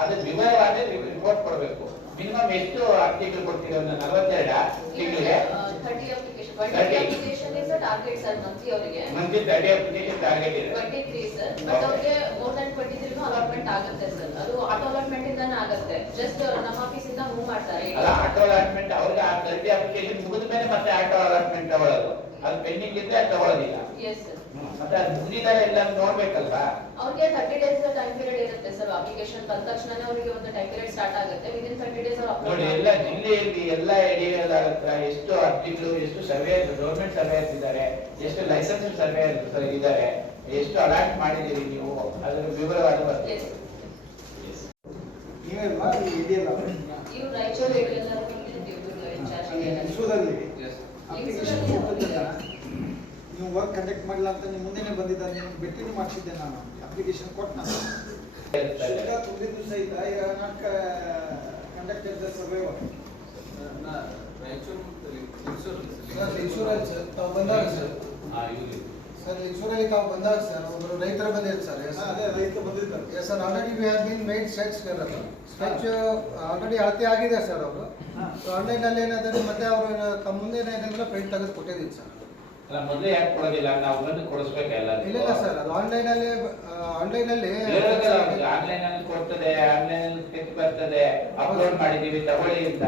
ಅದು ವಿವರವಾದ ರಿಪೋರ್ಟ್ ಕೊಡಬೇಕು. ಮಿನಿಮಮ್ ಎಷ್ಟು ಅರ್ಜಿಗಳು ಕೊಡ್ತೀರಿ? ಒಂದು 42 ತಿಂಗಳಿಗೆ 30 application is a target sir monthly ಅವರಿಗೆ. ಮಂತ್ಲಿ 30 ಅಪ್ಲಿಕೇಶನ್ ಟಾರ್ಗೆಟ್ ಇದೆ. 23 ಸರ್. ಬಟ್ ಅವರಿಗೆ more than 23 ಅಲಾಟ್ಮೆಂಟ್ ಆಗುತ್ತೆ ಸರ್. ಅದು ಆಟೋ ಅಲಾಟ್ಮೆಂಟ್ ಇಂದಾನೆ ಆಗುತ್ತೆ. ಜಸ್ಟ್ ನಮ್ಮ ಆಫೀಸ್ ಇಂದ ಮೂವ್ ಮಾಡ್ತಾರೆ. ಅಲ್ಲ, ಆಟೋ ಅಲಾಟ್ಮೆಂಟ್ ಅವ್ರಿಗೆ ಆ 30 ಅಪ್ಲಿಕೇಶನ್ ಮುಗಿದ ಮೇಲೆ ಮತ್ತೆ ಆಟೋ ಅಲಾಟ್ಮೆಂಟ್ ತಗೊಳ್ಳೋದು. ಅದು ಪೆಂಡಿಂಗ್ ಇದ್ರೆ ಅದು ತಗೊಳ್ಳೋದಿಲ್ಲ. Yes sir. ಮತ್ತೆ ಅದು ಮುಗಿದರೆ ಎಲ್ಲ ನೋಡ್ಬೇಕಲ್ವಾ? ಅವ್ರಿಗೆ 30 days ಟೈಮ್ ಪೀರಿಯಡ್ ಇರುತ್ತೆ ಸರ್. ಅಪ್ಲಿಕೇಶನ್ ತಂದ ತಕ್ಷಣನೇ ಅವರಿಗೆ ಒಂದು ಟೈಮ್ ಪೀರಿಯಡ್ ಸ್ಟಾರ್ಟ್ ಆಗುತ್ತೆ. ವಿದಿನ್ 30 days ಅವರು ನೋಡಿ, ಎಲ್ಲ ಜಿಲ್ಲೆಯಲ್ಲಿ ಎಲ್ಲ ಏರಿಯಾದ ಹತ್ರ ಎಷ್ಟು ಅರ್ಜಿಗಳು, ಎಷ್ಟು ಸರ್ವೆ ಗೌರ್ಮೆಂಟ್ ಸರ್ವೇಯರ್ಸ್ ಇದ್ದಾರೆ, ಎಷ್ಟು ಲೈಸೆನ್ಸ್ ಸರ್ವೇಯರ್ಸ್ ಇದ್ದಾರೆ, ಎಷ್ಟು ಅಲಾಟ್ ಮಾಡಿದ್ದೀರಿ ನೀವು, ಅದರ ವಿವರವಾದ ಬರ್ತದೆ. ನೀವೇಲ್ವಾ ಈ ಇಡಿಎಲ್ಆರ್ ಇವರು ರಾಯಚೂರು ಏರಿಯಾದಲ್ಲಿ ಮೈಸೂರಲ್ಲಿ ಅಪ್ಲಿಕೇಶನ್ ಕೊಟ್ಟಿದ್ದಲ್ಲ, ನೀವು ವರ್ಕ್ ಕಂಡಕ್ಟ್ ಮಾಡಿಲ್ಲ ಅಂತ ನಿಮ್ಮ ಮುಂದೆನೆ ಬಂದಿದ್ದ, ನೀವು ಭೇಟಿನೂ ಮಾಡಿಸಿದ್ದೆ ನಾನು. ಅಪ್ಲಿಕೇಶನ್ ಕೊಟ್ಟು ನಾನು ತುಂಬಿದ್ದು ಸಹಿತ ಈಗ not conducted the survey work. Sir ಲಿಂಗಸೂರಲ್ಲಿ ಸರ್ ತಾವು ಬಂದಾಗ ಸರ್, ಸರ್ ಲಿಂಗಸೂರಲ್ಲಿ ತಾವು ಬಂದಾಗ ಸರ್ ಒಬ್ಬರು ರೈತರು ಬಂದಿದ್ರು ಸರ್. ಅದೇ ರೈತ ಬಂದಿದ್ದಾರೆ. Yes sir, already we have been made sketch sketch already ಅಳತೆ ಆಗಿದೆ ಸರ್. ಅವರು ಆನ್ಲೈನಲ್ಲಿ ಏನಾದರೂ ಮತ್ತೆ ಅವರು ತಮ್ಮ ಮುಂದೆ ಏನಾದರೂ ಪ್ರಿಂಟ್ ತೆಗೆದು ಕೊಟ್ಟಿದ್ದೀನಿ ಸರ್. ಅಲ್ಲ, ಮೊದಲೇ ಯಾಕೆ ಕೊಡೋದಿಲ್ಲ? ನಾವು ಬಂದು ಕೊಡಿಸ್ಬೇಕಲ್ಲ. ಇಲ್ಲ ಸರ್, ಅದು ಆನ್ಲೈನಲ್ಲಿ ಆನ್ಲೈನ್ ಅಲ್ಲಿ ಕೊಡ್ತದೆ, ಆನ್ಲೈನ್ ಅಲ್ಲಿ ಸ್ಕೆಚ್ ಬರ್ತದೆ, ಅಪ್ಲೋಡ್ ಮಾಡಿದೀವಿ ತಗೊಳ್ಳಿ ಅಂತ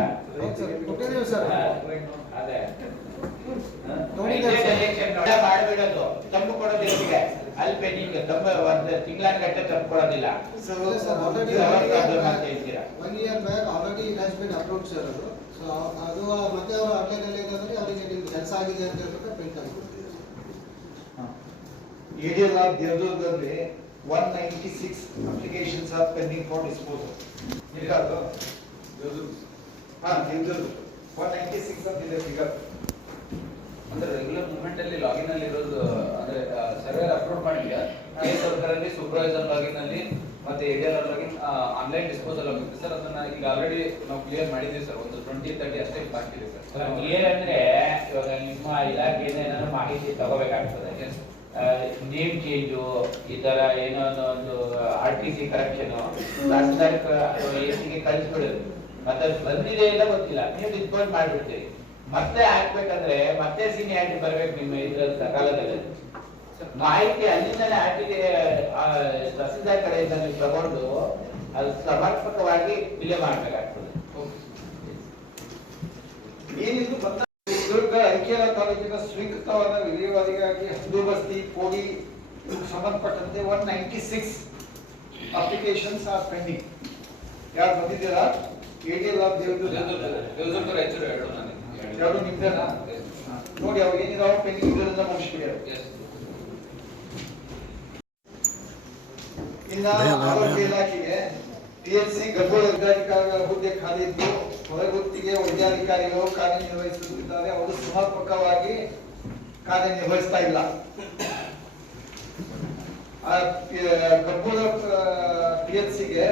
ಕೊಟ್ಟಿದ್ದೀವಿ ಸರ್. ಅದೇ ನೋಡಿದ್ರೆ ಮಾಡ್ಬಿಡೋದು, ತಂಪು ಕೊಡೋದಿಲ್ಲ. ಅಲ್ಲಿ ಪೆಂಡಿಂಗ್ ಒಂದು ತಿಂಗಳಾನಗಟ್ಟೆ ತಂಪು ಕೊಡೋದಿಲ್ಲ. ಸರ್ ಆಲ್ರೆಡಿ ಹೇಳ್ತೀರಾ 1 year back already it has been approved sir. ಅದು ಸೊ ಅದು ಮತ್ತೆ ಅವರು ಆನ್ಲೈನಲ್ಲಿ ಏನಂದ್ರೆ ಅವರಿಗೆ ನಿಮ್ಗೆ ಕೆಲಸ ಆಗಿದೆ ಅಂತ ಹೇಳ್ಬಿಟ್ಟು ಪ್ರಿಂಟ್ ಆಗಿಬಿಡ್ತೀವಿ. ಇಡಿಎಲ್ಆರ್ ದೇವದುರ್ಗದಲ್ಲಿ 196 applications are pending for disposal. ಇರ್ಕಾದು ದೇವದುರ್ಗ 196 ಅಂತ ಇದೆ ಫಿಗರ್. ಅಂದ್ರೆ ರೆಗ್ಯುಲರ್ ಮೂವ್ಮೆಂಟ್ ಅಲ್ಲಿ ಲಾಗಿನ್ ಅಲ್ಲಿ ಇರೋದು, ಅಂದ್ರೆ ಸರ್ವೇರ್ ಅಪ್ಲೋಡ್ ಮಾಡಿದ್ಯಾ ಸರ್ಕಾರಲ್ಲಿ ಸೂಪರ್ವೈಸರ್ ಲಾಗಿನ್ ಅಲ್ಲಿ ಮತ್ತೆ ADLR ಲಾಗಿನ್ ಆನ್ಲೈನ್ ಡಿಸ್ಪೋಸಲ್ ಆಗುತ್ತೆ ಸರ್. ಅದನ್ನ ಈಗ ಆಲ್ರೆಡಿ ನಾವು ಕ್ಲಿಯರ್ ಮಾಡಿದ್ದೀವಿ ಸರ್. ಒಂದು 20-30 ಅಷ್ಟೇ ಬಾಕಿ ಇದೆ ಸರ್. ಕ್ಲಿಯರ್ ಅಂದ್ರೆ ಇವಾಗ ನಿಮ್ಮ ಇಲಾಖೆಯಿಂದ ಏನಾದ್ರು ಮಾಹಿತಿ ತಗೋಬೇಕಾಗ್ತದೆ. ನೇಮ್ ಚೇಂಜು, ಈ ತರ ಏನೋ ಒಂದು RTC ಕರೆಕ್ಷನ್ ಎಸಿಗೆ ಕಳಿಸ್ಬಿಡೋದು. ಮತ್ತೆ ಅದು ಬಂದಿದೆ ಇಲ್ಲ ಗೊತ್ತಿಲ್ಲ, ನೀವು ಡಿಸ್ಪೋಸ್ ಮಾಡ್ಬಿಡ್ತೀರಿ. ಮತ್ತೆ ಹಾಕ್ಬೇಕಂದ್ರೆ ಮತ್ತೆ ಸೀನಿಯಾರಿಟಿ ಬರ್ಬೇಕು ನಿಮ್ಮ ಇದ್ರ ಸಕಾಲದಲ್ಲಿ. ಮಾಹಿತಿ ಅಲ್ಲಿಂದಲೇ ಹಾಕಿದೆ ತಹಸೀಲ್ದಾರ್ ಕಡೆಯಿಂದ ನೀವು ತಗೊಂಡು ಅದು ಸಮರ್ಪಕವಾಗಿ ವಿಲೆ ಮಾಡಬೇಕಾಗ್ತದೆ. ಏನಿದು ಭತ್ತ ದುರ್ಗ ಐಕ್ಯರ ತಾಲೂಕಿನ ಸ್ವೀಕೃತವಾದ ವಿಲೇವಾರಿಗಾಗಿ ಹದ್ದುಬಸ್ತಿ ಕೋಡಿ ಸಂಬಂಧಪಟ್ಟಂತೆ 196 ಅಪ್ಲಿಕೇಶನ್ಸ್ ಆರ್ ಪೆಂಡಿಂಗ್. ಯಾರು ಬಂದಿದ್ದೀರಾ? ADL ಆಫ್ ದೇವದುರ್ಗ ರಾಯಚೂರು ಎರಡು ನಿಮ್ದೇನಾ? ನೋಡಿ ಅವ್ರು ಏನಿದಾವ ಪೆಂಡಿಂಗ್ ಇದರಿಂದ ಮುಗಿಸ್ಬಿಡಿ. ಇನ್ನ ಆರೋಗ್ಯ ಇಲಾಖೆಗೆ TLC ಗರ್ಭೋಳ ವೈದ್ಯಾಧಿಕಾರಿಗಳ ಹುದ್ದೆ ಖಾಲಿ ಇದ್ದು ಹೊರಗುತ್ತಿಗೆ ವೈದ್ಯಾಧಿಕಾರಿಗಳು ಕಾರ್ಯನಿರ್ವಹಿಸುತ್ತಿದ್ದಾರೆ. ಅವರು ಸಮರ್ಪಕವಾಗಿ ಕಾರ್ಯನಿರ್ವಹಿಸ್ತಾ ಇಲ್ಲ. ಗರ್ಭೋಳ PLCಗೆ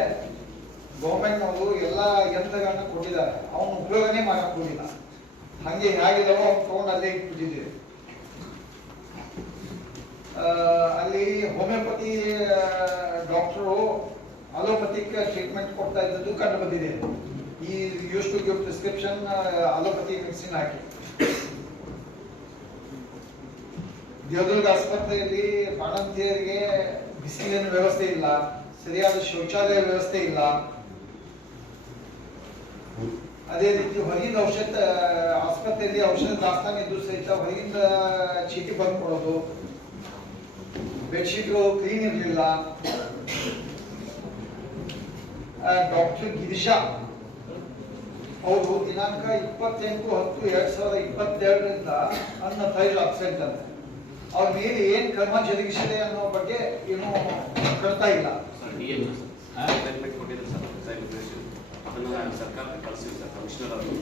ಗೌರ್ಮೆಂಟ್ ನವರು ಎಲ್ಲಾ ಯಂತ್ರಗಳನ್ನ ಕೊಟ್ಟಿದ್ದಾರೆ, ಅವನು ಉಪಯೋಗನೇ ಮಾಡಕ್ ಹೋಗಿಲ್ಲ. ಹಂಗೆ ಹೇಗಿದಾವೋ ಅವ್ನು ತಗೊಂಡು ಅಲ್ಲೇ ಇಟ್ಬಿಟ್ಟಿದ್ದೀವಿ. ಅಲ್ಲಿ ಹೋಮಿಯೋಪತಿ ಡಾಕ್ಟರು ಅಲೋಪತಿಕ್ ಟ್ರೀಟ್ಮೆಂಟ್ ಕೊಡ್ತಾ ಇದ್ದದ್ದು ಕಂಡು ಬಂದಿದೆ. ಈ use to give prescription allopathy medicine ಹಾಕಿ. ದೇವದುರ್ಗ ಆಸ್ಪತ್ರೆಯಲ್ಲಿ ಬಾಣಂತಿಯರಿಗೆ ಬಿಸಿಲಿನ ವ್ಯವಸ್ಥೆ ಇಲ್ಲ, ಸರಿಯಾದ ಶೌಚಾಲಯ ವ್ಯವಸ್ಥೆ ಇಲ್ಲ. ಅದೇ ರೀತಿ ಹೊರಗಿನ ಔಷಧ ಆಸ್ಪತ್ರೆಯಲ್ಲಿ ಔಷಧ ದಾಸ್ತಾನು ಇದ್ದು ಸಹಿತ ಹೊರಗಿಂದ ಚೀಟಿ ಬಂದು ಕೊಡೋದು, ಬೆಡ್ಶೀಟ್ಗಳು ಕ್ಲೀನ್ ಇರಲಿಲ್ಲ. ಡಾಕ್ಟರ್ ಗಿರಿಜಾ ಅವರು ದಿನಾಂಕ 28/10/2022 ಅನ್ಅಥರೈಸ್ಡ್ ಅಬ್ಸೆಂಟ್ ಅಂತ ಅವ್ರ ಮೇಲೆ ಏನ್ ಕ್ರಮ ಜರುಗಿಸಿದೆ ಅನ್ನೋ ಬಗ್ಗೆ ಏನು ಕರ್ತಾ ಇಲ್ಲ. ಅದನ್ನು ಸರ್ಕಾರಕ್ಕೆ ಕಳಿಸಿವಿ ಸರ್, ಕಮಿಷನರ್ ಅವರು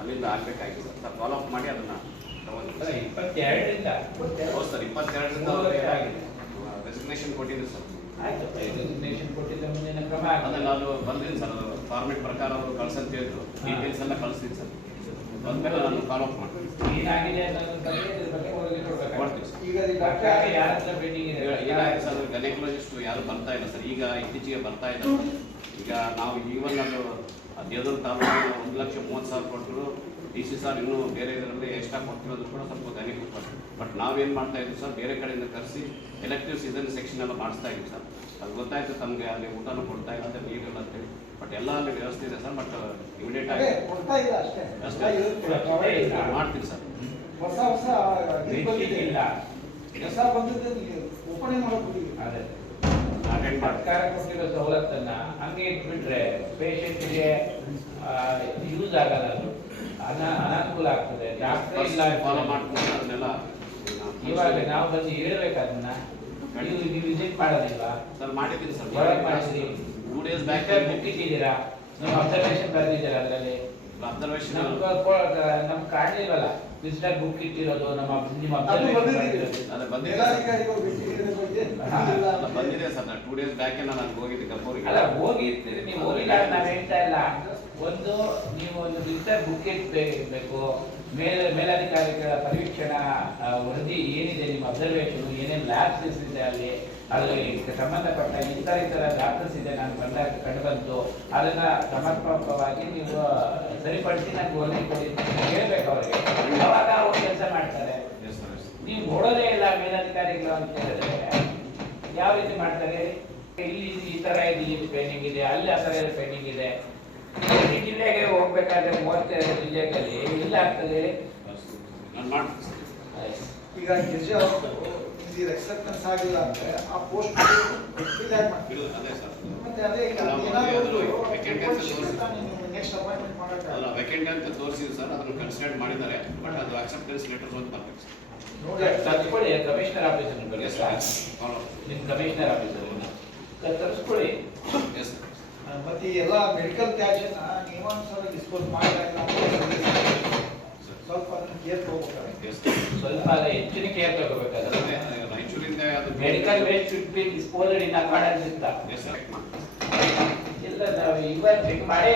ಅಲ್ಲಿಂದ ಆಗ್ಬೇಕಾಗಿತ್ತು ಸರ್. ಫಾಲೋ ಅಪ್ ಮಾಡಿ ಅದನ್ನ ತಗೊಂಡಿದ್ದೀವಿ. 22ರಿಂದ ಹೌದು ಸರ್, 22ರಿಂದ ರೆಸಿಗ್ನೇಷನ್ ಕೊಟ್ಟಿದ್ದೀವಿ ಸರ್. ಆಯ್ತು, ರೆಸಿಗ್ನೇಷನ್ ಕೊಟ್ಟಿದ್ದ ಮುಂದಿನ ಕ್ರಮ ಅದನ್ನ ನಾನು ಬಂದಿದ್ದೀನಿ ಸರ್, ಫಾರ್ಮೆಟ್ ಪ್ರಕಾರ ಅವರು ಕಳ್ಸಂತ ಹೇಳಿದ್ರು. ಡೀಟೇಲ್ಸ್ ಎಲ್ಲ ಕಳಿಸ್ತೀನಿ ಸರ್. ಬಂದ್ಮೇಲೆ ನಾನು ಫಾಲೋ ಅಪ್ ಮಾಡ್ತೀನಿ. ಏನಾಗಿದೆ ಅನ್ನೋದ್ರ ಬಗ್ಗೆ ಇದ್ರ ಬಗ್ಗೆ ಹೊರಗೆ ಕೊಡ್ಬೇಕು. ಮಾಡ್ತೀವಿ ಸರ್. ಈಗ ಯಾರ ಹತ್ರ ಪೆಂಡಿಂಗ್ ಇದೆ? ಏನಾಗಿದೆ ಸರ್, ಗೈನಕಾಲಜಿಸ್ಟ್ ಯಾರು ಬರ್ತಾ ಇಲ್ಲ ಸರ್. ಈಗ ಇತ್ತೀಚೆಗೆ ಬರ್ತಾ ಇಲ್ಲ. ಈಗ ನಾವು ಈವನ್ ಅದು ದೇವದುರ್ಗ ತಾಲೂಕು 1,30,000 ಕೊಟ್ಟರು. DC ಸರ್ ಇನ್ನೂ ಬೇರೆ ಇದರಲ್ಲಿ ಎಕ್ಸ್ಟ್ರಾ ಕೊಟ್ಟಿರೋದು ಕೂಡ ಸ್ವಲ್ಪ ಗಣಿತ. ಬಟ್ ನಾವೇನು ಮಾಡ್ತಾ ಇದ್ದೀವಿ ಸರ್, ಬೇರೆ ಕಡೆಯಿಂದ ಕರೆಸಿ ಎಲೆಕ್ಟಿವ್ಸ್ ಇದನ್ನು ಸೆಕ್ಷನ್ ಎಲ್ಲ ಮಾಡಿಸ್ತಾ ಇದ್ದೀವಿ ಸರ್. ಅದು ಗೊತ್ತಾಯ್ತು ತಮಗೆ, ಅಲ್ಲಿ ಊಟನೂ ಕೊಡ್ತಾ ಇಲ್ಲ ನೀರಿಲ್ಲ ಅಂತೇಳಿ. ಬಟ್ ಎಲ್ಲ ಅಲ್ಲಿ ವ್ಯವಸ್ಥೆ ಇದೆ ಸರ್. ಬಟ್ ಇಮಿಡಿಯೇಟ್ ಆಗಿ ಕೊಡ್ತಾ ಇಲ್ಲ ಅಷ್ಟೇ ಮಾಡ್ತೀವಿ ಸರ್. ಹೊಸ ಇಲ್ಲ ಹೊಸ ಬಂದದ್ದು ಓಪನ್ ಮಾಡೋದು. ಅದೇ ಸರ್ಕಾರ ಕೊಟ್ಟಿರೋ ಸವಲತ್ತನ್ನ ಹಂಗೆ ಇಟ್ಬಿಟ್ರೆ ಪೇಷಂಟ್ಗೆ ಯೂಸ್ ಆಗಲ್ಲ, ಅದು ಅನಾನುಕೂಲ ಆಗ್ತದೆ. ಡಾಕ್ಟರ್ ಇಲ್ಲ ಫಾಲೋ ಮಾಡ್ಕೊಂಡು ಅದನ್ನೆಲ್ಲ ಇವಾಗ ನಾವು ಬಂದು ಹೇಳ್ಬೇಕು ಅದನ್ನ. ನೀವು ವಿಸಿಟ್ ಮಾಡೋದಿಲ್ವಾ ಸರ್? ಮಾಡಿದ್ದೀನಿ ಸರ್. ಯಾವಾಗ ಮಾಡಿದ್ರಿ? 2 days ಬ್ಯಾಕ್ ಬುಕ್ ಇಟ್ಟಿದ್ದೀರಾ? ನೀವು ಅಬ್ಸರ್ವೇಷನ್ ಬರ್ದಿದ್ದೀರಾ? ಅದರಲ್ಲಿ ಅಬ್ಸರ್ವೇಷನ್ ನಮ್ಗೆ ಕಾಣಲಿಲ್ವಲ್ಲ ವಿಸಿಟರ್ ಬುಕ್ ಇಟ್ಟಿರೋದು. ನಿಮ್ಮ ಬಂದಿದೆ ಸರ್. 2 days ಬ್ಯಾಕ್ ನಾನು ಹೋಗಿದ್ದೆ ಗರ್ಭೋರಿಗೆ. ಅಲ್ಲ ಹೋಗಿರ್ತೀರಿ, ನೀವು ಹೋಗಿಲ್ಲ ನಾವು ಹೇಳ್ತಾ ಇಲ್ಲ. ಒಂದು ನೀವು ಒಂದು ವಿಸಿಟರ್ ಬುಕ್ ಇಟ್ಬೇಕು. ಮೇಲಧಿಕಾರಿಗಳ ಪರಿವೀಕ್ಷಣಾ ವರದಿ ಏನಿದೆ, ನಿಮ್ಮ ಅಬ್ಸರ್ವೇಷನ್ ಏನೇನು ಲ್ಯಾಬ್ಸ್ ಇದೆ ಅಲ್ಲಿ, ಅದಕ್ಕೆ ಸಂಬಂಧಪಟ್ಟ ಇತರ ಡಾಕ್ಟರ್ಸ್ ಇದೆ ನಾನು ಕಂಡು ಬಂತು, ಅದನ್ನ ಸಮರ್ಪಕವಾಗಿ ನೀವು ಸರಿಪಡಿಸಿ ನನಗೆ ವರದಿ ಕೊಡಿ ಹೇಳ್ಬೇಕು ಅವರಿಗೆ. ಅವಾಗ ಅವ್ರು ಕೆಲಸ ಮಾಡ್ತಾರೆ. ನೀವು ನೋಡೋದೇ ಇಲ್ಲ ಮೇಲಧಿಕಾರಿಗಳು ಅಂತ ಹೇಳಿದ್ರೆ ಯಾವ ರೀತಿ ಮಾಡ್ತಾರೆ? ಇಲ್ಲಿ ಈ ತರ ಇದೆ ಪೆಂಡಿಂಗ್ ಇದೆ, ಅಲ್ಲಿ ಆ ತರ ಪೆಂಡಿಂಗ್ ಇದೆ. ಈ ಜಿಲ್ಲೆಗೆ ಹೋಗ್ಬೇಕಾದ್ರೆ 32 ಜಿಲ್ಲೆಗಳಲ್ಲಿ ಇಲ್ಲ ಆಗ್ತದೆ. ಈಗ ಗಿರಿಜಾ ಇದು ಎಕ್ಸೆಪ್ಟೆನ್ಸ್ ಆಗಿಲ್ಲ ಅಂದ್ರೆ ಆ ಪೋಸ್ಟ್ ಮತ್ತೆ ಅದೇ ನೆಕ್ಸ್ಟ್ ಅಪಾಯಿಂಟ್ಮೆಂಟ್ ಮಾಡಕ್ಕೆ ವೆಕೆಂಟ್ ಅಂತ ತೋರಿಸಿದ್ರು ಸರ್. ಅದನ್ನು ಕನ್ಸಿಡರ್ ಮಾಡಿದ್ದಾರೆ. ಬಟ್ ಅದು ಅಕ್ಸೆಪ್ಟೆನ್ಸ್ ಲೆಟರ್ ಅಂತ ಬರ್ಬೇಕು ಸರ್. ನೋಡಿ ತರ್ಸ್ಕೊಳ್ಳಿ ಕಮಿಷನರ್ ಆಫೀಸರ್ ನಿಮ್ಮ ಕಮಿಷನರ್ ಆಫೀಸರ್ ತರಿಸ್ಕೊಳ್ಳಿ. ಮತ್ತೆ ಎಲ್ಲ ಮೆಡಿಕಲ್ ತ್ಯಾಜ್ಯನ ನಿಯಮಾನುಸಾರ ಡಿಸ್ಪೋಸ್ ಮಾಡಿದಾಗ ಸ್ವಲ್ಪ ಅದನ್ನ ಕೇರ್ ತಗೋಬೇಕಾಗುತ್ತೆ. ಸ್ವಲ್ಪ ಹೆಚ್ಚಿನ ಕೇರ್ ತಗೋಬೇಕಾದ್ರೆ ರಾಯಚೂರಿಂದ ಅದು medical waste should be disposed in accordance with ಇಲ್ಲ ನಾವು ಇವಾಗ ಚೆಕ್ ಮಾಡೇ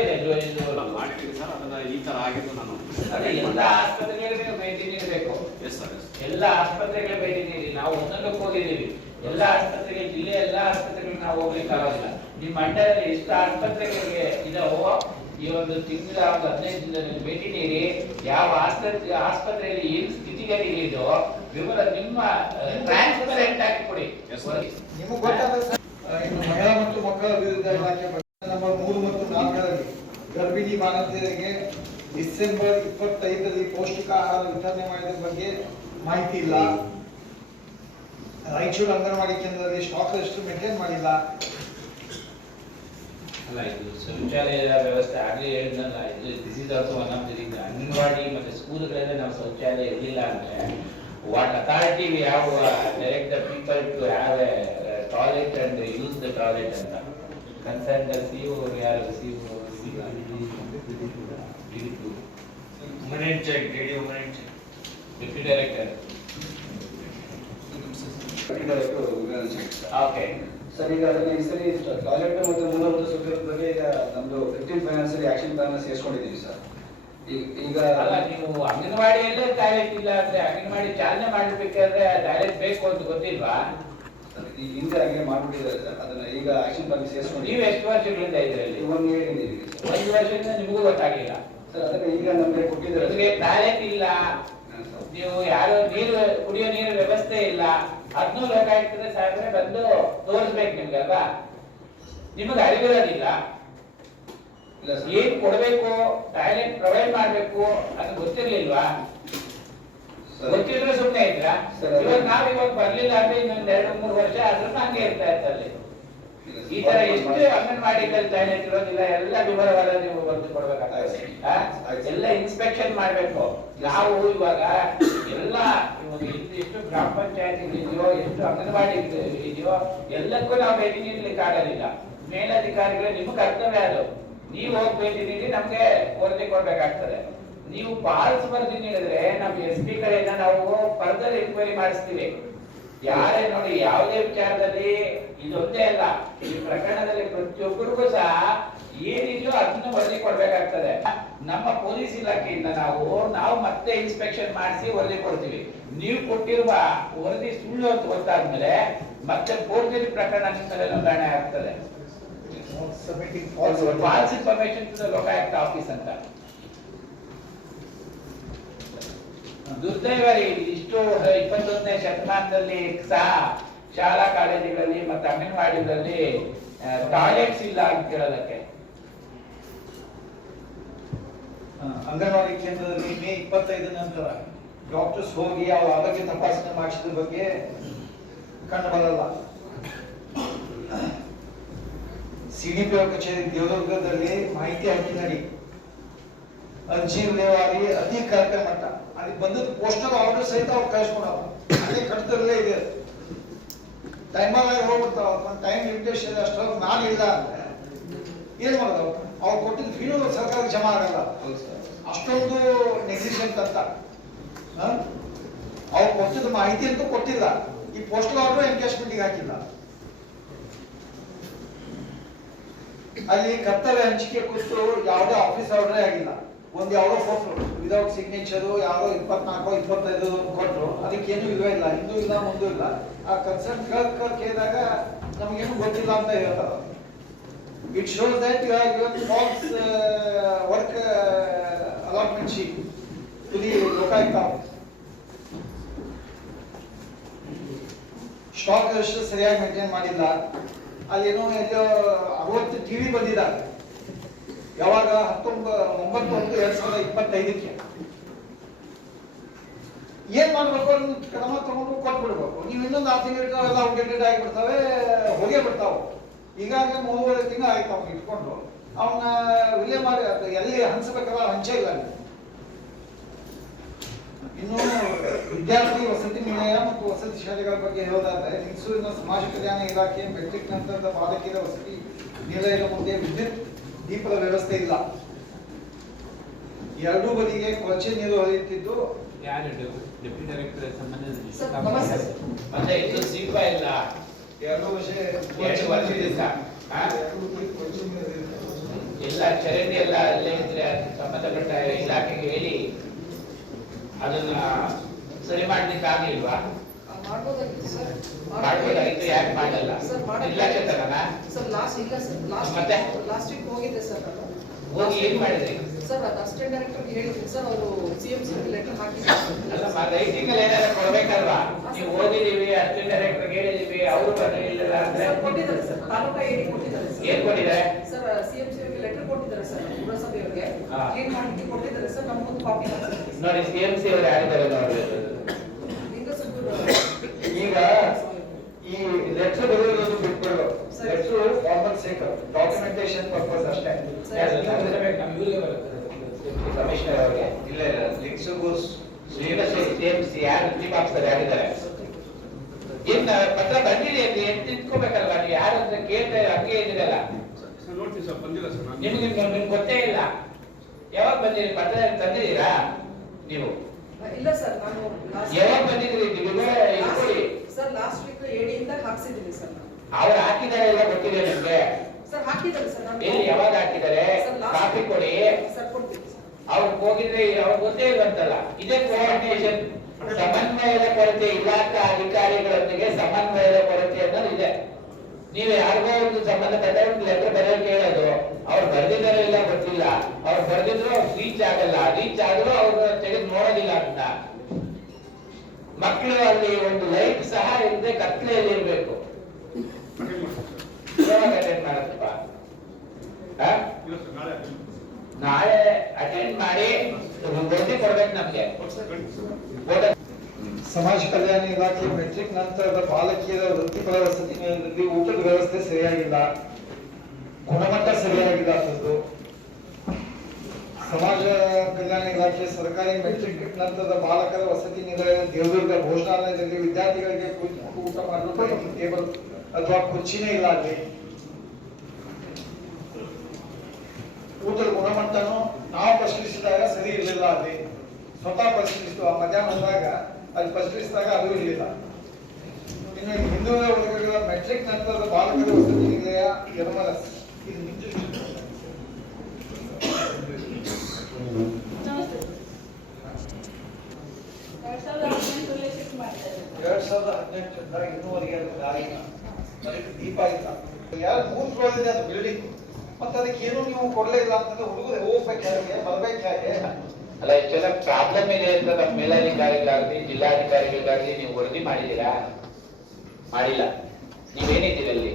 ಮಾಡಿದ್ದೀನಿ ಸರ್. ಅದನ್ನ ಈ ತರ ಆಗಿದ್ದು ನಾನು ಅದೇ ಎಲ್ಲ ಆಸ್ಪತ್ರೆಗಳಿಗೆ ಭೇಟಿ ನೀಡಬೇಕು. Yes sir. ಎಲ್ಲ ಆಸ್ಪತ್ರೆಗಳಿಗೆ ಭೇಟಿ ನೀಡಿ. ನಾವು ಒಂದೊಂದಕ್ಕೆ ಹೋಗಿದ್ದೀವಿ. ಎಲ್ಲ ಆಸ್ಪತ್ರೆಗೆ ಜಿಲ್ಲೆ ಎಲ್ಲ ಆಸ್ಪತ್ರೆಗಳಿಗೆ ನಾವು ಹೋಗ್ಲಿಕ್ಕೆ ಆಗೋದಿಲ್ಲ. ನಿಮ್ಮ ಮಂಡಲದಲ್ಲಿ ಎಷ್ಟು ಆಸ್ಪತ್ರೆಗಳಿಗೆ ಇದಾವೋ ಈ ಒಂದು ತಿಂಗಳ 15 ದಿನದಲ್ಲಿ ಭೇಟಿ ನೀಡಿ ಯಾವ ಆಸ್ಪತ್ರೆಯಲ್ಲಿ ಏನು ಸ್ಥಿತಿಗತಿ ಇದೆಯೋ ವಿವರ ನಿಮ್ಮ ಟ್ರಾನ್ಸ್ಪರೆಂಟ್ ಆಗಿ ಕೊಡಿ. ನಿಮಗೆ ಗೊತ್ತಾದ ಇನ್ನು ಮಹಿಳಾ ಮತ್ತು ಮಕ್ಕಳ ಅಭಿವೃದ್ಧಿ ಇಲಾಖೆ ನಂಬರ್ 3 ಮತ್ತು 4ರಲ್ಲಿ ಗರ್ಭಿಣಿ ಬಾಣಂತಿಯರಿಗೆ ಡಿಸೆಂಬರ್ 25ರಲ್ಲಿ ಪೌಷ್ಟಿಕ ಆಹಾರ ವಿತರಣೆ ಮಾಡಿದ ಬಗ್ಗೆ ಮಾಹಿತಿ ಇಲ್ಲ. ರಾಯಚೂರು ಅಂಗನವಾಡಿ ಕೇಂದ್ರದಲ್ಲಿ ಸ್ಟಾಕ್ ರಿಜಿಸ್ಟರ್ ಮೇಂಟೈನ್ ಮಾಡಿಲ್ಲ. ಅಲ್ಲ, ಇದು ಶೌಚಾಲಯದ ವ್ಯವಸ್ಥೆ ಆಗಲೇ ಹೇಳಿದ್ನಲ್ಲ, ಇದು this is also one of the reason. Anganwadi ಮತ್ತೆ ಸ್ಕೂಲ್ಗಳಲ್ಲಿ ನಾವು ಶೌಚಾಲಯ ಇರಲಿಲ್ಲ ಅಂದ್ರೆ what authority we have direct the people to have a toilet and use the toilet ಅಂತ ಕನ್ಸರ್ನ್ ದ ಸಿಒ ಯಾರು ಡೆಪ್ಯೂಟಿ ಡೈರೆಕ್ಟರ್. ಓಕೆ ಸರ್, ಈಗ ಅದನ್ನ ಈ ಸರಿ ಟಾಯ್ಲೆಟ್ ಮತ್ತು ಮೂಲಭೂತ ಸೌಕರ್ಯದ ಬಗ್ಗೆ ಈಗ ನಮ್ದು 15 ಫೈನಾನ್ಸಿಯಲ್ ಆಕ್ಷನ್ ಪ್ಲಾನ್ ಸೇರಿಸ್ಕೊಂಡಿದ್ದೀವಿ ಸರ್. ಈಗ ಅಲ್ಲ, ನೀವು ಅಂಗನವಾಡಿಯಲ್ಲೇ ಟಾಯ್ಲೆಟ್ ಇಲ್ಲ ಅಂದ್ರೆ ಅಂಗನವಾಡಿ ಚಾಲನೆ ಮಾಡಬೇಕಾದ್ರೆ ಟಾಯ್ಲೆಟ್ ಬೇಕು ಅಂತ ಗೊತ್ತಿಲ್ವಾ? ಈ ಹಿಂದೆ ಹಾಗೆ ಮಾಡ್ಬಿಟ್ಟಿದ್ದಾರೆ ಸರ್, ಅದನ್ನ ಈಗ ಆಕ್ಷನ್ ಪ್ಲಾನ್ ಸೇರಿಸ್ಕೊಂಡು. ನೀವು ಎಷ್ಟು ವರ್ಷಗಳಿಂದ ಇದರಲ್ಲಿ? 1 year ಇದ್ದೀವಿ ಸರ್. 1 ವರ್ಷದಿಂದ ನಿಮಗೂ ಗೊತ್ತಾಗಿಲ್ಲ ಸರ್, ಅದನ್ನ ಈಗ ನಮಗೆ ಕೊಟ್ಟಿದ್ದಾರೆ. ನಿಮಗೆ ಟಾಯ್ಲೆಟ್ ಇಲ್ಲ, ನೀವು ಯಾರು ನೀರು ಕುಡಿಯೋ ನೀರು ವ್ಯವಸ್ಥೆ ಇಲ್ಲ, ಅದನ್ನೂ ಬೇಕಾಗ್ತದೆ ಸಾಹೇಬ್ರೆ ಬಂದು ತೋರಿಸ್ಬೇಕು ನಿಮ್ಗೆ ಅಲ್ವಾ? ನಿಮಗೆ ಅರಿವಿರೋದಿಲ್ಲ, ಏನ್ ಕೊಡ್ಬೇಕು, ಟಾಯ್ಲೆಟ್ ಪ್ರೊವೈಡ್ ಮಾಡ್ಬೇಕು ಅದು ಗೊತ್ತಿರ್ಲಿಲ್ವಾ? ಗೊತ್ತಿದ್ರೆ ಸುಮ್ಮನೆ ಇದ್ರ? ಇವಾಗ ನಾವಿವಾಗ ಬರ್ಲಿಲ್ಲ ಅಂದ್ರೆ ಇನ್ನೊಂದ್ 2-3 ವರ್ಷ ಅದ್ರನ್ನ ಹಂಗೆ ಇರ್ತಾ ಇತ್ತಲ್ಲಿ. ಈ ತರ ಎಷ್ಟು ಅಂಗನವಾಡಿಗಳಲ್ಲಿ ಟಾಯ್ಲೆಟ್ ಇರೋದಿಲ್ಲ, ಎಲ್ಲ ವಿವರವಾದ ನೀವು ಬರ್ದು ಕೊಡ್ಬೇಕಾಗ್ತದೆ. ಎಲ್ಲ ಇನ್ಸ್ಪೆಕ್ಷನ್ ಮಾಡ್ಬೇಕು. ನಾವು ಇವಾಗ ಎಲ್ಲ ಎಷ್ಟು ಗ್ರಾಮ ಪಂಚಾಯತ್ ಇದೆಯೋ, ಎಷ್ಟು ಅಂಗನವಾಡಿ ಇದೆಯೋ, ಎಲ್ಲಕ್ಕೂ ನಾವು ಭೇಟಿ ನೀಡ್ಲಿಕ್ಕೆ ಆಗೋದಿಲ್ಲ. ಮೇಲಧಿಕಾರಿಗಳು ನಿಮ್ಗೆ ಕರ್ತವ್ಯ ಅದು. ನೀವು ಹೋಗಿ ಭೇಟಿ ನೀಡಿ ನಮ್ಗೆ ವರದಿ ಕೊಡ್ಬೇಕಾಗ್ತದೆ. ನೀವು ಫಾಲ್ಸ್ ವರದಿ ನೀಡಿದ್ರೆ ನಮ್ಮ SP ಕಡೆಯಿಂದ ನಾವು ಫರ್ದರ್ ಎನ್ಕ್ವೈರಿ ಮಾಡಿಸ್ತೀವಿ. ಯಾರೇ ನೋಡಿ, ಯಾವುದೇ ವಿಚಾರದಲ್ಲಿ ಇದೊಂದೇ ಅಲ್ಲ, ಈ ಪ್ರಕರಣದಲ್ಲಿ ಪ್ರತಿಯೊಬ್ಬರಿಗೂ ಸಹ ಏನಿದೆಯೋ ಅದನ್ನ ವರದಿ ಕೊಡ್ಬೇಕಾಗ್ತದೆ. ನಮ್ಮ ಪೊಲೀಸ್ ಇಲಾಖೆಯಿಂದ ನಾವು ಮತ್ತೆ ಇನ್ಸ್ಪೆಕ್ಷನ್ ಮಾಡಿಸಿ ವರದಿ ಕೊಡ್ತೀವಿ. ನೀವು ಕೊಟ್ಟಿರುವ ವರದಿ ಸುಳ್ಳು ಅಂತ ಗೊತ್ತಾದ್ಮೇಲೆ ಮತ್ತೆ ಫೋರ್ಜರಿ ಪ್ರಕರಣ ಮೇಲೆ ನೋಂದಣಿ ಆಗ್ತದೆ. False information to the Lokayukta office ಅಂತ. ದುರ್ದೈವ ಇಷ್ಟು 21ನೇ ಶತಮಾನದಲ್ಲಿ ಸಹ ಶಾಲಾ ಕಾಲೇಜುಗಳಲ್ಲಿ ಮತ್ತೆ ಅಂಗನವಾಡಿಗಳಲ್ಲಿ ಟಾಯ್ಲೆಟ್ಸ್ ಇಲ್ಲ ಅಂತ ಹೇಳೋದಕ್ಕೆ. ಅಂಗನವಾಡಿ ಕೇಂದ್ರದಲ್ಲಿ ಮೇ 25 ನಂತರ ಡಾಕ್ಟರ್ಸ್ ಹೋಗಿ ಅವ್ರ ಆರೋಗ್ಯ ತಪಾಸಣೆ ಮಾಡಿಸಿದ ಬಗ್ಗೆ ಕಂಡು ಬರಲ್ಲ. CDPO ಕಚೇರಿ ದೇವದುರ್ಗದಲ್ಲಿ ಮಾಹಿತಿ ಹಕ್ಕಿನಡಿ ಅರ್ಜಿ ವಿಲೇವಾರಿ ಅತಿ ಕಳಪೆ ಮಟ್ಟ. ಅದಕ್ಕೆ ಬಂದದ್ದು ಪೋಸ್ಟಲ್ ಆರ್ಡರ್ ಸಹಿತ ಅವ್ರು ಕಳಿಸ್ಕೊಡಲ್ಲ. ಅದೇ ಕಟ್ಟದಲ್ಲೇ ಇದೆ. ಟೈಮಲ್ಲಿ ಹೋಗ್ಬಿಡ್ತಾವ. ಟೈಮ್ ಲಿಮಿಟೇಷನ್ ಅಷ್ಟೊಂದು ನಾನು ಇಲ್ಲ ಅಂದ್ರೆ ಏನ್ ಮಾಡೋದು? ಅವ್ರು ಕೊಟ್ಟಿದ್ದು ಫೀನು ಸರ್ಕಾರಕ್ಕೆ ಜಮಾ ಆಗಲ್ಲ. ಅಷ್ಟೊಂದು ನೆಗ್ಲಿಜೆಂಟ್ ಅಂತ. ಅವ್ರು ಕೊಟ್ಟಿದ್ದು ಮಾಹಿತಿ ಅಂತೂ ಕೊಟ್ಟಿಲ್ಲ. ಈ ಪೋಸ್ಟಲ್ ಆರ್ಡರ್ ಎನ್ಕೇಶ್ಮೆಂಟ್ಗೆ ಹಾಕಿಲ್ಲ. ಅಲ್ಲಿ ಕರ್ತವ್ಯ ಹಂಚಿಕೆ ಕುರಿತು ಯಾವುದೇ ಆಫೀಸ್ ಆರ್ಡರೇ ಆಗಿಲ್ಲ. ಒಂದು ಯಾವುದೋ ಫೋಟೋ ವಿದೌಟ್ ಸಿಗ್ನೇಚರು ಯಾವುದೋ 24-25 ಕೊಟ್ಟರು. ಅದಕ್ಕೇನು ಇಲ್ವೇ ಇಲ್ಲ, ಹಿಂದೂ ಇಲ್ಲ ಮುಂದೂ ಇಲ್ಲ. ಆ ಕನ್ಸರ್ನ್ ಕೇಳಿದಾಗ ನಮಗೇನು ಗೊತ್ತಿಲ್ಲ ಅಂತ ಹೇಳ್ತಾರೆ. It shows that you have given false work allotment sheet to the Lokayukta office. Stock register ಸರಿಯಾಗಿ ಮೇಂಟೈನ್ ಮಾಡಿಲ್ಲ. ಅಲ್ಲೇನೋ ಎಲ್ಲೋ 60 TV ಬಂದಿದ್ದಾರೆ. ಯಾವಾಗ 19/9/2025ಕ್ಕೆ ಏನ್ ಮಾಡ್ಬೇಕು ಅದನ್ನ ಕ್ರಮ ತಗೊಂಡು ಕೊಟ್ಬಿಡ್ಬೇಕು. ನೀವು ಇನ್ನೊಂದು 6 ತಿಂಗಳು ಎಲ್ಲ ಔಟ್ಡೇಟೆಡ್ ಆಗಿಬಿಡ್ತಾವೆ, ಹೋಗೇ ಬಿಡ್ತಾವೆ. ಈಗಾಗಲೇ 3.5 ತಿಂಗಳು ಆಯ್ತು ಅವ್ನು ಇಟ್ಕೊಂಡು. ಅವನ್ನ ವಿಲೇ ಮಾಡಿ ಎಲ್ಲಿ ಹಂಚಬೇಕಲ್ಲ ಹಂಚೇ ಇಲ್ಲ. ಇನ್ನು ವಿದ್ಯಾರ್ಥಿ ವಸತಿ ನಿಲಯ ಮತ್ತು ವಸತಿ ಶಾಲೆಗಳ ಬಗ್ಗೆ ಹೇಳೋದಾದ್ರೆ, ಲಿಂಗಸೂರಿನ ಸಮಾಜ ಕಲ್ಯಾಣ ಇಲಾಖೆ ಮೆಟ್ರಿಕ್ ನಂತರದ ಬಾಲಕಿಯರ ವಸತಿ ನಿಲಯದ ಮುಂದೆ ವಿದ್ಯುತ್ ದೀಪದ ವ್ಯವಸ್ಥೆ ಇಲ್ಲ. ಎರಡೂ ಬದಿಗೆ ಕೊಳಚೆ ನೀರು ಹರಿಯುತ್ತಿದ್ದು. ಯಾರು ಡೆಪ್ಯೂಟಿ ಡೈರೆಕ್ಟರ್ ಸಂಬಂಧ ಮತ್ತೆ ಇದು ದೀಪ ಇಲ್ಲ. 2 ವರ್ಷ ಎಲ್ಲ ಚರಂಡಿ ಎಲ್ಲ ಅಲ್ಲೇ ಇದ್ರೆ ಸಂಬಂಧಪಟ್ಟ ಇಲಾಖೆಗೆ ಹೇಳಿ ಅದನ್ನ ಸರಿ ಮಾಡ್ಲಿಕ್ಕೆ ಆಗಿಲ್ವಾ? ಮಾಡ್ಬೋದಾಗಿತ್ತು, ಯಾಕೆ ಮಾಡಲ್ಲ? ನಿರ್ಲಕ್ಷ್ಯತನ ಮತ್ತೆ ಲಾಸ್ಟ್ ವೀಕ್ ಹೋಗಿದ್ದೆ ಸರ್ ನಾನು. ಹೋಗಿ ಏನ್ ಮಾಡಿದ್ರಿ ಸರ್? ಅದು ಅಸಿಸ್ಟೆಂಟ್ ಡೈರೆಕ್ಟರ್ ಹೇಳಿದ್ರು ಸರ್, ಅವರು CMC ಲೆಟರ್ ಹಾಕಿದ್ರು. ಅಲ್ಲ, ರೈಟಿಂಗ್ ಅಲ್ಲಿ ಏನಾದ್ರು ಕೊಡ್ಬೇಕಲ್ವಾ? ನೀವು ಓದಿದೀವಿ, ಅಸಿಸ್ಟೆಂಟ್ ಡೈರೆಕ್ಟರ್ ಹೇಳಿದೀವಿ, ಅವರು ಬರಲಿಲ್ಲ ಅಂದ್ರೆ ಕೊಟ್ಟಿದ್ದಾರೆ ಸರ್, ತಾಲೂಕಾ ಹೇಳಿ ಕೊಟ್ಟಿದ್ದಾರೆ ಸರ್. ಏನ್ ಕೊಟ್ಟಿದ್ದಾರೆ ಸರ್? CMC ಲೆಟರ್ ಕೊಟ್ಟಿದ್ದಾರೆ ಸರ್. ಪುರಸಭೆಯವರಿಗೆ ಹಾ. ಕ್ಲೀನ್ ಮಾಡಲಿಕ್ಕೆ ಕೊಟ್ಟಿದ್ದಾರೆ ಸರ್. ನಮಗೊಂದು ಕಾಪಿ ನೋಡಿ CMC ಅವರು ಯಾರಿದ್ದಾರೆ ನೋಡಿ. ಈಗ ಈ ಲೆಟ್ರ್ ಬರೆಯೋದು ಬಿಟ್ಬಿಡು. Letter formal sake documentation purpose ಅಷ್ಟೇ. ಕಮಿಷನರ್ ಅವರಿಗೆ ಇಲ್ಲ ಇಲ್ಲ ಲಿಕ್ಸುಗೂಸ್ CMC ಯಾರು ಚೀಫ್ ಆಫೀಸರ್ ಯಾರಿದ್ದಾರೆ? ಏನ್ ಪತ್ರ ಬಂದಿದೆ ಅಂತ ಏನ್ ತಿಳ್ಕೊಬೇಕಲ್ವಾ ನೀವು? ಯಾರು ಅಂತ ಕೇಳ್ತಾ ಹಂಗೆ ಇದ್ದೀರಲ್ಲ. ನೋಡ್ತೀವಿ ಸರ್, ಬಂದಿಲ್ಲ ಸರ್ ನಾನು. ನಿಮ್ಗೆ ಗೊತ್ತೇ ಇಲ್ಲ. ಯಾವಾಗ ಬಂದಿರಿ? ಪತ್ರ ತಂದಿದ್ದೀರಾ ನೀವು? ಇಲ್ಲ ಸರ್, ನಾನು ಯಾವಾಗ ಬಂದಿದ್ರಿ? ಇಟ್ಕೊಳ್ಳಿ ಸರ್. ಲಾಸ್ಟ್ ವೀಕ್ AD ಹಾಕ್ಸಿದ್ದೀನಿ ಸರ್. ಅವ್ರು ಹಾಕಿದ್ದಾರೆ ಎಲ್ಲ ಗೊತ್ತಿದೆ ನಿಮ್ಗೆ? ಸರ್ ಹಾಕಿದ್ದಾರೆ ಸರ್. ನಾನು ಎಲ್ಲಿ ಯಾವಾಗ ಹಾಕಿದ್ದಾರೆ? ಕಾಪಿ ಕೊಡಿ. ಸರ್ ಕೊಡ್ತೀನಿ ಸರ್. ಅವ್ರು ಹೋಗಿದ್ರೆ ಅವ್ರು ಗೊತ್ತೇ ಇರುವಂತಲ್ಲ. ಇದೇ ಕೋಆರ್ಡಿನೇಷನ್, ಸಮನ್ವಯದ ಕೊರತೆ, ಇಲಾಖಾ ಅಧಿಕಾರಿಗಳೊಂದಿಗೆ ಸಮನ್ವಯದ ಕೊರತೆ ಅನ್ನೋದು ಇದೆ. ನೀವು ಯಾರಿಗೋ ಒಂದು ಸಂಬಂಧಪಟ್ಟ ಒಂದು ಲೆಟರ್ ಬರೆಯೋಕೆ ಹೇಳೋದು, ಅವ್ರು ಬರ್ದಿದ್ದಾರೋ ಇಲ್ಲ ಗೊತ್ತಿಲ್ಲ. ಅವ್ರು ಬರ್ದಿದ್ರು ರೀಚ್ ಆಗಲ್ಲ, ರೀಚ್ ಆದ್ರೂ ಅವ್ರು ತೆಗೆದು ನೋಡೋದಿಲ್ಲ ಅಂತ. ಮಕ್ಕಳು ಅಲ್ಲಿ ಒಂದು ಲೈಟ್ ಸಹ ಇಲ್ಲದೆ ಕತ್ಲೆಯಲ್ಲಿ ಇರ್ಬೇಕು. ಯಾವಾಗ ಅಟೆಂಡ್ ಮಾಡತ್ತಪ್ಪ? ನಾಳೆ ಅಟೆಂಡ್ ಮಾಡಿ ವರದಿ ಕೊಡ್ಬೇಕು ನಮ್ಗೆ. ಸಮಾಜ ಕಲ್ಯಾಣ ಇಲಾಖೆ ಮೆಟ್ರಿಕ್ ನಂತರದ ಬಾಲಕಿಯರ ವೃತ್ತಿಪರ ವಸತಿ ನಿಲಯದಲ್ಲಿ ಊಟದ ವ್ಯವಸ್ಥೆ ಸರಿಯಾಗಿಲ್ಲ, ಗುಣಮಟ್ಟ ಸರಿಯಾಗಿಲ್ಲ ಅಂತದ್ದು. ಸಮಾಜ ಕಲ್ಯಾಣ ಇಲಾಖೆ ಸರ್ಕಾರಿ ಮೆಟ್ರಿಕ್ ನಂತರದ ಬಾಲಕರ ವಸತಿ ನಿಲಯ ದೇವದುರ್ಗ ಭೋಜನಾಲಯದಲ್ಲಿ ವಿದ್ಯಾರ್ಥಿಗಳಿಗೆ ಊಟ ಮಾಡಲು ಡೈನಿಂಗ್ ಟೇಬಲ್ ಅಥವಾ ಕುರ್ಚಿನೇ ಇಲ್ಲ ಅಲ್ಲಿ. ಊಟದ ಗುಣಮಟ್ಟನು ನಾವು ಪರಿಶೀಲಿಸಿದಾಗ ಸರಿ ಇರಲಿಲ್ಲ ಅಲ್ಲಿ. ಸ್ವತಃ ಪರಿಶೀಲಿಸಿದ್ವು. ಮಧ್ಯಾಹ್ನ ಬಂದಾಗ ಅಲ್ಲಿ ಪರಿಶೀಲಿಸಿದಾಗ ಅದು ಇರಲಿಲ್ಲ. ಇನ್ನು ಹಿಂದುಳಿದ ವರ್ಗಗಳ ಮೆಟ್ರಿಕ್ ನಂತರದ ಬಾಲಕರ ವಸತಿ ನಿಲಯ ಯರಮಲ ಇದು ಮುಂಚೆ 2018 ಇನ್ನೂವರೆಗೆ ದೀಪ ಇಲ್ಲ. ಯಾರು 3 ಫ್ಲೋರ್ ಇದೆ ಅದು ಬಿಲ್ಡಿಂಗ್. ಮತ್ತೆ ಅದಕ್ಕೆ ಏನು ನೀವು ಕೊಡಲೇ ಇಲ್ಲ ಅಂತಂದ್ರೆ ಹುಡುಗರು ಹೋಗ್ಬೇಕು, ಯಾರಿಗೆ ಬರ್ಬೇಕು, ಯಾಕೆ? ಅಲ್ಲ, ಇಷ್ಟೆಲ್ಲ ಪ್ರಾಬ್ಲಮ್ ಇದೆ ಅಂತ ನಮ್ಮ ಮೇಲಾಧಿಕಾರಿಗಳಾಗಲಿ ಜಿಲ್ಲಾಧಿಕಾರಿಗಳಿಗಾಗಲಿ ನೀವು ವರದಿ ಮಾಡಿದ್ದೀರಾ? ಮಾಡಿಲ್ಲ. ನೀವೇನಿದ್ದೀರಿ ಅಲ್ಲಿ?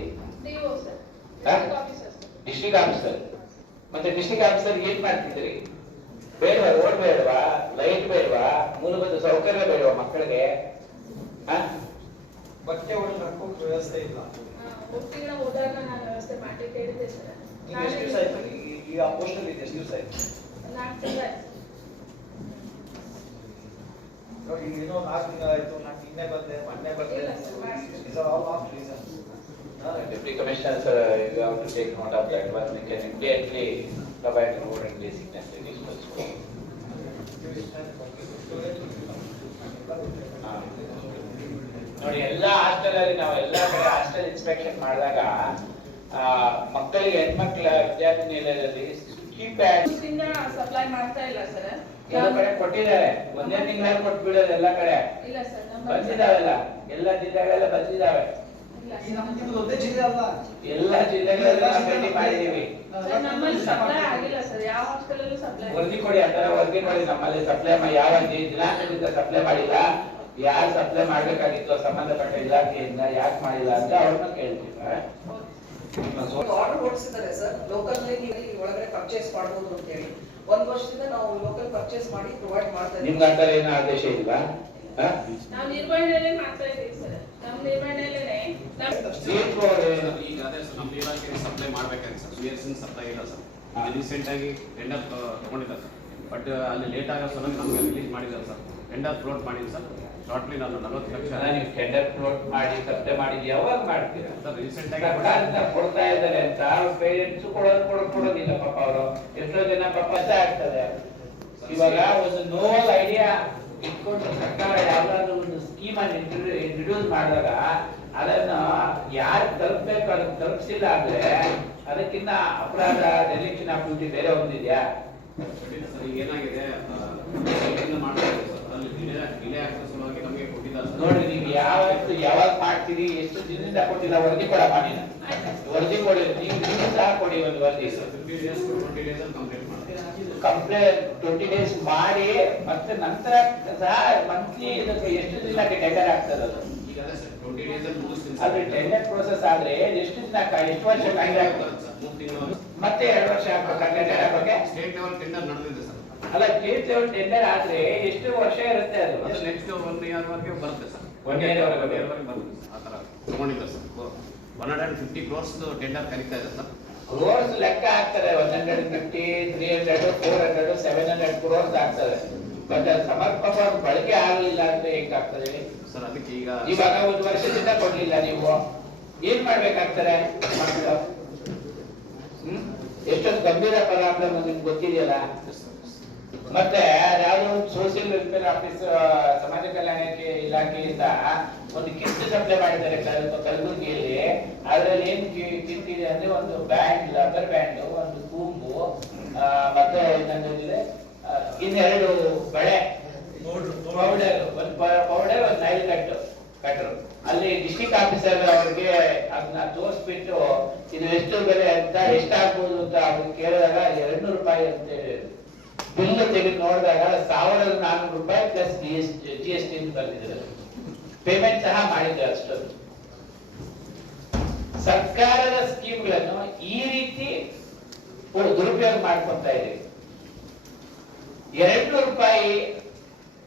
District officer. ಮತ್ತೆ ಡಿಸ್ಟ್ರಿಕ್ಟ್ ಆಫೀಸರ್ ಏನ್ ಮಾಡ್ತಿದ್ದೀರಿ? ಬೇಡವಾ? ರೋಡ್ ಬೇಡವಾ? ಲೈಟ್ ಬೇಡವಾ? ಮೂಲಭೂತ ಸೌಕರ್ಯ ಬೇಡವಾ ಮಕ್ಕಳಿಗೆ? ಬಟ್ಟೆ ಒಳಗೆ ವ್ಯವಸ್ಥೆ ಇಲ್ಲ. ಹೋದಾಗ ನಾನು ವ್ಯವಸ್ಥೆ ಮಾಡಿ ಹೇಳಿದ್ದೆ ಸರ್. ಈಗ ಎಷ್ಟು ದಿವಸ ಆಯ್ತು ಈಗ ಪೋಸ್ಟಲ್ ಇದೆ? ಎಷ್ಟು ದಿವಸ ಆಯ್ತು? 4 ತಿಂಗಳು ಆಯ್ತು. ನೋಡಿ, ಇನ್ನೂ 4 ತಿಂಗಳು ಆಯ್ತು. ನಾನು ನಿನ್ನೆ ಬಂದೆ, ಮೊನ್ನೆ ಬಂದೆ. These are all not reasons. Deputy Commissioner, sir, you have to take note of that one. We can immediately provide road and basic necessities for the school. ನೋಡಿ, ಎಲ್ಲಾ ಹಾಸ್ಟೆಲ್ ಅಲ್ಲಿ ನಾವು ಎಲ್ಲಾ ಕಡೆ ಹಾಸ್ಟೆಲ್ ಇನ್ಸ್ಪೆಕ್ಷನ್ ಮಾಡಿದಾಗ ಮಕ್ಕಳಿಗೆ ಹೆಣ್ಮಕ್ಳ ವಿದ್ಯಾರ್ಥಿ ನಿಲಯದಲ್ಲಿ ಸಪ್ಲೈ ಮಾಡ್ತಾ ಇಲ್ಲ ಸರ್. ಎಲ್ಲ ಕಡೆ ಕೊಟ್ಟಿದ್ದಾರೆ. ಒಂದೇ ತಿಂಗಳಲ್ಲಿ ಕೊಟ್ಬಿಡೋದು ಎಲ್ಲ ಕಡೆ. ಇಲ್ಲ ಸರ್, ಬಂದಿದ್ದಾವೆಲ್ಲ, ಎಲ್ಲ ಜಿಲ್ಲೆಗಳೆಲ್ಲ ಬಂದಿದ್ದಾವೆ. ಒಂದೇ ಜಿಲ್ಲೆ ಅಲ್ಲ, ಎಲ್ಲ ಜಿಲ್ಲೆಗಳೆಲ್ಲ ಭೇಟಿ ಮಾಡಿದೀವಿ. ನಮ್ಮಲ್ಲಿ ಸಪ್ಲೈ ಆಗಿಲ್ಲ ಸರ್. ಯಾವ ಹಾಸ್ಟೆಲ್ ಅಲ್ಲೂ ಸಪ್ಲೈ ವರದಿ ಕೊಡಿ, ಆ ತರ ವರದಿ ಕೊಡಿ. ನಮ್ಮಲ್ಲಿ ಸಪ್ಲೈ ಯಾವ ದಿನಾಂಕದಿಂದ ಸಪ್ಲೈ ಮಾಡಿಲ್ಲ, ಯಾರು ಸಪ್ಲೈ ಮಾಡ್ಬೇಕಾಗಿತ್ತು ಸಂಬಂಧಪಟ್ಟ ಇಲಾಖೆಯಿಂದ ಯಾಕೆ ಮಾಡಿಲ್ಲ ಅಂತ ಅವ್ರನ್ನ ಕೇಳ್ತೀವಿ. ಆರ್ಡರ್ ಹೊರಡಿಸಿದ್ದಾರೆ ಸರ್. ಲೋಕಲ್ ಒಳಗಡೆ ಪರ್ಚೇಸ್ ಮಾಡಬಹುದು ಅಂತ ಹೇಳಿ 1 ವರ್ಷದಿಂದ ನಾವು ಲೋಕಲ್ ಪರ್ಚೇಸ್ ಮಾಡಿ ಪ್ರೊವೈಡ್ ಮಾಡ್ತಾ ಇದ್ದೀವಿ. ನಿಮ್ಗೆ ಅಂತ ಏನು ಆದೇಶ ಇಲ್ವಾ? ನಾವು ನಿರ್ವಹಣೆಯಲ್ಲೇ ಮಾಡ್ತಾ ಇದ್ದೀವಿ ಸರ್. ನಮ್ಮ ನಿರ್ವಹಣೆಯಲ್ಲೇ ಈಗ ಅದೇ ಸರ್, ನಮ್ಮ ಇಲಾಖೆ ಸಪ್ಲೈ ಮಾಡ್ಬೇಕಾಗಿತ್ತು ಸರ್. ಸುಯರ್ಸಿನ ಸಪ್ಲೈ ಇಲ್ಲ ಸರ್. ರೀಸೆಂಟ್ ಆಗಿ ಟೆಂಡರ್ ತಗೊಂಡಿದ್ದಾರೆ ಸರ್. ಬಟ್ ಅಲ್ಲಿ ಲೇಟ್ ಆಗೋ ಸಲ ನಮಗೆ ರಿಲೀಸ್ ಮಾಡಿದ್ದಾರೆ ಸರ್. ಟೆಂಡರ್ ಫ್ಲೋಟ್ ಮಾಡಿದ್ದು ಸರ್. ಶಾರ್ಟ್ಲಿ ನಾನು 40 ಲಕ್ಷ ನೀವು ಟೆಂಡರ್ ಫ್ಲೋಟ್ ಮಾಡಿ ಸಪ್ಲೈ ಮಾಡಿದ್ದು ಯಾವಾಗ ಮಾಡ್ತೀರಾ ಸರ್? ರೀಸೆಂಟ್ ಆಗಿ ಕೊಡ್ತಾ ಇದ್ದಾರೆ ಅಂತ ಪೇರೆಂಟ್ಸ್ ಕೊಡೋದಿಲ್ಲ ಪಾಪ. ಅವರು ಎಷ್ಟೋ ಜನ ಪಾಪ ಆಗ್ತದೆ. ಇವಾಗ ಒಂದು ನೋವಲ್ ಐಡಿಯಾ ಇಟ್ಕೊಂಡು ಸರ್ಕಾರ ಯಾವ್ದಾದ್ರು ಒಂದು ಸ್ಕೀಮ್ ಅನ್ನು ಇಂಟ್ರೊಡ್ಯೂಸ್ ಮಾಡಿದಾಗ ಅದನ್ನ ಯಾರು ತಲುಪಬೇಕು ಅದನ್ನ ತಲುಪಿಸಿಲ್ಲ ಅಂದ್ರೆ ಅದಕ್ಕಿಂತ ಅಪರಾಧ, ಡೆಲಿಕ್ಷನ್ ಆಫ್ ಡ್ಯೂಟಿ ಬೇರೆ ಒಂದಿದ್ಯಾ? ಸರ್ ಈಗ ಏನಾಗಿದೆ ಮಾಡ್ತಾ ಇದೆ ಸರ್. ಅಲ್ಲಿ ಡಿಲೇ ಆಗ್ತಾ ಸಲುವಾಗಿ ನಮಗೆ ಕೊಟ್ಟಿದ್ದಾರೆ ಸರ್. ನೋಡ್ರಿ, ನೀವು ಯಾವಾಗ ಮಾಡ್ತೀರಿ, ಎಷ್ಟು ದಿನದಿಂದ ಕೊಟ್ಟಿಲ್ಲ, ವರದಿ ಕೊಡಪ್ಪ. ನೀನು ವರದಿ ಕೊಡಿ, ನೀವು ಸಹ ಕೊಡಿ ಒಂದು ವರದಿ. 15 days 20 days ಕಂಪ್ಲೀಟ್ ಮಾಡ್ತೀವಿ. ಕಂಪ್ಲೇಂಟ್ 20 days ಮಾಡಿ ಮತ್ತೆ ನಂತರ ಸಹ ಮಂತ್ಲಿ ಇದಕ್ಕೆ ಎಷ್ಟು ದಿನಕ್ಕೆ ಟೆಂಡರ್ ಆಗ್ತದೆ ಅದು? ಈಗ ಅದೇ ಸರ್ 20 days ಅಲ್ಲಿ ಮುಗಿಸ್ತೀನಿ ಅದು ಟೆಂಡರ್ ಪ್ರೋಸೆಸ್ ಆದ್ರೆ ಎಷ್ಟು ದಿನಕ್ಕೆ ಎಷ್ಟು ವರ್ಷ ಟೈಮ್ ಆಗ್ತದೆ? 3 ತಿಂಗಳು ಮತ್ತೆ 2 ವರ್ಷ ಆಗ್ಬೇಕಾ ಟೆಂಡರ್ ಆಗೋಕೆ? ಸ್ಟೇಟ್ ಲೆವೆಲ್ ಟೆಂಡರ್ ನಡೆದಿದೆ ಸರ್. ಅಲ್ಲ ಸ್ಟೇಟ್ ಲೆವೆಲ್ ಟೆಂಡರ್ ಆದ್ರೆ ಎಷ್ಟು ವರ್ಷ ಇರುತ್ತೆ ಅದು? ಅದು ನೆಕ್ಸ್ಟ್ 1 year ವರೆಗೆ ಬರುತ್ತೆ ಸರ್. 1 year ವರೆಗೆ ಬರುತ್ತೆ ಆ ತರ ತಗೊಂಡಿದ್ದಾರೆ ಸರ್. 150 crores ಟೆಂಡರ್ ಕರೀತಾ ಇದೆ ಸರ್. ಕ್ರೋರ್ಸ್ ಲೆಕ್ಕ ಆಗ್ತದೆ 150, 300, 400, 700 ಕ್ರೋರ್ಸ್ ಆಗ್ತದೆ. ಬಟ್ ಸಮರ್ಪಕ ಬಳಕೆ ಆಗಲಿಲ್ಲ ಅಂದ್ರೆ ಹೇಗಾಗ್ತದೆ ಸರ್? ಅದಕ್ಕೆ ಈಗ ಇವಾಗ 1 ವರ್ಷದಿಂದ ಕೊಡ್ಲಿಲ್ಲ ನೀವು ಏನ್ ಮಾಡ್ಬೇಕಾಗ್ತದೆ ಮಕ್ಕಳು? ಎಷ್ಟೊಂದು ಗಂಭೀರ ಪ್ರಾಬ್ಲಮ್ ನಿಮ್ಗೆ ಗೊತ್ತಿದೆಯಲ್ಲ. ಮತ್ತೆ ಯಾವ್ದೋ ಒಂದು ಸೋಷಿಯಲ್ ವೆಲ್ಫೇರ್ ಆಫೀಸ್ ಸಮಾಜ ಕಲ್ಯಾಣ ಇಲಾಖೆಯಿಂದ ಒಂದು ಕಿಟ್ ಸಪ್ಲೈ ಮಾಡಿದ್ದಾರೆ ಕಲಬುರಗಿಯಲ್ಲಿ. ಅದ್ರಲ್ಲಿ ಏನ್ ಕಿಟ್ ಇದೆ ಅಂದ್ರೆ ಒಂದು ಬ್ಯಾಂಡ್, ರಬ್ಬರ್ ಬ್ಯಾಂಡ್, ಒಂದು ಕೂಂಬು, ಮತ್ತೆ ಇನ್ನೊಂದಿದೆ ಇನ್ನೆರಡು ಬಳೆ ಪೌಡರ್, ಒಂದು ಪೌಡರ್, ಒಂದು ನೈಲ್ ಕಟ್ಟರು. ಅಲ್ಲಿ ಡಿಸ್ಟ್ರಿಕ್ಟ್ ಆಫೀಸರ್ ಅವ್ರಿಗೆ ಅದನ್ನ ತೋರಿಸ್ಬಿಟ್ಟು ಇದು ಎಷ್ಟು ಬೆಲೆ ಅಂತ, ಎಷ್ಟಾಗ್ಬೋದು ಅಂತ ಅವ್ರಿಗೆ ಕೇಳಿದಾಗ 200 ರೂಪಾಯಿ ಅಂತ ಹೇಳಿ ಬಿಲ್ ತೆಗೆದು ನೋಡಿದಾಗ 1400 ರೂಪಾಯಿ ಪ್ಲಸ್ GST ಬಂದಿದ್ದಾರೆ. ಪೇಮೆಂಟ್ ಸಹ ಮಾಡಿದ್ದಾರೆ. ಅಷ್ಟೊಂದು ಸರ್ಕಾರದ ಸ್ಕೀಮ್ಗಳನ್ನು ಈ ರೀತಿ ದುರುಪಯೋಗ ಮಾಡ್ಕೊತಾ ಇದೆ. 200 ರೂಪಾಯಿ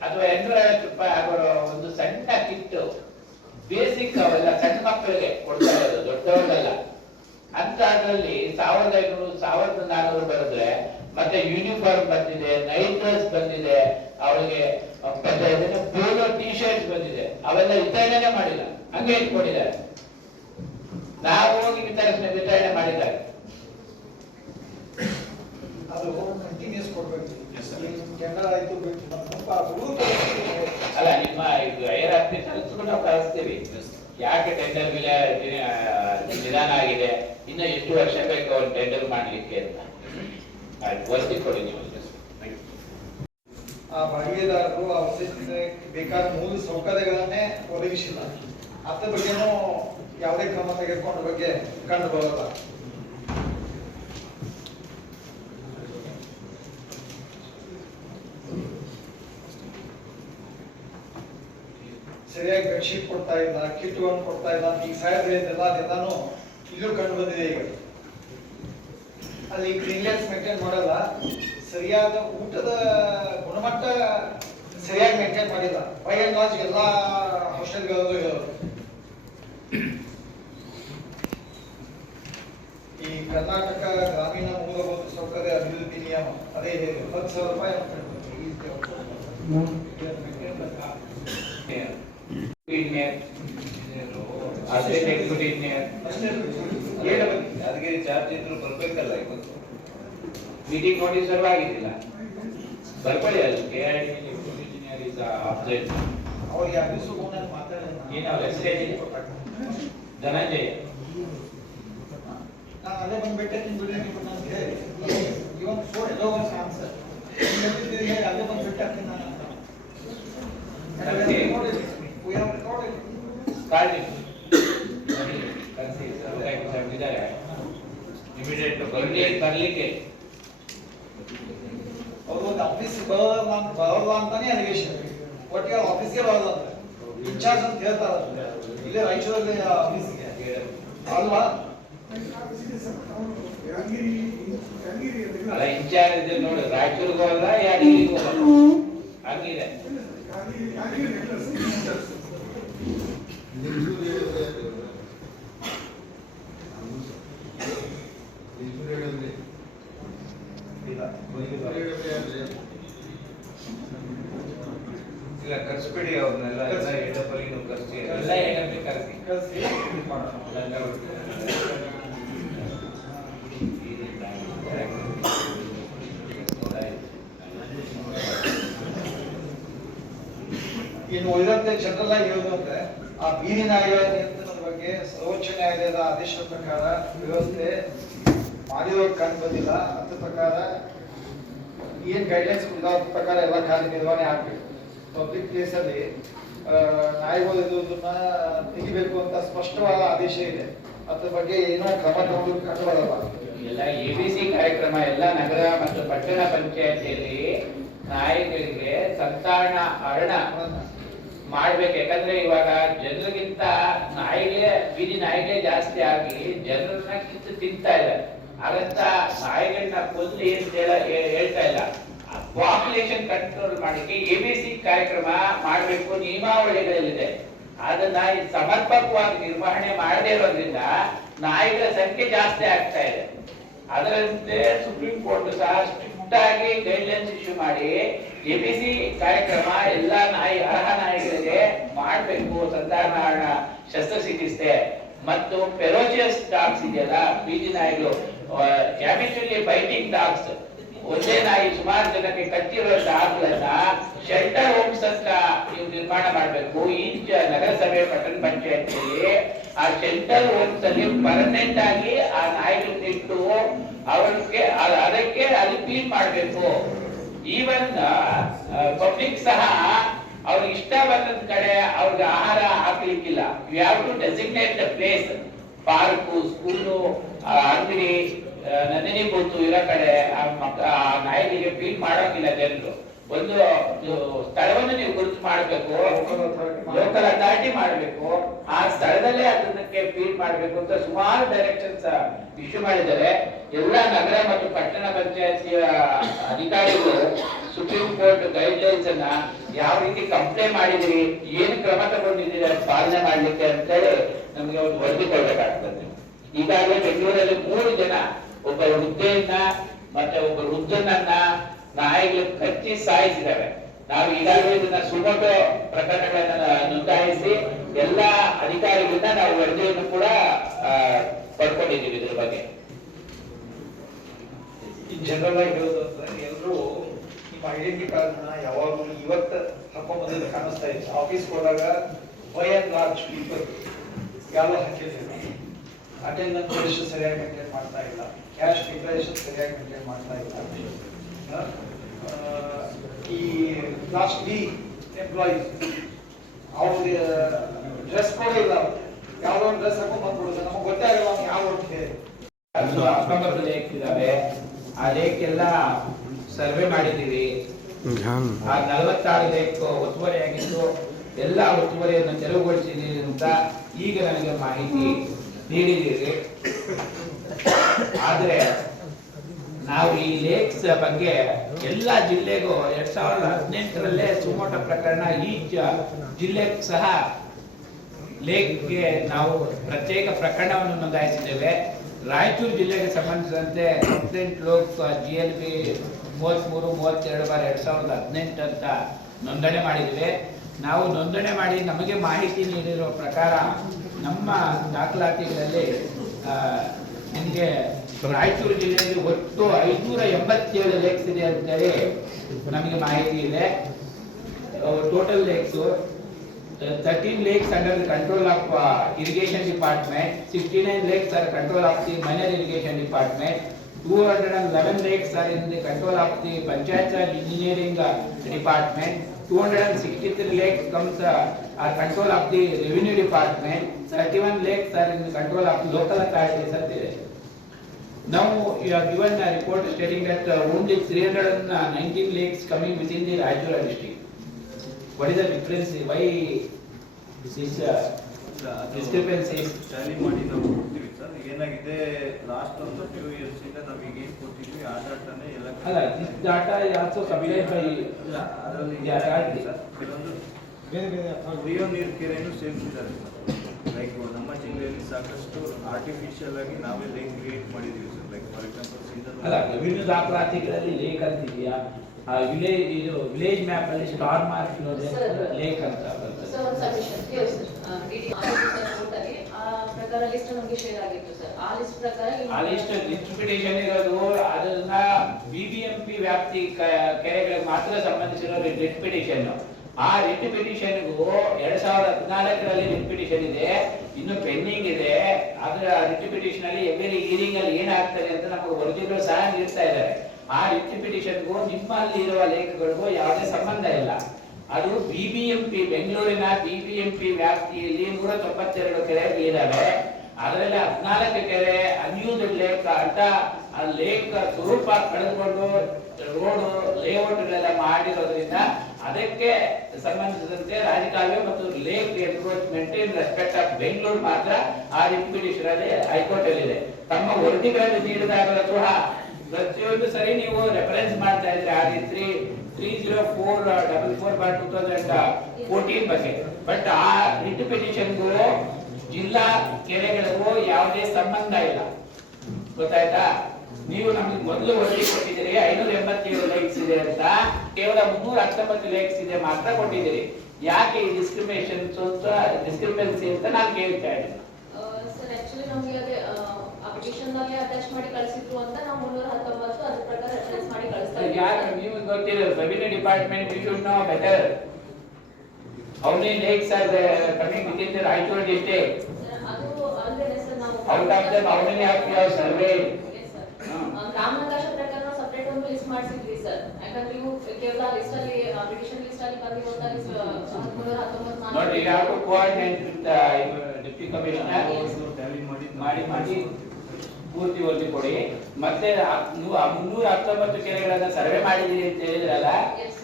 ಅಥವಾ 250 ರೂಪಾಯಿ ಆಗೋ ಒಂದು ಸಣ್ಣ ಕಿಟ್ಟು ಬೇಸಿಕ್ ಅವೆಲ್ಲ ಸಣ್ಣ ಮಕ್ಕಳಿಗೆ ಕೊಡ್ತಾ ಇರೋದು, ದೊಡ್ಡವರಿಗೆಲ್ಲ. ಅಂತ ಅದರಲ್ಲಿ 1500, 1400 ಬರೆದ್ರೆ ಮತ್ತೆ ಯೂನಿಫಾರ್ಮ್ ಬಂದಿದೆ, ನೈಟ್ ಡ್ರೆಸ್ ಬಂದಿದೆ, ಅವಳಿಗೆ ಪೋಲೋ ಟಿ ಶರ್ಟ್ಸ್ ಬಂದಿದೆ. ಅವೆಲ್ಲ ವಿತರಣೆ ಮಾಡಿಲ್ಲ, ಹಂಗೆ ಇಟ್ಕೊಂಡಿದ್ದಾರೆ. ನಾವು ಹೋಗಿ ವಿತರಣೆ ಮಾಡಿದ್ದಾರೆ. ಅದು ಕಂಟಿನ್ಯೂಸ್ ಕೊಡ್ಬೇಕು. ಟೆಂಡರ್ ಆಯ್ತು ಅಲ್ಲ, ನಿಮ್ಮ ಇದು ಹೈಯರ್ ಆಫೀಸರ್ಸ್ ನಾವು ಕಳಿಸ್ತೀವಿ. ಯಾಕೆ ಟೆಂಡರ್ ನಿಧಾನ ಆಗಿದೆ, ಇನ್ನು ಎಷ್ಟು ವರ್ಷ ಬೇಕು ಅವ್ರು ಟೆಂಡರ್ ಮಾಡ್ಲಿಕ್ಕೆ ಅಂತ ವರದಿ ಕೊಡಿ ನೀವು. ಆ ಬಾಡಿಗೆದಾರರು ಆ ವಸತಿಗೆ ಬೇಕಾದ ಮೂಲ ಸೌಕರ್ಯಗಳನ್ನೇ ಒದಗಿಸಿಲ್ಲ. ಅದ್ರ ಬಗ್ಗೆನೂ ಯಾವುದೇ ಕ್ರಮ ತೆಗೆದುಕೊಂಡ ಬಗ್ಗೆ ಕಂಡು ಬರಲ್ಲ. ಸರಿಯಾಗಿ ಬೆಡ್ಶೀಟ್ ಕೊಡ್ತಾ ಇಲ್ಲ, ಕಿಟ್ಗಳನ್ನು ಕೊಡ್ತಾ ಇಲ್ಲ. ಈಗ ಸಾಹೇಬ್ ಹೇಳಿದ್ದೆಲ್ಲ ಅದೆಲ್ಲಾನು ಇಲ್ಲೂ ಕಂಡು ಬಂದಿದೆ. ಈಗ ಅಲ್ಲಿ ಕ್ಲೀನ್ನೆಸ್ ಮೇಂಟೈನ್ ಮಾಡಲ್ಲ, ಸರಿಯಾದ ಊಟದ ಗುಣಮಟ್ಟ ಸರಿಯಾಗಿ ಮೇಂಟೈನ್ ಮಾಡಿಲ್ಲ. ಬೈ ಅಂಡ್ ಲಾರ್ಜ್ ಎಲ್ಲ ಹಾಸ್ಟೆಲ್ಗಳಲ್ಲೂ ಇರೋದು. ಈ ಕರ್ನಾಟಕ ಗ್ರಾಮೀಣ ಮೂಲಭೂತ ಸೌಕರ್ಯ ಅಭಿವೃದ್ಧಿ ನಿಯಮ ಅದೇ 10,000 ರೂಪಾಯಿ ಅದಕ್ಕೆ ಚಾರ್ಜ್ ಇದ್ರು ಬರ್ಬೇಕಲ್ಲ. ಇವತ್ತು ಮೀಟಿಂಗ್ ನೋಟಿಸ್ ಆಗಿದ್ದಿಲ್ಲ, ಬರ್ಕೊಳ್ಳಿ. ಅಲ್ಲಿ ಅವ್ರಿಗೆ ಅಭಿಸು ಧನಂಜಯ ನಾನು ಅದೇ ಬಂದ್ಬಿಟ್ಟೆ ಬಿಡಿ ಅಂತ ಹೇಳಿ ಇವನ್ ಫೋರ್ ಎಲ್ಲೋ ಒಂದು ಆನ್ಸರ್ ಅದೇ ಬಂದ್ಬಿಟ್ಟೆ ನಾನು ಇಮಿಡಿಯೇಟ್ ಬರ್ಲಿಕ್ಕೆ ಅವರು ಒಂದು ಆಫೀಸ್ ಬರಲ್ಲ ಅಂತಾನೆ ಅಲಿಗೇಷನ್. ಒಟ್ಟಿಗೆ ಆಫೀಸ್ಗೆ ಬರಲ್ಲ ಅಂತ ಇನ್ಚಾರ್ಜ್ ಅಂತ ಹೇಳ್ತಾರೆ. ಇಲ್ಲೇ ರಾಯಚೂರಲ್ಲಿ ಆಫೀಸ್ಗೆ ಅಲ್ವಾ? ಅಲ್ಲ, ಇನ್ಚಾರ್ಜ್ ಇದೆ ನೋಡಿ, ರಾಯಚೂರಿಗೆ ಹೋಗಲ್ಲ, ಯಾದಗಿರಿಗೆ ಹೋಗಲ್ಲ, ಹಂಗಿದೆ. ಇಲ್ಲ ಕರ್ಸ್ಬಿಡಿ ಅವ್ರನ್ನೆಲ್ಲ, ಎಲ್ಲ ಎಡಪಲ್ಲಿನೂ ಕರ್ಸಿ, ಎಲ್ಲ ಎಡಪಲ್ಲಿ ಕರ್ಸಿ ಇನ್ನು ಉಳಿದಂತೆ ಜನರಲ್ ಆಗಿ ಹೇಳೋದಂದ್ರೆ ಆ ಬೀದಿ ನಾಯಿಗಳ ನಿಯಂತ್ರಣದ ಬಗ್ಗೆ ಸರ್ವೋಚ್ಚ ನ್ಯಾಯಾಲಯದ ಆದೇಶದ ಪ್ರಕಾರ ವ್ಯವಸ್ಥೆ ಮಾಡಿರೋ ಕಂಡು ಬಂದಿಲ್ಲ. ಅದ್ರ ಪ್ರಕಾರ ಏನ್ ಗೈಡ್ಲೈನ್ಸ್ ಅದ್ರ ಪ್ರಕಾರ ಎಲ್ಲ ಕಾರ್ಯ ನಿರ್ವಹಣೆ ಆಗ್ಬೇಕು. ಪಬ್ಲಿಕ್ ಪ್ಲೇಸ್ ಅಲ್ಲಿ ನಾಯಿಗಳು ಇರುವುದನ್ನ ತೆಗಿಬೇಕು ಅಂತ ಸ್ಪಷ್ಟವಾದ ಆದೇಶ ಇದೆ. ಅದ್ರ ಬಗ್ಗೆ ಏನೋ ಕ್ರಮ ತಗೊಂಡು ಕಂಡು ಬರಲ್ಲ. ಎಲ್ಲ ABC ಕಾರ್ಯಕ್ರಮ ಎಲ್ಲ ನಗರ ಮತ್ತು ಪಟ್ಟಣ ಪಂಚಾಯತಿಯಲ್ಲಿ ನಾಯಿಗಳಿಗೆ ಸಂತಾನ ಹರಣ ಮಾಡ್ಬೇಕು. ಯಾಕಂದ್ರೆ ಇವಾಗ ಜನರಿಗಿಂತ ನಾಯಿಗೆ ಬೀದಿ ನಾಯಿಗೆ ಜಾಸ್ತಿ ಆಗಿ ಜನರನ್ನ ಕಿತ್ತು ತಿಂತಾ ಇದೆ. ಹಾಗಂತ ನಾಯಿಗಳನ್ನ ಕೊಲ್ಲಿ ಅಂತ ಹೇಳ್ತಾ ಇಲ್ಲ. ಪಾಪ್ಯುಲೇಷನ್ ಕಂಟ್ರೋಲ್ ಮಾಡಲಿಕ್ಕೆ ABC ಕಾರ್ಯಕ್ರಮ ಮಾಡಬೇಕು, ನಿಯಮಾವಳಿಗಳಲ್ಲಿದೆ. ಅದನ್ನ ಸಮರ್ಪಕವಾಗಿ ನಿರ್ವಹಣೆ ಮಾಡದೇ ಇರೋದ್ರಿಂದ ನಾಯಿಗಳ ಸಂಖ್ಯೆ ಜಾಸ್ತಿ ಆಗ್ತಾ ಇದೆ. ಅದರಂತೆ ಸುಪ್ರೀಂ ಕೋರ್ಟ್ ಸಹ ಸ್ಟ್ರಿಕ್ಟ್ ಆಗಿ ಗೈಡ್ಲೈನ್ಸ್ ಇಶ್ಯೂ ಮಾಡಿ ABC ಕಾರ್ಯಕ್ರಮ ಎಲ್ಲಾ ಅರ್ಹ ನಾಯಿಗಳಿಗೆ ಮಾಡಬೇಕು. ಸಂತಾನಹರಣ ಶಸ್ತ್ರಚಿಕಿತ್ಸೆ ಮತ್ತು ಫೆರೋಚಿಯಸ್ ಡಾಗ್ಸ್ ಇದೆಯಲ್ಲ, ಬೀದಿ ನಾಯಿಗಳು, ಹ್ಯಾಬಿಚುಯಲಿ ಬೈಟಿಂಗ್ ಡಾಗ್ಸ್, ಒಂದೇ ನಾಯಿ ಸುಮಾರು ಜನಕ್ಕೆ ಕಚ್ಚಿರೋ ಡಾಗ್ಗಳನ್ನ ಶೆಲ್ಟರ್ ಹೋಮ್ಸ್ ಅಂತ ನೀವು ನಿರ್ಮಾಣ ಮಾಡಬೇಕು. ಈಚ ನಗರಸಭೆ ಪಟ್ಟಣ ಪಂಚಾಯತಿಯಲ್ಲಿ ಆ ಶೆಲ್ಟರ್ ಹೋಮ್ಸ್ ಅಲ್ಲಿ ಪರ್ಮನೆಂಟ್ ಆಗಿ ಆ ನಾಯಿಗಳನ್ನಿಟ್ಟು ಅವರಿಗೆ ಅದಕ್ಕೆ ಅಲ್ಲಿ ಕ್ಲೀನ್ ಮಾಡಬೇಕು. ಈವನ್ ಪಬ್ಲಿಕ್ ಸಹ ಅವ್ರಿಗೆ ಇಷ್ಟ ಬಂದ ಕಡೆ ಅವ್ರಿಗೆ ಆಹಾರ ಹಾಕ್ಲಿಕ್ಕಿಲ್ಲ. You have to designate the place, park, school, ಅಂಗಡಿ, ನಂದಿನಿ ಬೂತು ಇರೋ ಕಡೆ ಆ ನಾಯಿಗಳಿಗೆ ಫೀಡ್ ಮಾಡೋಕಿಲ್ಲ ಜನರು. ಒಂದು ಸ್ಥಳವನ್ನು ನೀವು ಗುರುತು ಮಾಡಬೇಕು, ಲೋಕಲ್ ಅಥಾರಿಟಿ ಮಾಡಬೇಕು, ಆ ಸ್ಥಳದಲ್ಲೇ ಅದಕ್ಕೆ ಫೀಡ್ ಮಾಡಬೇಕು ಅಂತ ಸುಮಾರು ಡೈರೆಕ್ಷನ್ಸ್ ಇಶ್ಯೂ ಮಾಡಿದ್ದಾರೆ. ಎಲ್ಲ ನಗರ ಮತ್ತು ಪಟ್ಟಣ ಪಂಚಾಯತಿಯ ಅಧಿಕಾರಿಗಳು ಸುಪ್ರೀಂ ಕೋರ್ಟ್ ಗೈಡ್ಲೈನ್ಸ್ ಅನ್ನ ಯಾವ ರೀತಿ ಕಂಪ್ಲೇಂಟ್ ಮಾಡಿದಿರಿ, ಏನು ಕ್ರಮ ತಗೊಂಡಿದ್ದೀರಿ ಪಾಲನೆ ಮಾಡ್ಲಿಕ್ಕೆ ಅಂತೇಳಿ ನಮ್ಗೆ ಒಂದು ವರದಿ ಕೊಡ್ಬೇಕಾಗ್ತದೆ. ಈಗಾಗಲೇ ಬೆಂಗಳೂರಲ್ಲಿ 3 ಜನ, ಒಬ್ಬ ವೃದ್ಧೆಯನ್ನ ಮತ್ತೆ ಒಬ್ಬ ವೃದ್ಧನನ್ನ ನಾಯಿಗಳು ಕಚ್ಚಿ ಸಾಯಿಸಿದಾವೆ. ನಾವು ಈಗಾಗಲೇ ಇದನ್ನ ಸುಮೋಟೋ ಪ್ರಕರಣಗಳನ್ನ ನೋಂದಾಯಿಸಿ ಎಲ್ಲಾ ಅಧಿಕಾರಿಗಳಿಂದ ನಾವು ವರದಿಯನ್ನು ಕೂಡ ಪಡ್ಕೊಂಡಿದ್ದೀವಿ. ಇದ್ರ ಬಗ್ಗೆ ಜನರಲ್ ಆಗಿ ಹೇಳೋದಂದ್ರೆ ಎಲ್ಲರೂ ನಿಮ್ಮ ಐಡೆಂಟಿ ಕಾರ್ಡ್ನ ಯಾವಾಗಲೂ ಇವತ್ತು ಹಾಕೊಂಡ್ಬಂದಿದ್ದು ಕಾಣಿಸ್ತಾ ಇತ್ತು. ಆಫೀಸ್ಗೆ ಹೋದಾಗ ಬೈ ಅಂಡ್ ಲಾರ್ಜ್ ಪೀಪಲ್ ಯಾವ ಹಾಕಿದ್ದೀವಿ, ಅಟೆಂಡೆನ್ಸ್ ಲಿಸ್ಟ್ ಸರಿಯಾಗಿ ಮೇಂಟೈನ್ ಮಾಡ್ತಾ ಇಲ್ಲ, ಕ್ಯಾಶ್ ಡಿಕ್ಲರೇಷನ್ ಸರಿಯಾಗಿ ಮೇಂಟೈನ್ ಮಾಡ್ತಾ ಇಲ್ಲ. ಈ ಕ್ಲಾಸ್ ಬಿ ಎಂಪ್ಲಾಯೀಸ್ ಅವ್ರಿಗೆ ಡ್ರೆಸ್ ಕೂಡ ಇಲ್ಲ, ಯಾವುದೋ ಒಂದು ಡ್ರೆಸ್ ಹಾಕೊಂಡು ಬಂದ್ಬಿಡುತ್ತೆ, ನಮಗೆ ಗೊತ್ತೇ ಆಗಲ್ಲ ಅವ್ನು ಯಾವ ಹೊರಟಿದೆ. ಅಕ್ಕಪಕ್ಕದ ಲೇಕ್ ಇದಾವೆ, ಆ ಲೇಕ್ ಎಲ್ಲ ಸರ್ವೆ ಮಾಡಿದ್ದೀವಿ. ಆ 46 ಲೇಕ್ ಒತ್ತುವರಿ ಆಗಿತ್ತು, ಎಲ್ಲ ಒತ್ತುವರಿಯನ್ನು ತೆರವುಗೊಳಿಸಿದ್ದೀವಿ ಅಂತ ಈಗ ನನಗೆ ಮಾಹಿತಿ ನೀಡಿದ್ದೀರಿ. ಆದ್ರೆ ನಾವು ಈ ಲೇಕ್ಸ್ ಬಗ್ಗೆ ಎಲ್ಲ ಜಿಲ್ಲೆಗೂ 2018ರಲ್ಲೇ ಸುಮೋಟೋ ಪ್ರಕರಣ ಈಚ ಜಿಲ್ಲೆಗೂ ಸಹ ಲೇಕ್ಗೆ ನಾವು ಪ್ರತ್ಯೇಕ ಪ್ರಕರಣವನ್ನು ನೋಂದಾಯಿಸಿದ್ದೇವೆ. ರಾಯಚೂರು ಜಿಲ್ಲೆಗೆ ಸಂಬಂಧಿಸಿದಂತೆ ಕಂಪ್ಲೇಂಟ್ ಲೋಕ್ GLB 33/32/2018 ಅಂತ ನೋಂದಣಿ ಮಾಡಿದ್ದೇವೆ. ನಾವು ನೋಂದಣಿ ಮಾಡಿ ನಮಗೆ ಮಾಹಿತಿ ನೀಡಿರುವ ಪ್ರಕಾರ ನಮ್ಮ ದಾಖಲಾತಿಗಳಲ್ಲಿ ನಿಮಗೆ ರಾಯಚೂರು ಜಿಲ್ಲೆಯಲ್ಲಿ ಒಟ್ಟು 587 ಲೇಕ್ಸ್ ಇದೆ ಅಂತೇಳಿ ನಮಗೆ ಮಾಹಿತಿ ಇದೆ. Total lakes 13 lakes under the control of irrigation department, 69 lakes are control of the minor irrigation department, 211 lakes are in the control of the Panchayat Raj engineering department, 263 lakes comes are control of the revenue department, 31 lakes are in the control of local authorities. Now you have given a report stating that only 319 lakes coming within the Rajura district. What is the difference? Why this is discrepancy? Tally ಮಾಡಿ ನಾವು ಕೊಡ್ತೀವಿ ಸರ್. ಏನಾಗಿದೆ ಲಾಸ್ಟ್ ಒಂದು ಫ್ಯೂ ಇಯರ್ಸ್ ಇಂದ ನಾವು ಈಗ ಏನು ಕೊಟ್ಟಿದ್ವಿ ಆ ಡಾಟಾನೇ ಎಲ್ಲ ಅಲ್ಲ, this data is also supplied by ಅದರಲ್ಲಿ ಸರ್ ಕೆಲವೊಂದು ಬೇರೆ ಬೇರೆ ಕುಡಿಯೋ ನೀರು ಕೆರೆಯನ್ನು ಸೇರಿಸಿದ್ದಾರೆ ಸರ್. ಲೈಕ್ ನಮ್ಮ ಜಿಲ್ಲೆಯಲ್ಲಿ ಸಾಕಷ್ಟು ಆರ್ಟಿಫಿಷಿಯಲ್ ಆಗಿ ನಾವೇ ಲೇಕ್ ಕ್ರಿಯೇಟ್ ಮಾಡಿದ್ದೀವಿ sir. Like for example season ಅಲ್ಲ, ರೆವಿನ್ಯೂ ದಾಖಲಾತಿಗಳಲ್ಲಿ ಲೇಕ್ ಅಂತಿದೆಯಾ? ವಿಲೇಜ್ ಇದು ವಿಲೇಜ್ ಮ್ಯಾಪ್ ಅಲ್ಲಿ ಸ್ಟಾರ್ ಮಾರ್ಕ್ ಲೇಕ್ ಅಂತ ಬರ್ತದೆ. ಸರ್ ಒಂದು ಸಬ್ಮಿಷನ್ ಕ್ಲಿಯರ್ ಸರ್. ಟೋಟಲಿ ಆ ಪ್ರಕಾರ ಲಿಸ್ಟ್ ನಮಗೆ ಶೇರ್ ಆಗಿತ್ತು ಸರ್. ಆ ಲಿಸ್ಟ್ ಪ್ರಕಾರ ಆ ಲಿಸ್ಟ್ ಡಿಸ್ಟ್ರಿಬ್ಯೂಟೇಷನ್ ಇರೋದು ಅದನ್ನ BBMP ವ್ಯಾಪ್ತಿ ಕೆರೆಗಳಿಗೆ ಮಾತ್ರ ಸಂಬಂಧಿಸಿರೋ ರಿಟ್ ಪಿಟಿಷನ್. ಆ ರಿಟ್ ಪಿಟಿಷನ್ಗೂ 2014ರಲ್ಲಿ ರಿಟ್ ಪಿಟಿಷನ್ ಇದೆ, ಇನ್ನು ಪೆಂಡಿಂಗ್ ಇದೆ. ಅದರ ರಿಟ್ ಪಿಟಿಷನ್ ಅಲ್ಲಿ ಎವ್ರಿ ಹಿಯರಿಂಗ್ ಅಲ್ಲಿ ಏನಾಗ್ತದೆ ಅಂತ ನಮಗೆ ವರದಿಗಳು ಸಹ ನೀಡ್ತಾ ಇದ್ದಾರೆ. ಆ ರಿಟ್ ಪಿಟಿಷನ್ಗೂ ನಿಮ್ಮಲ್ಲಿ ಇರುವ ಲೇಖಗಳಿಗೂ ಯಾವುದೇ ಸಂಬಂಧ ಇಲ್ಲ. ಅದು BBMP ಬೆಂಗಳೂರಿನ BBMP ವ್ಯಾಪ್ತಿಯಲ್ಲಿ 192 ಕೆರೆಗಳು ಇದಾವೆ. ಅದರಲ್ಲಿ 14 ಕೆರೆ ಅನ್ಯೂಸ್ಡ್ ಲೇಕ್ ಅಂತ ಆ ಲೇಕ್ ಸ್ವರೂಪ ಕಳೆದುಕೊಂಡು ರೋಡ್ ಲೇಔಟ್ಗಳೆಲ್ಲ ಮಾಡಿರೋದ್ರಿಂದ ಅದಕ್ಕೆ ಸಂಬಂಧಿಸಿದಂತೆ ರಾಜಕಾಲುವೆ ಮತ್ತು lake encroachment in respect of Bengaluru ಮಾತ್ರ ಆ ರಿಪಿಟಿಷನ್ ಅಲ್ಲಿ ಹೈಕೋರ್ಟ್ ಅಲ್ಲಿ ಇದೆ. ತಮ್ಮ ವರದಿಗಳನ್ನು ನೀಡಿದಾಗ ಕೂಡ ಪ್ರತಿಯೊಂದು ಸರಿ ನೀವು ರೆಫರೆನ್ಸ್ ಮಾಡ್ತಾ ಇದ್ರಿ RE 304/2014 ಬಗ್ಗೆ. ಬಟ್ ಆ ರಿಟ್ ಪಿಟಿಷನ್ಗೂ ಜಿಲ್ಲಾ ಕೆರೆಗಳಿಗೂ ಯಾವುದೇ ಸಂಬಂಧ ಇಲ್ಲ, ಗೊತ್ತಾಯ್ತಾ? ನೀವು ನಮಗೆ ಮೊದಲು ವರದಿ ಕೊಟ್ಟಿದ್ದೀರಿ 587 ಲೇಕ್ಸ್ ಇದೆ ಅಂತ, ಕೇವಲ 319 ಲೇಕ್ಸ್ ಇದೆ ಮಾತ್ರ ಕೊಟ್ಟಿದ್ದೀರಿ. ಯಾಕೆ ಈ ಡಿಸ್ಕ್ರಿಮೆನ್ಸಿ ಅಂತ ನಾನು ಕೇಳ್ತಾ ಇದ್ದೀನಿ. ಸರ್ ಆಕ್ಚುಲಿ ನಮಗೆ ಅದೇ ಅಪ್ಲಿಕೇಶನ್ ನಲ್ಲಿ ಅಟ್ಯಾಚ್ ಮಾಡಿ ಕಳಿಸಿದ್ರು ಅಂತ ನಾವು 319 ಅದ್ರ ಪ್ರಕಾರ ರೆಫರೆನ್ಸ್ ಮಾಡಿ ಕಳಿಸ್ತಾ ಇದ್ದೀವಿ. ಯಾಕೆ ನೀವು ಗೊತ್ತಿಲ್ಲ, revenue department you should know better. How many lakes are coming within the Raichur district? ಅದು ಅಂದ್ರೆ ಸರ್ ನಾವು Out of them, how many have you surveyed? Ramanagara ಪ್ರಕಾರ ನಾವು ಸಪರೇಟ್ ಒಂದು ಲಿಸ್ಟ್ ಮಾಡಿಸಿದ್ವಿ ಸರ್. ಯಾಕಂದ್ರೆ ನೀವು ಕೇವಲ ಲಿಸ್ಟ್ ಅಲ್ಲಿ ಅಪ್ಲಿಕೇಶನ್ ಲಿಸ್ಟ್ ಅಲ್ಲಿ ಬಂದಿರುವಂತ 319 Not you have to coordinate with the deputy commissioner. ಮಾಡಿ ಪೂರ್ತಿ ವರದಿ ಕೊಡಿ. ಮತ್ತೆ ನೀವು 319 ಕೆರೆಗಳನ್ನ ಸರ್ವೆ ಮಾಡಿದೀರಿ ಅಂತ ಹೇಳಿದ್ರಲ್ಲ,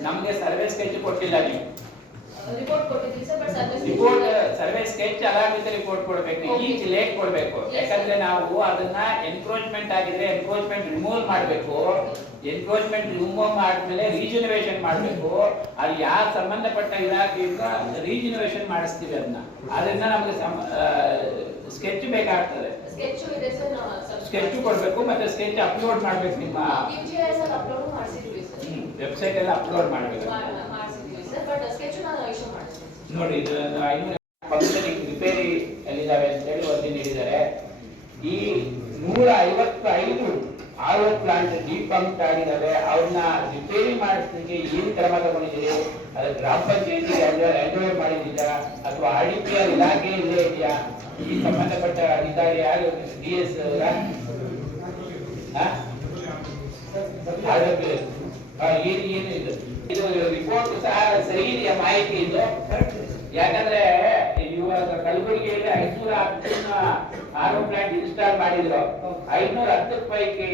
ನಮ್ಗೆ ಸರ್ವೆ ಸ್ಕೆಚ್ ಕೊಟ್ಟಿಲ್ಲ ನೀವು. ರಿಪೋರ್ಟ್ ಕೊಟ್ಟಿದ್ದೀವಿ sir, but report survey sketch along with report ಕೊಡಬೇಕು, ಈಚ್ ಲೇಕ್ ಕೊಡಬೇಕು. ಯಾಕಂದ್ರೆ ನಾವು ಅದನ್ನ ಎನ್ಕ್ರೋಚ್ಮೆಂಟ್ ಆಗಿದ್ರೆ ಎನ್ಕ್ರೋಚ್ಮೆಂಟ್ ರಿಮೂವ್ ಮಾಡಬೇಕು. ಎನ್ಕ್ರೋಚ್ಮೆಂಟ್ ರಿಮೂವ್ ಮಾಡಿದ್ಮೇಲೆ ರೀಜನರೇಷನ್ ಮಾಡಬೇಕು. ಅದು ಯಾರು ಸಂಬಂಧಪಟ್ಟ ಇಲಾಖೆಯಿಂದ ರೀಜನರೇಷನ್ ಮಾಡಿಸ್ತೀವಿ ಅದನ್ನ ನಮಗೆ ಸ್ಕೆಚ್ ಬೇಕಾಗ್ತದೆ. ಸ್ಕೆಚ್ ಇದೆ ಸರ್, ಸ್ಕೆಚ್ ಕೊಡಬೇಕು, ಮತ್ತೆ ಸ್ಕೆಚ್ ಅಪ್ಲೋಡ್ ಮಾಡ್ಬೇಕು. ನಿಮ್ಮ QGIS ಅಲ್ಲಿ ಅಪ್ಲೋಡ್ ಮಾಡಿಸಿದ್ವಿ ಸರ್, ವೆಬ್ಸೈಟ್ ಎಲ್ಲ ಅಪ್ಲೋಡ್ ಮಾಡಬೇಕು. ಮಾಡಿಸಿದ್ವಿ ಸರ್, ಬಟ್ ಸ್ಕೆಚ್ ನಾನು ಇಶ್ಯೂ ಮಾಡಿಸಿದ್ವಿ ನೋಡಿ. ಇದು 500 ಫಂಕ್ಷನಿಂಗ್ ರಿಪೇರಿ ಎಲ್ಲಿದ್ದಾವೆ ಅಂತ ಹೇಳಿ ವರದಿ ನೀಡಿದ್ದಾರೆ. ಈ 155 RO ಪ್ಲಾಂಟ್ ಡಿಪಂಪ್ ಆಗಿದ್ದಾವೆ. ಅವ್ರನ್ನ ರಿಪೇರಿ ಮಾಡಿಸಲಿಕ್ಕೆ ಏನು ಕ್ರಮ ತಗೊಂಡಿದ್ದೀರಿ? ಅದು ಗ್ರಾಮ ಪಂಚಾಯತಿಗೆ ಹ್ಯಾಂಡ್ ಓವರ್ ಮಾಡಿದ್ದೀರಾ ಅಥವಾ RDPR ಇಲಾಖೆ ಇಲ್ಲೇ ಇದೆಯಾ? ಈ ಸಂಬಂಧಪಟ್ಟ ಅಧಿಕಾರಿ ಯಾರು? DS ಏನು ಇದು ರಿಪೋರ್ಟ್ ಸಹ ಸರಿ ಇದೆಯಾ? ಮಾಹಿತಿ ಇದು ಯಾಕಂದ್ರೆ ಇವಾಗ ಕಲಬುರಗಿಯಲ್ಲಿ 510 RO ಪ್ಲಾಂಟ್ ಇನ್ಸ್ಟಾಲ್ ಮಾಡಿದ್ರು. 510 ಪೈಕಿ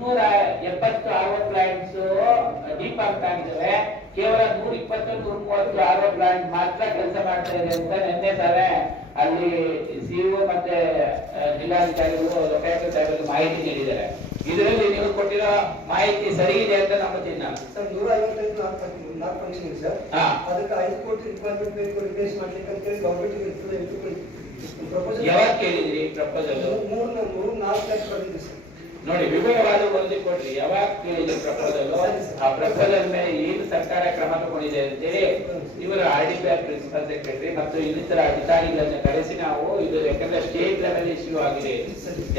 370 RO ಪ್ಲಾಂಟ್ಸ್ ಡಿಪಂಪ್ ಆಗಿದ್ದಾವೆ. ಕೇವಲ 120-130 RO ಪ್ಲಾಂಟ್ ಮಾತ್ರ ಕೆಲಸ ಮಾಡ್ತಾ ಇದೆ ಅಂತ ನಿನ್ನೆ ತಾನೇ ಅಲ್ಲಿ CO ಮತ್ತೆ ಜಿಲ್ಲಾಧಿಕಾರಿಗಳು ಲೋಕಾಯುಕ್ತ ಸಾಹೇಬರು ಮಾಹಿತಿ ನೀಡಿದ್ದಾರೆ. ಇದರಲ್ಲಿ ನೀವು ಕೊಟ್ಟಿರೋ ಮಾಹಿತಿ ಸರಿ ಇದೆ ಅಂತ ನಂಬುತ್ತೀನಿ ನಾನು. ಸರ್ 155 ನಾಲ್ಕು ಫಂಕ್ಷನ್ ಇದೆ ಸರ್. ಅದಕ್ಕೆ 5 ಕೋಟಿ ರಿಕ್ವೈರ್ಮೆಂಟ್ ಬೇಕು ರಿಪ್ಲೇಸ್ ಮಾಡ್ಲಿಕ್ಕೆ ಅಂತ ಹೇಳಿ ಗವರ್ನಮೆಂಟ್ ಪ್ರಪೋಸಲ್ ಯಾವಾಗ ಕೇಳಿದ್ರಿ? ಪ್ರಪೋಸಲ್ 3-4 ಬಂದಿದೆ ಸರ್. ನೋಡಿ, ವಿವರವಾದ ವರದಿ ಕೊಡ್ರಿ. ಯಾವಾಗ ಕೇಳಿದ್ರಿ ಪ್ರಪೋಸಲ್? ಆ ಪ್ರಪೋಸಲ್ ಮೇಲೆ ಏನು ಸರ್ಕಾರ ಕ್ರಮ ತಗೊಂಡಿದೆ ಅಂತೇಳಿ ಇವರು RDPR ಪ್ರಿನ್ಸಿಪಲ್ ಸೆಕ್ರೆಟರಿ ಮತ್ತು ಇನ್ನಿತರ ಅಧಿಕಾರಿಗಳನ್ನ ಕರೆಸಿ ನಾವು ಇದು, ಯಾಕಂದ್ರೆ ಸ್ಟೇಟ್ ಲೆವೆಲ್ ಇಶ್ಯೂ ಆಗಿದೆ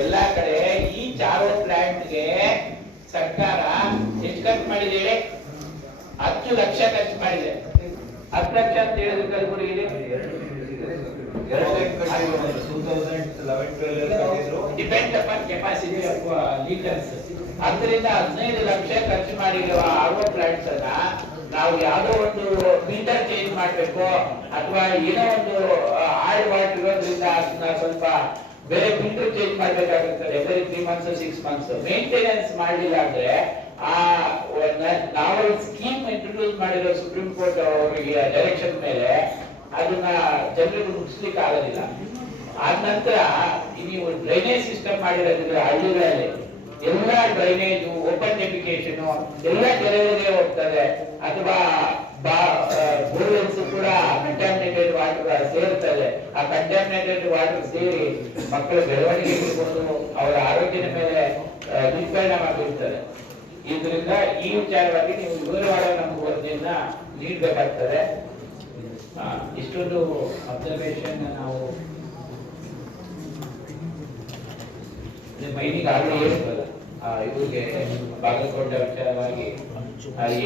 ಎಲ್ಲಾ ಕಡೆ. ಈ 4 ಪ್ಲಾಂಟ್ಗೆ ಸರ್ಕಾರ ಎಷ್ಟು ಖರ್ಚು ಮಾಡಿದೆ? 10 ಲಕ್ಷ ಖರ್ಚು ಮಾಡಿದೆ. 10 ಲಕ್ಷ ಅಂತ ಹೇಳಿದ್ರೆ ಕಲಬುರಗಿಲಿ depend upon capacity of leaders. ಅದರಿಂದ 15 ಲಕ್ಷ ಖರ್ಚು ಮಾಡಿರುವ RO ಪ್ಲಾಂಟ್ಸ್ ಅನ್ನ ನಾವು ಯಾವುದೋ ಒಂದು ಫಿಲ್ಟರ್ ಚೇಂಜ್ ಮಾಡಬೇಕು ಅಥವಾ ಏನೋ ಒಂದು ಆಲ್ಡ್ ವಾಟರ್ ಇರೋದ್ರಿಂದ ಅದನ್ನ ಸ್ವಲ್ಪ ಬೇರೆ ಫಿಲ್ಟರ್ ಚೇಂಜ್ ಮಾಡಬೇಕಾಗುತ್ತದೆ. ಎವ್ರಿ 3 months 6 months ಮೇಂಟೆನೆನ್ಸ್ ಮಾಡಲಿಲ್ಲ ಅಂದ್ರೆ ನಾವು ಸ್ಕೀಮ್ ಇಂಟ್ರೊಡ್ಯೂಸ್ ಮಾಡಿರೋ ಸುಪ್ರೀಂ ಕೋರ್ಟ್ ಅವರಿಗೆ ಡೈರೆಕ್ಷನ್ ಮೇಲೆ ಅದನ್ನ ಜನರಿಗೆ ಮುಗಿಸ್ಲಿಕ್ಕೆ ಆಗೋದಿಲ್ಲ. ಆದ ನಂತರ ನೀವು ಡ್ರೈನೇಜ್ ಸಿಸ್ಟಮ್ ಮಾಡಿರೋದ್ರಿಂದ ಹಳ್ಳಿಗಳಲ್ಲಿ ಎಲ್ಲ ಡ್ರೈನೇಜ್ ಓಪನ್ ಡೆಫಿಕೇಶನ್ ಎಲ್ಲ ಕೆರೆಗಳಿಗೆ ಹೋಗ್ತದೆ ಅಥವಾ ಬೋರ್ವೆಲ್ಸ್ ಕೂಡ ಕಂಟ್ಯಾಮಿನೇಟೆಡ್ ವಾಟರ್ ಸೇರ್ತದೆ. ಆ ಕಂಟ್ಯಾಮಿನೇಟೆಡ್ ವಾಟರ್ ಸೇರಿ ಮಕ್ಕಳ ಬೆಳವಣಿಗೆ ಇರ್ಬೋದು, ಅವರ ಆರೋಗ್ಯದ ಮೇಲೆ ದುಷ್ಪರಿಣಾಮ ಬೀರ್ತದೆ. ಇದರಿಂದ ಈ ವಿಚಾರವಾಗಿ ನೀವು ವಿವರವಾದ ನಮಗೆ ವರದಿಯನ್ನ ನೀಡಬೇಕಾಗ್ತದೆ. ಇಷ್ಟೊಂದು ಅಬ್ಸರ್ವೇಷನ್ ನಾವು ಮೈನಿಗೆ ಆಗಲೇ ಹೇಳ್ತಲ್ಲ ಇವರಿಗೆ ಬಾಗಲಕೋಟೆ ವಿಚಾರವಾಗಿ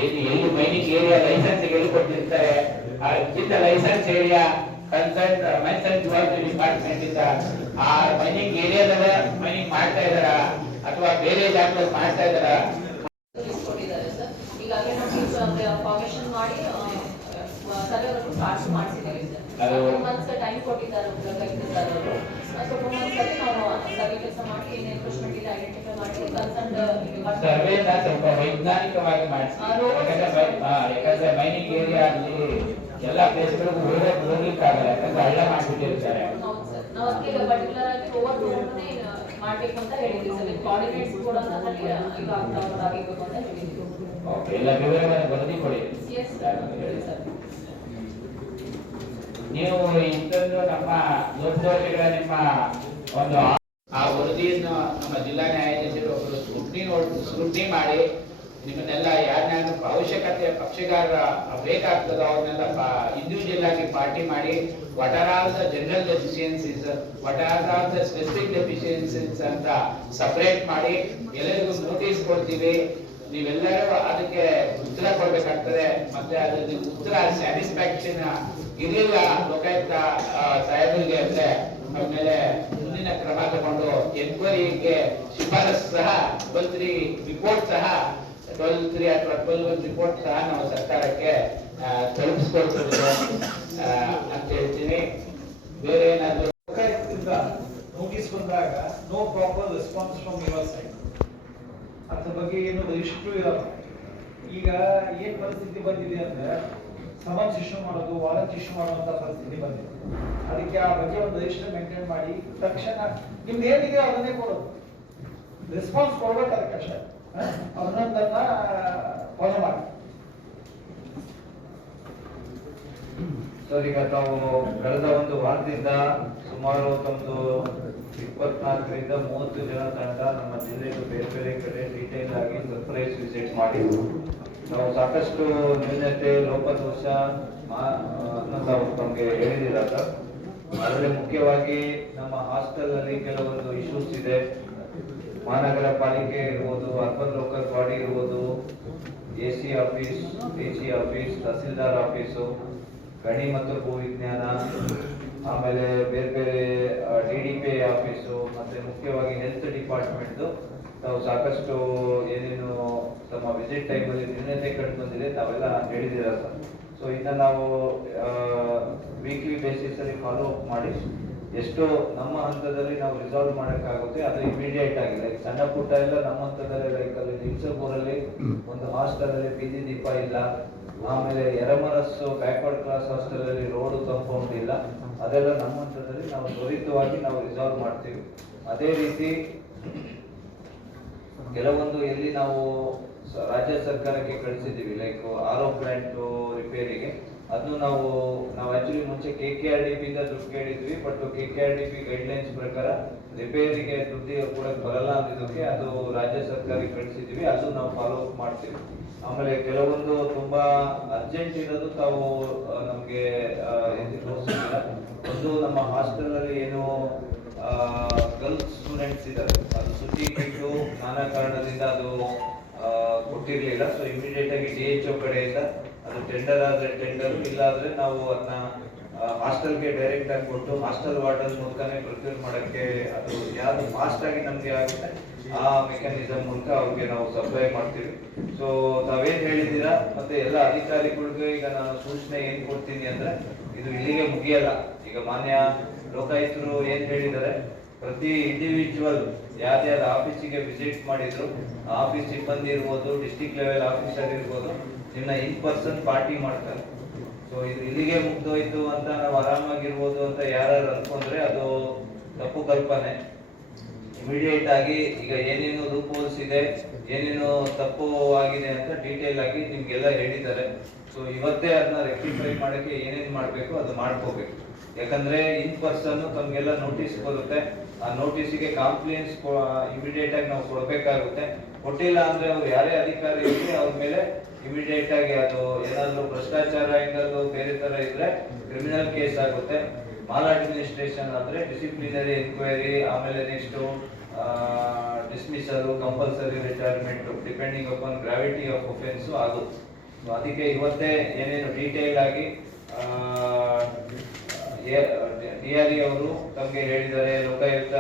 ಎಲ್ಲಿ ಮೈನಿಂಗ್ ಏರಿಯಾ ಲೈಸೆನ್ಸ್ ಎಲ್ಲಿ ಕೊಟ್ಟಿರ್ತಾರೆ licence area concern mines and geology department ಇಂದ ಆ ಮೈನಿಂಗ್ ಏರಿಯಾದಾಗ ಮೈನಿಂಗ್ ಮಾಡ್ತಾ ಇದಾರ ಅಥವಾ ಬೇರೆ ಜಾಗದಲ್ಲಿ ಮಾಡ್ತಾ ಇದಾರ ಕೊಟ್ಟಿದ್ದಾರೆ ಸರ್. ಈಗಾಗಲೇ ನಮಗೆ ಫಾರ್ಮೇಶನ್ ಮಾಡಿ ಸರ್ವೆ ಸ್ಟಾರ್ಟ್ ಮಾಡಿಸಿದ್ದೀವಿ ಸರ್. ಅದು 2 months ಟೈಮ್ ಕೊಟ್ಟಿದ್ದಾರೆ ಲೋಕಾಯುಕ್ತ ಸರ್ ಅವರು. ಸೊ 2 months ಅಲ್ಲಿ ನಾವು ಸರ್ವೆ ಕೆಲಸ ಮಾಡಿ ಏನು ಎನ್ಕ್ರೋಚ್ಮೆಂಟ್ ಇಲ್ಲ ಐಡೆಂಟಿಫೈ ಮಾಡಿ ಕನ್ಸರ್ನ್ ಸರ್ವೆನ ಸ್ವಲ್ಪ ವೈಜ್ಞಾನಿಕವಾಗಿ ಮಾಡಿಸಿ. ಯಾಕಂದ್ರೆ ಮೈನಿಂಗ್ ಏರಿಯಾ ಅಲ್ಲಿ ಎಲ್ಲ ಪ್ಲೇಸ್ಗಳಿಗೂ ಹೋಗ್ಲಿಕ್ಕಾಗಲ್ಲ, ಯಾಕಂದ್ರೆ ಹಳ್ಳ ಮಾಡಿಬಿಟ್ಟಿರ್ತಾರೆ. ಹೌದು ಸರ್. ನಾವು ಅದಕ್ಕೆ ಪರ್ಟಿಕ್ಯುಲರ್ ಆಗಿ ಓವರ್ ರೋಡ್ನೇ ಮಾಡ್ಬೇಕು ಅಂತ ಹೇಳಿದ್ವಿ ಸರ್. ಕೋಆರ್ಡಿನೇಟ್ಸ್ ಕೂಡ ಅದರಲ್ಲಿ ಈಗ ಆಗಿರ್ಬೇಕು ಅಂತ ಹೇಳಿದ್ವಿ. ಓಕೆ, ಎಲ್ಲ ವಿವರಗಳನ್ನು ವರದಿ ಕೊಡಿ. ಎಸ್ ಹೇಳಿ ಸರ್. ನೀವು ಇಂಥದ್ದು ನಮ್ಮ ಲೋಕಸಭೆಗಳ ನಿಮ್ಮ ಒಂದು ಆ ವರದಿಯನ್ನು ನಮ್ಮ ಜಿಲ್ಲಾ ನ್ಯಾಯಾಧೀಶರು ಒಬ್ಬರು ಸ್ಕ್ರೂಟಿನಿ ಮಾಡಿ ನಿಮ್ಮನ್ನೆಲ್ಲ ಯಾರನ್ನ ಅವಶ್ಯಕತೆ ಪಕ್ಷಗಾರ ಬೇಕಾಗ್ತದೋ ಅವ್ರನ್ನೆಲ್ಲ ಇಂಡಿವಿಜುವಲ್ ಆಗಿ ಪಾರ್ಟಿ ಮಾಡಿ what are all the general deficiencies, what are all the specific deficiencies ಅಂತ ಸಪರೇಟ್ ಮಾಡಿ ಎಲ್ಲರಿಗೂ ನೋಟಿಸ್ ಕೊಡ್ತೀವಿ. ನೀವೆಲ್ಲರೂ ಅದಕ್ಕೆ ಉತ್ತರ ಕೊಡ್ಬೇಕಾಗ್ತದೆ. ಮತ್ತೆ ಅದ್ರ ಉತ್ತರ ಸ್ಯಾಟಿಸ್ಫ್ಯಾಕ್ಷನ್ ಇರಲಿಲ್ಲ ಲೋಕಾಯುಕ್ತ ಸಾಹೇಬರಿಗೆ ಅಂದ್ರೆ ಆಮೇಲೆ ಮುಂದಿನ ಕ್ರಮ ತಗೊಂಡು ಎನ್ಕ್ವೈರಿಗೆ ಶಿಫಾರಸು ಸಹ 12 ರಿಪೋರ್ಟ್ ಸಹ 12 ಅಥವಾ 12 ರಿಪೋರ್ಟ್ ಸಹ ನಾವು ಸರ್ಕಾರಕ್ಕೆ ತಲುಪಿಸ್ಕೊಳ್ತೇವೆ ಅಂತ ಹೇಳ್ತೀನಿ. ಬೇರೆ ಏನಾದ್ರು ಲೋಕಾಯುಕ್ತದಿಂದ ನೋಟಿಸ್ ಬಂದಾಗ no proper response from your side, ಅದ್ರ ಬಗ್ಗೆ ಏನು ಇಷ್ಟು ಇರಲ್ಲ. ಈಗ ಏನ್ ಪರಿಸ್ಥಿತಿ ಬಂದಿದೆ ಅಂದ್ರೆ ಸಮನ್ಸ್ ಇಶ್ಯೂ ಮಾಡೋದು, ವಾರಂಟ್ ಇಶ್ಯೂ ಮಾಡುವಂತ ಪರಿಸ್ಥಿತಿ ಬಂದಿದೆ. ಅದಕ್ಕೆ ಆ ಬಗ್ಗೆ ಒಂದು ರಿಜಿಸ್ಟರ್ ಮೇಂಟೈನ್ ಮಾಡಿ ತಕ್ಷಣ ನಿಮ್ದು ಏನಿದೆ ಅದನ್ನೇ ಕೊಡೋದು, ರೆಸ್ಪಾನ್ಸ್ ಕೊಡ್ಬೇಕು ಅದಕ್ಕಷ್ಟೇ. ಅದನ್ನೊಂದನ್ನ ಫಾಲೋ ಮಾಡಿ. ಸರ್, ಈಗ ತಾವು ಕಳೆದ ಒಂದು ವಾರದಿಂದ ಸುಮಾರು ಒಂದು 24ರಿಂದ 30 ಜನ ತಂಡ ನಮ್ಮ ಜಿಲ್ಲೆಯ ಬೇರೆ ಬೇರೆ ಕಡೆ ಡೀಟೇಲ್ ಆಗಿ ಸರ್ಪ್ರೈಸ್ ವಿಸಿಟ್ ಮಾಡಿ ನಾವು ಸಾಕಷ್ಟು ನ್ಯೂನತೆ, ಲೋಪದೋಷ ತಾವು ನಮಗೆ ಹೇಳಿದಿರ ಸರ್. ಅದರಲ್ಲಿ ಮುಖ್ಯವಾಗಿ ನಮ್ಮ ಹಾಸ್ಟೆಲ್ ಅಲ್ಲಿ ಕೆಲವೊಂದು ಇಶ್ಯೂಸ್ ಇದೆ. ಮಹಾನಗರ ಪಾಲಿಕೆ ಇರ್ಬೋದು, ಅರ್ಬನ್ ಲೋಕಲ್ ಬಾಡಿ ಇರ್ಬೋದು, AC office, DC office, tahsildar office, ಗಣಿ ಮತ್ತು ಭೂ ವಿಜ್ಞಾನ, ಆಮೇಲೆ ಬೇರೆ ಬೇರೆ DDPI ಆಫೀಸು, ಮತ್ತೆ ಮುಖ್ಯವಾಗಿ ಹೆಲ್ತ್ ಡಿಪಾರ್ಟ್ಮೆಂಟ್ ನಾವು ಸಾಕಷ್ಟು ಏನೇನು ತಮ್ಮ ವಿಸಿಟ್ ಟೈಮಲ್ಲಿ ನ್ಯೂನತೆ ಕಂಡು ಬಂದಿದೆ ತಾವೆಲ್ಲ ಹೇಳಿದ್ದೀರಾ ಸರ್. ಸೊ ಇದನ್ನ ನಾವು ವೀಕ್ಲಿ ಬೇಸಿಸ್ ಅಲ್ಲಿ ಫಾಲೋ ಅಪ್ ಮಾಡಿ ಎಷ್ಟು ನಮ್ಮ ಹಂತದಲ್ಲಿ ನಾವು ರಿಸಾಲ್ವ್ ಮಾಡೋಕ್ಕಾಗುತ್ತೆ ಅದು ಇಮಿಡಿಯೇಟ್ ಆಗಿ, ಲೈಕ್ ಸಣ್ಣ ಪುಟ್ಟ ಎಲ್ಲ ನಮ್ಮ ಹಂತದಲ್ಲಿ, ಲೈಕ್ ಅಲ್ಲಿ ನಿಲ್ಸಪುರಲ್ಲಿ ಒಂದು ಹಾಸ್ಟೆಲ್ ಅಲ್ಲಿ ಬೀದಿ ದೀಪ ಇಲ್ಲ, ಆಮೇಲೆ ಎರಮರಸ್ಸು ಬ್ಯಾಕ್ವರ್ಡ್ ಕ್ಲಾಸ್ ಹಾಸ್ಟೆಲ್ ಅಲ್ಲಿ ರೋಡ್ ಕಾಂಪೌಂಡ್ ಇಲ್ಲ, ಅದೆಲ್ಲ ನಮ್ಮ ಹಂತದಲ್ಲಿ ನಾವು ತ್ವರಿತವಾಗಿ ನಾವು ರಿಸಾಲ್ವ್ ಮಾಡ್ತೀವಿ. ಅದೇ ರೀತಿ ಕೆಲವೊಂದು ಎಲ್ಲಿ ನಾವು ರಾಜ್ಯ ಸರ್ಕಾರಕ್ಕೆ ಕಳಿಸಿದ್ದೀವಿ, ಲೈಕ್ RO ಪ್ಲಾಂಟ್ ರಿಪೇರಿಗೆ, ಅದನ್ನು ನಾವು ಆಕ್ಚುಲಿ ಮುಂಚೆ KKRDP ಇಂದ ದುಡ್ಡು ಕೇಳಿದ್ವಿ. ಬಟ್ KKRDP ಗೈಡ್ಲೈನ್ಸ್ ಪ್ರಕಾರ ರಿಪೇರಿಗೆ ದುಡ್ಡು ಕೂಡ ಬರಲ್ಲ ಅಂದಿದ್ದಕ್ಕೆ ಅದು ರಾಜ್ಯ ಸರ್ಕಾರಕ್ಕೆ ಕಳಿಸಿದ್ವಿ. ಅದು ನಾವು ಫಾಲೋ ಅಪ್ ಮಾಡ್ತೀವಿ. ಆಮೇಲೆ ಕೆಲವೊಂದು ತುಂಬಾ ಅರ್ಜೆಂಟ್ ಇರೋದು ತಾವು ನಮ್ಗೆ ತೋರಿಸಿಲ್ಲ. ಒಂದು ನಮ್ಮ ಹಾಸ್ಟೆಲ್ ಅಲ್ಲಿ ಏನು ಗರ್ಲ್ಸ್ ಸ್ಟೂಡೆಂಟ್ಸ್ ಇದ್ದಾರೆ, ಅದು ಸುದ್ದಿ ಬಿಟ್ಟು ನಾನಾ ಕಾರಣದಿಂದ ಅದು ಕೊಟ್ಟಿರ್ಲಿಲ್ಲ. ಸೊ ಇಮಿಡಿಯೇಟ್ ಆಗಿ DHO ಕಡೆಯಿಂದ ಅದು ಟೆಂಡರ್ ಆದ್ರೆ ಟೆಂಡರ್, ಇಲ್ಲ ಆದ್ರೆ ನಾವು ಅದನ್ನ ಹಾಸ್ಟೆಲ್ಗೆ ಡೈರೆಕ್ಟ್ ಆಗಿ ಕೊಟ್ಟು ಹಾಸ್ಟೆಲ್ ವಾರ್ಡನ್ ಮೂಲಕನೇ ಪ್ರೊಕ್ಯೂರ್ ಮಾಡಕ್ಕೆ ಅದು ಯಾವ್ದು ಫಾಸ್ಟ್ ಆಗಿ ನಮ್ಗೆ ಆಗುತ್ತೆ ಆ ಮೆಕ್ಯಾನಿಸಮ್ ಮೂಲಕ ಅವ್ರಿಗೆ ನಾವು ಸಪ್ಲೈ ಮಾಡ್ತೀವಿ. ಸೊ ತಾವೇನ್ ಹೇಳಿದ್ದೀರಾ, ಮತ್ತೆ ಎಲ್ಲ ಅಧಿಕಾರಿಗಳಿಗೆ ಈಗ ನಾನು ಸೂಚನೆ ಏನ್ ಕೊಡ್ತೀನಿ ಅಂದ್ರೆ ಇದು ಇಲ್ಲಿಗೆ ಮುಗಿಯಲ್ಲ. ಈಗ ಮಾನ್ಯ ಲೋಕಾಯುಕ್ತರು ಏನ್ ಹೇಳಿದ್ದಾರೆ, ಪ್ರತಿ ಇಂಡಿವಿಜುವಲ್ ಯಾವ್ದಾವ್ದು ಆಫೀಸಿಗೆ ವಿಸಿಟ್ ಮಾಡಿದ್ರು, ಆಫೀಸ್ ಸಿಬ್ಬಂದಿ ಇರ್ಬೋದು, ಡಿಸ್ಟ್ರಿಕ್ಟ್ ಲೆವೆಲ್ ಆಫೀಸರ್ ಇರ್ಬೋದು, ನಿನ್ನ ಇನ್ ಪರ್ಸನ್ ಪಾರ್ಟಿ ಮಾಡ್ತಾರೆ. ಸೊ ಇದು ಇಲ್ಲಿಗೆ ಮುಗ್ದೋಯ್ತು ಅಂತ ನಾವು ಆರಾಮಾಗಿರ್ಬೋದು ಅಂತ ಯಾರು ಅನ್ಕೊಂಡ್ರೆ ಅದು ತಪ್ಪು ಕಲ್ಪನೆ. ಇಮಿಡಿಯೇಟ್ ಆಗಿ ಈಗ ಏನೇನು ಲೂಪ್ ಹೋಲ್ಸ್ ಇದೆ, ಏನೇನು ತಪ್ಪು ಆಗಿದೆ ಅಂತ ಡೀಟೇಲ್ ಆಗಿ ನಿಮ್ಗೆಲ್ಲ ಹೇಳಿದ್ದಾರೆ. ಸೊ ಇವತ್ತೇ ಅದನ್ನ ರೆಕ್ಟಿಫೈ ಮಾಡಕ್ಕೆ ಏನೇನ್ ಮಾಡ್ಬೇಕು ಅದು ಮಾಡ್ಕೋಬೇಕು. ಯಾಕಂದ್ರೆ ಇನ್ ಪರ್ಸನ್ ತಮ್ಗೆಲ್ಲ ನೋಟಿಸ್ ಬರುತ್ತೆ, ಆ ನೋಟಿಸಿಗೆ ಕಾಂಪ್ಲೇನ್ಸ್ ಇಮಿಡಿಯೇಟ್ ಆಗಿ ನಾವು ಕೊಡ್ಬೇಕಾಗುತ್ತೆ. ಕೊಟ್ಟಿಲ್ಲ ಅಂದ್ರೆ ಅವ್ರು ಯಾರೇ ಅಧಿಕಾರಿ ಇರಲಿ ಅವ್ರ ಮೇಲೆ ಇಮಿಡಿಯೇಟ್ ಆಗಿ ಅದು ಏನಾದ್ರು ಭ್ರಷ್ಟಾಚಾರ ಏನಾದ್ರು ಬೇರೆ ತರ ಇದ್ರೆ ಕ್ರಿಮಿನಲ್ ಕೇಸ್ ಆಗುತ್ತೆ. ಮಾಲ್ ಅಡ್ಮಿನಿಸ್ಟ್ರೇಷನ್ ಆದ್ರೆ ಡಿಸಿಪ್ಲಿನರಿ ಎನ್ಕ್ವೈರಿ, ಆಮೇಲೆ next dismissal, compulsory retirement depending upon gravity of offence ಆಗುತ್ತೆ. ಅದಕ್ಕೆ ಇವತ್ತೇ ಏನೇನು ಡೀಟೇಲ್ ಆಗಿ DRE ಅವರು ತಮ್ಗೆ ಹೇಳಿದ್ದಾರೆ, ಲೋಕಾಯುಕ್ತ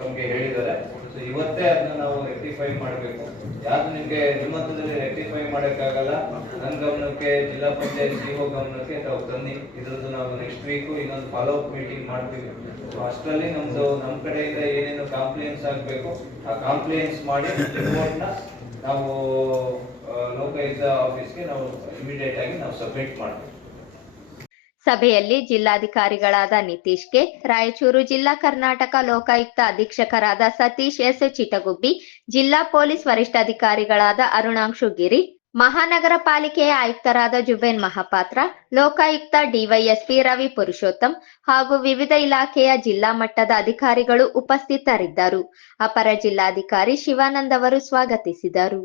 ತಮ್ಗೆ ಹೇಳಿದ್ದಾರೆ. ಸೊ ಇವತ್ತೇ ಅದನ್ನ ನಾವು ರೆಕ್ಟಿಫೈ ಮಾಡಬೇಕು. ಯಾರು ನಿಮ್ಗೆ ನಿಮ್ಮ ಹಂತದಲ್ಲಿ ರೆಕ್ಟಿಫೈ ಮಾಡೋಕ್ಕಾಗಲ್ಲ, ನನ್ನ ಗಮನಕ್ಕೆ, ಜಿಲ್ಲಾ ಪಂಚಾಯತ್ ಸಿಒ ಗಮನಕ್ಕೆ ತಾವು ತನ್ನಿ. ಇದ್ರದ್ದು ನಾವು ನೆಕ್ಸ್ಟ್ ವೀಕು ಇನ್ನೊಂದು ಫಾಲೋ ಅಪ್ ಮೀಟಿಂಗ್ ಮಾಡ್ತೀವಿ. ಅಷ್ಟರಲ್ಲಿ ನಮ್ಮ ಕಡೆಯಿಂದ ಏನೇನು ಕಾಂಪ್ಲೇಂಟ್ಸ್ ಆಗಬೇಕು ಆ ಕಾಂಪ್ಲೇಂಟ್ಸ್ ಮಾಡಿ ರಿಪೋರ್ಟ್ನ ನಾವು ಲೋಕಾಯುಕ್ತ ಆಫೀಸ್ಗೆ ನಾವು ಇಮಿಡಿಯೇಟ್ ಆಗಿ ನಾವು ಸಬ್ಮಿಟ್ ಮಾಡ್ತೀವಿ. ಸಭೆಯಲ್ಲಿ ಜಿಲ್ಲಾಧಿಕಾರಿಗಳಾದ ನಿತೀಶ್ ಕೆ, ರಾಯಚೂರು ಜಿಲ್ಲಾ ಕರ್ನಾಟಕ ಲೋಕಾಯುಕ್ತ ಅಧೀಕ್ಷಕರಾದ ಸತೀಶ್ ಎಸ್ ಚಿಟಗುಬ್ಬಿ, ಜಿಲ್ಲಾ ಪೊಲೀಸ್ ವರಿಷ್ಠಾಧಿಕಾರಿಗಳಾದ ಅರುಣಾಂಶು ಗಿರಿ, ಮಹಾನಗರ ಪಾಲಿಕೆಯ ಆಯುಕ್ತರಾದ ಜುಬೇನ್ ಮಹಾಪಾತ್ರ, ಲೋಕಾಯುಕ್ತ ಡಿವೈಎಸ್ಪಿ ರವಿ ಪುರುಷೋತ್ತಮ್ ಹಾಗೂ ವಿವಿಧ ಇಲಾಖೆಯ ಜಿಲ್ಲಾ ಮಟ್ಟದ ಅಧಿಕಾರಿಗಳು ಉಪಸ್ಥಿತರಿದ್ದರು. ಅಪರ ಜಿಲ್ಲಾಧಿಕಾರಿ ಶಿವಾನಂದ್ ಅವರು ಸ್ವಾಗತಿಸಿದರು.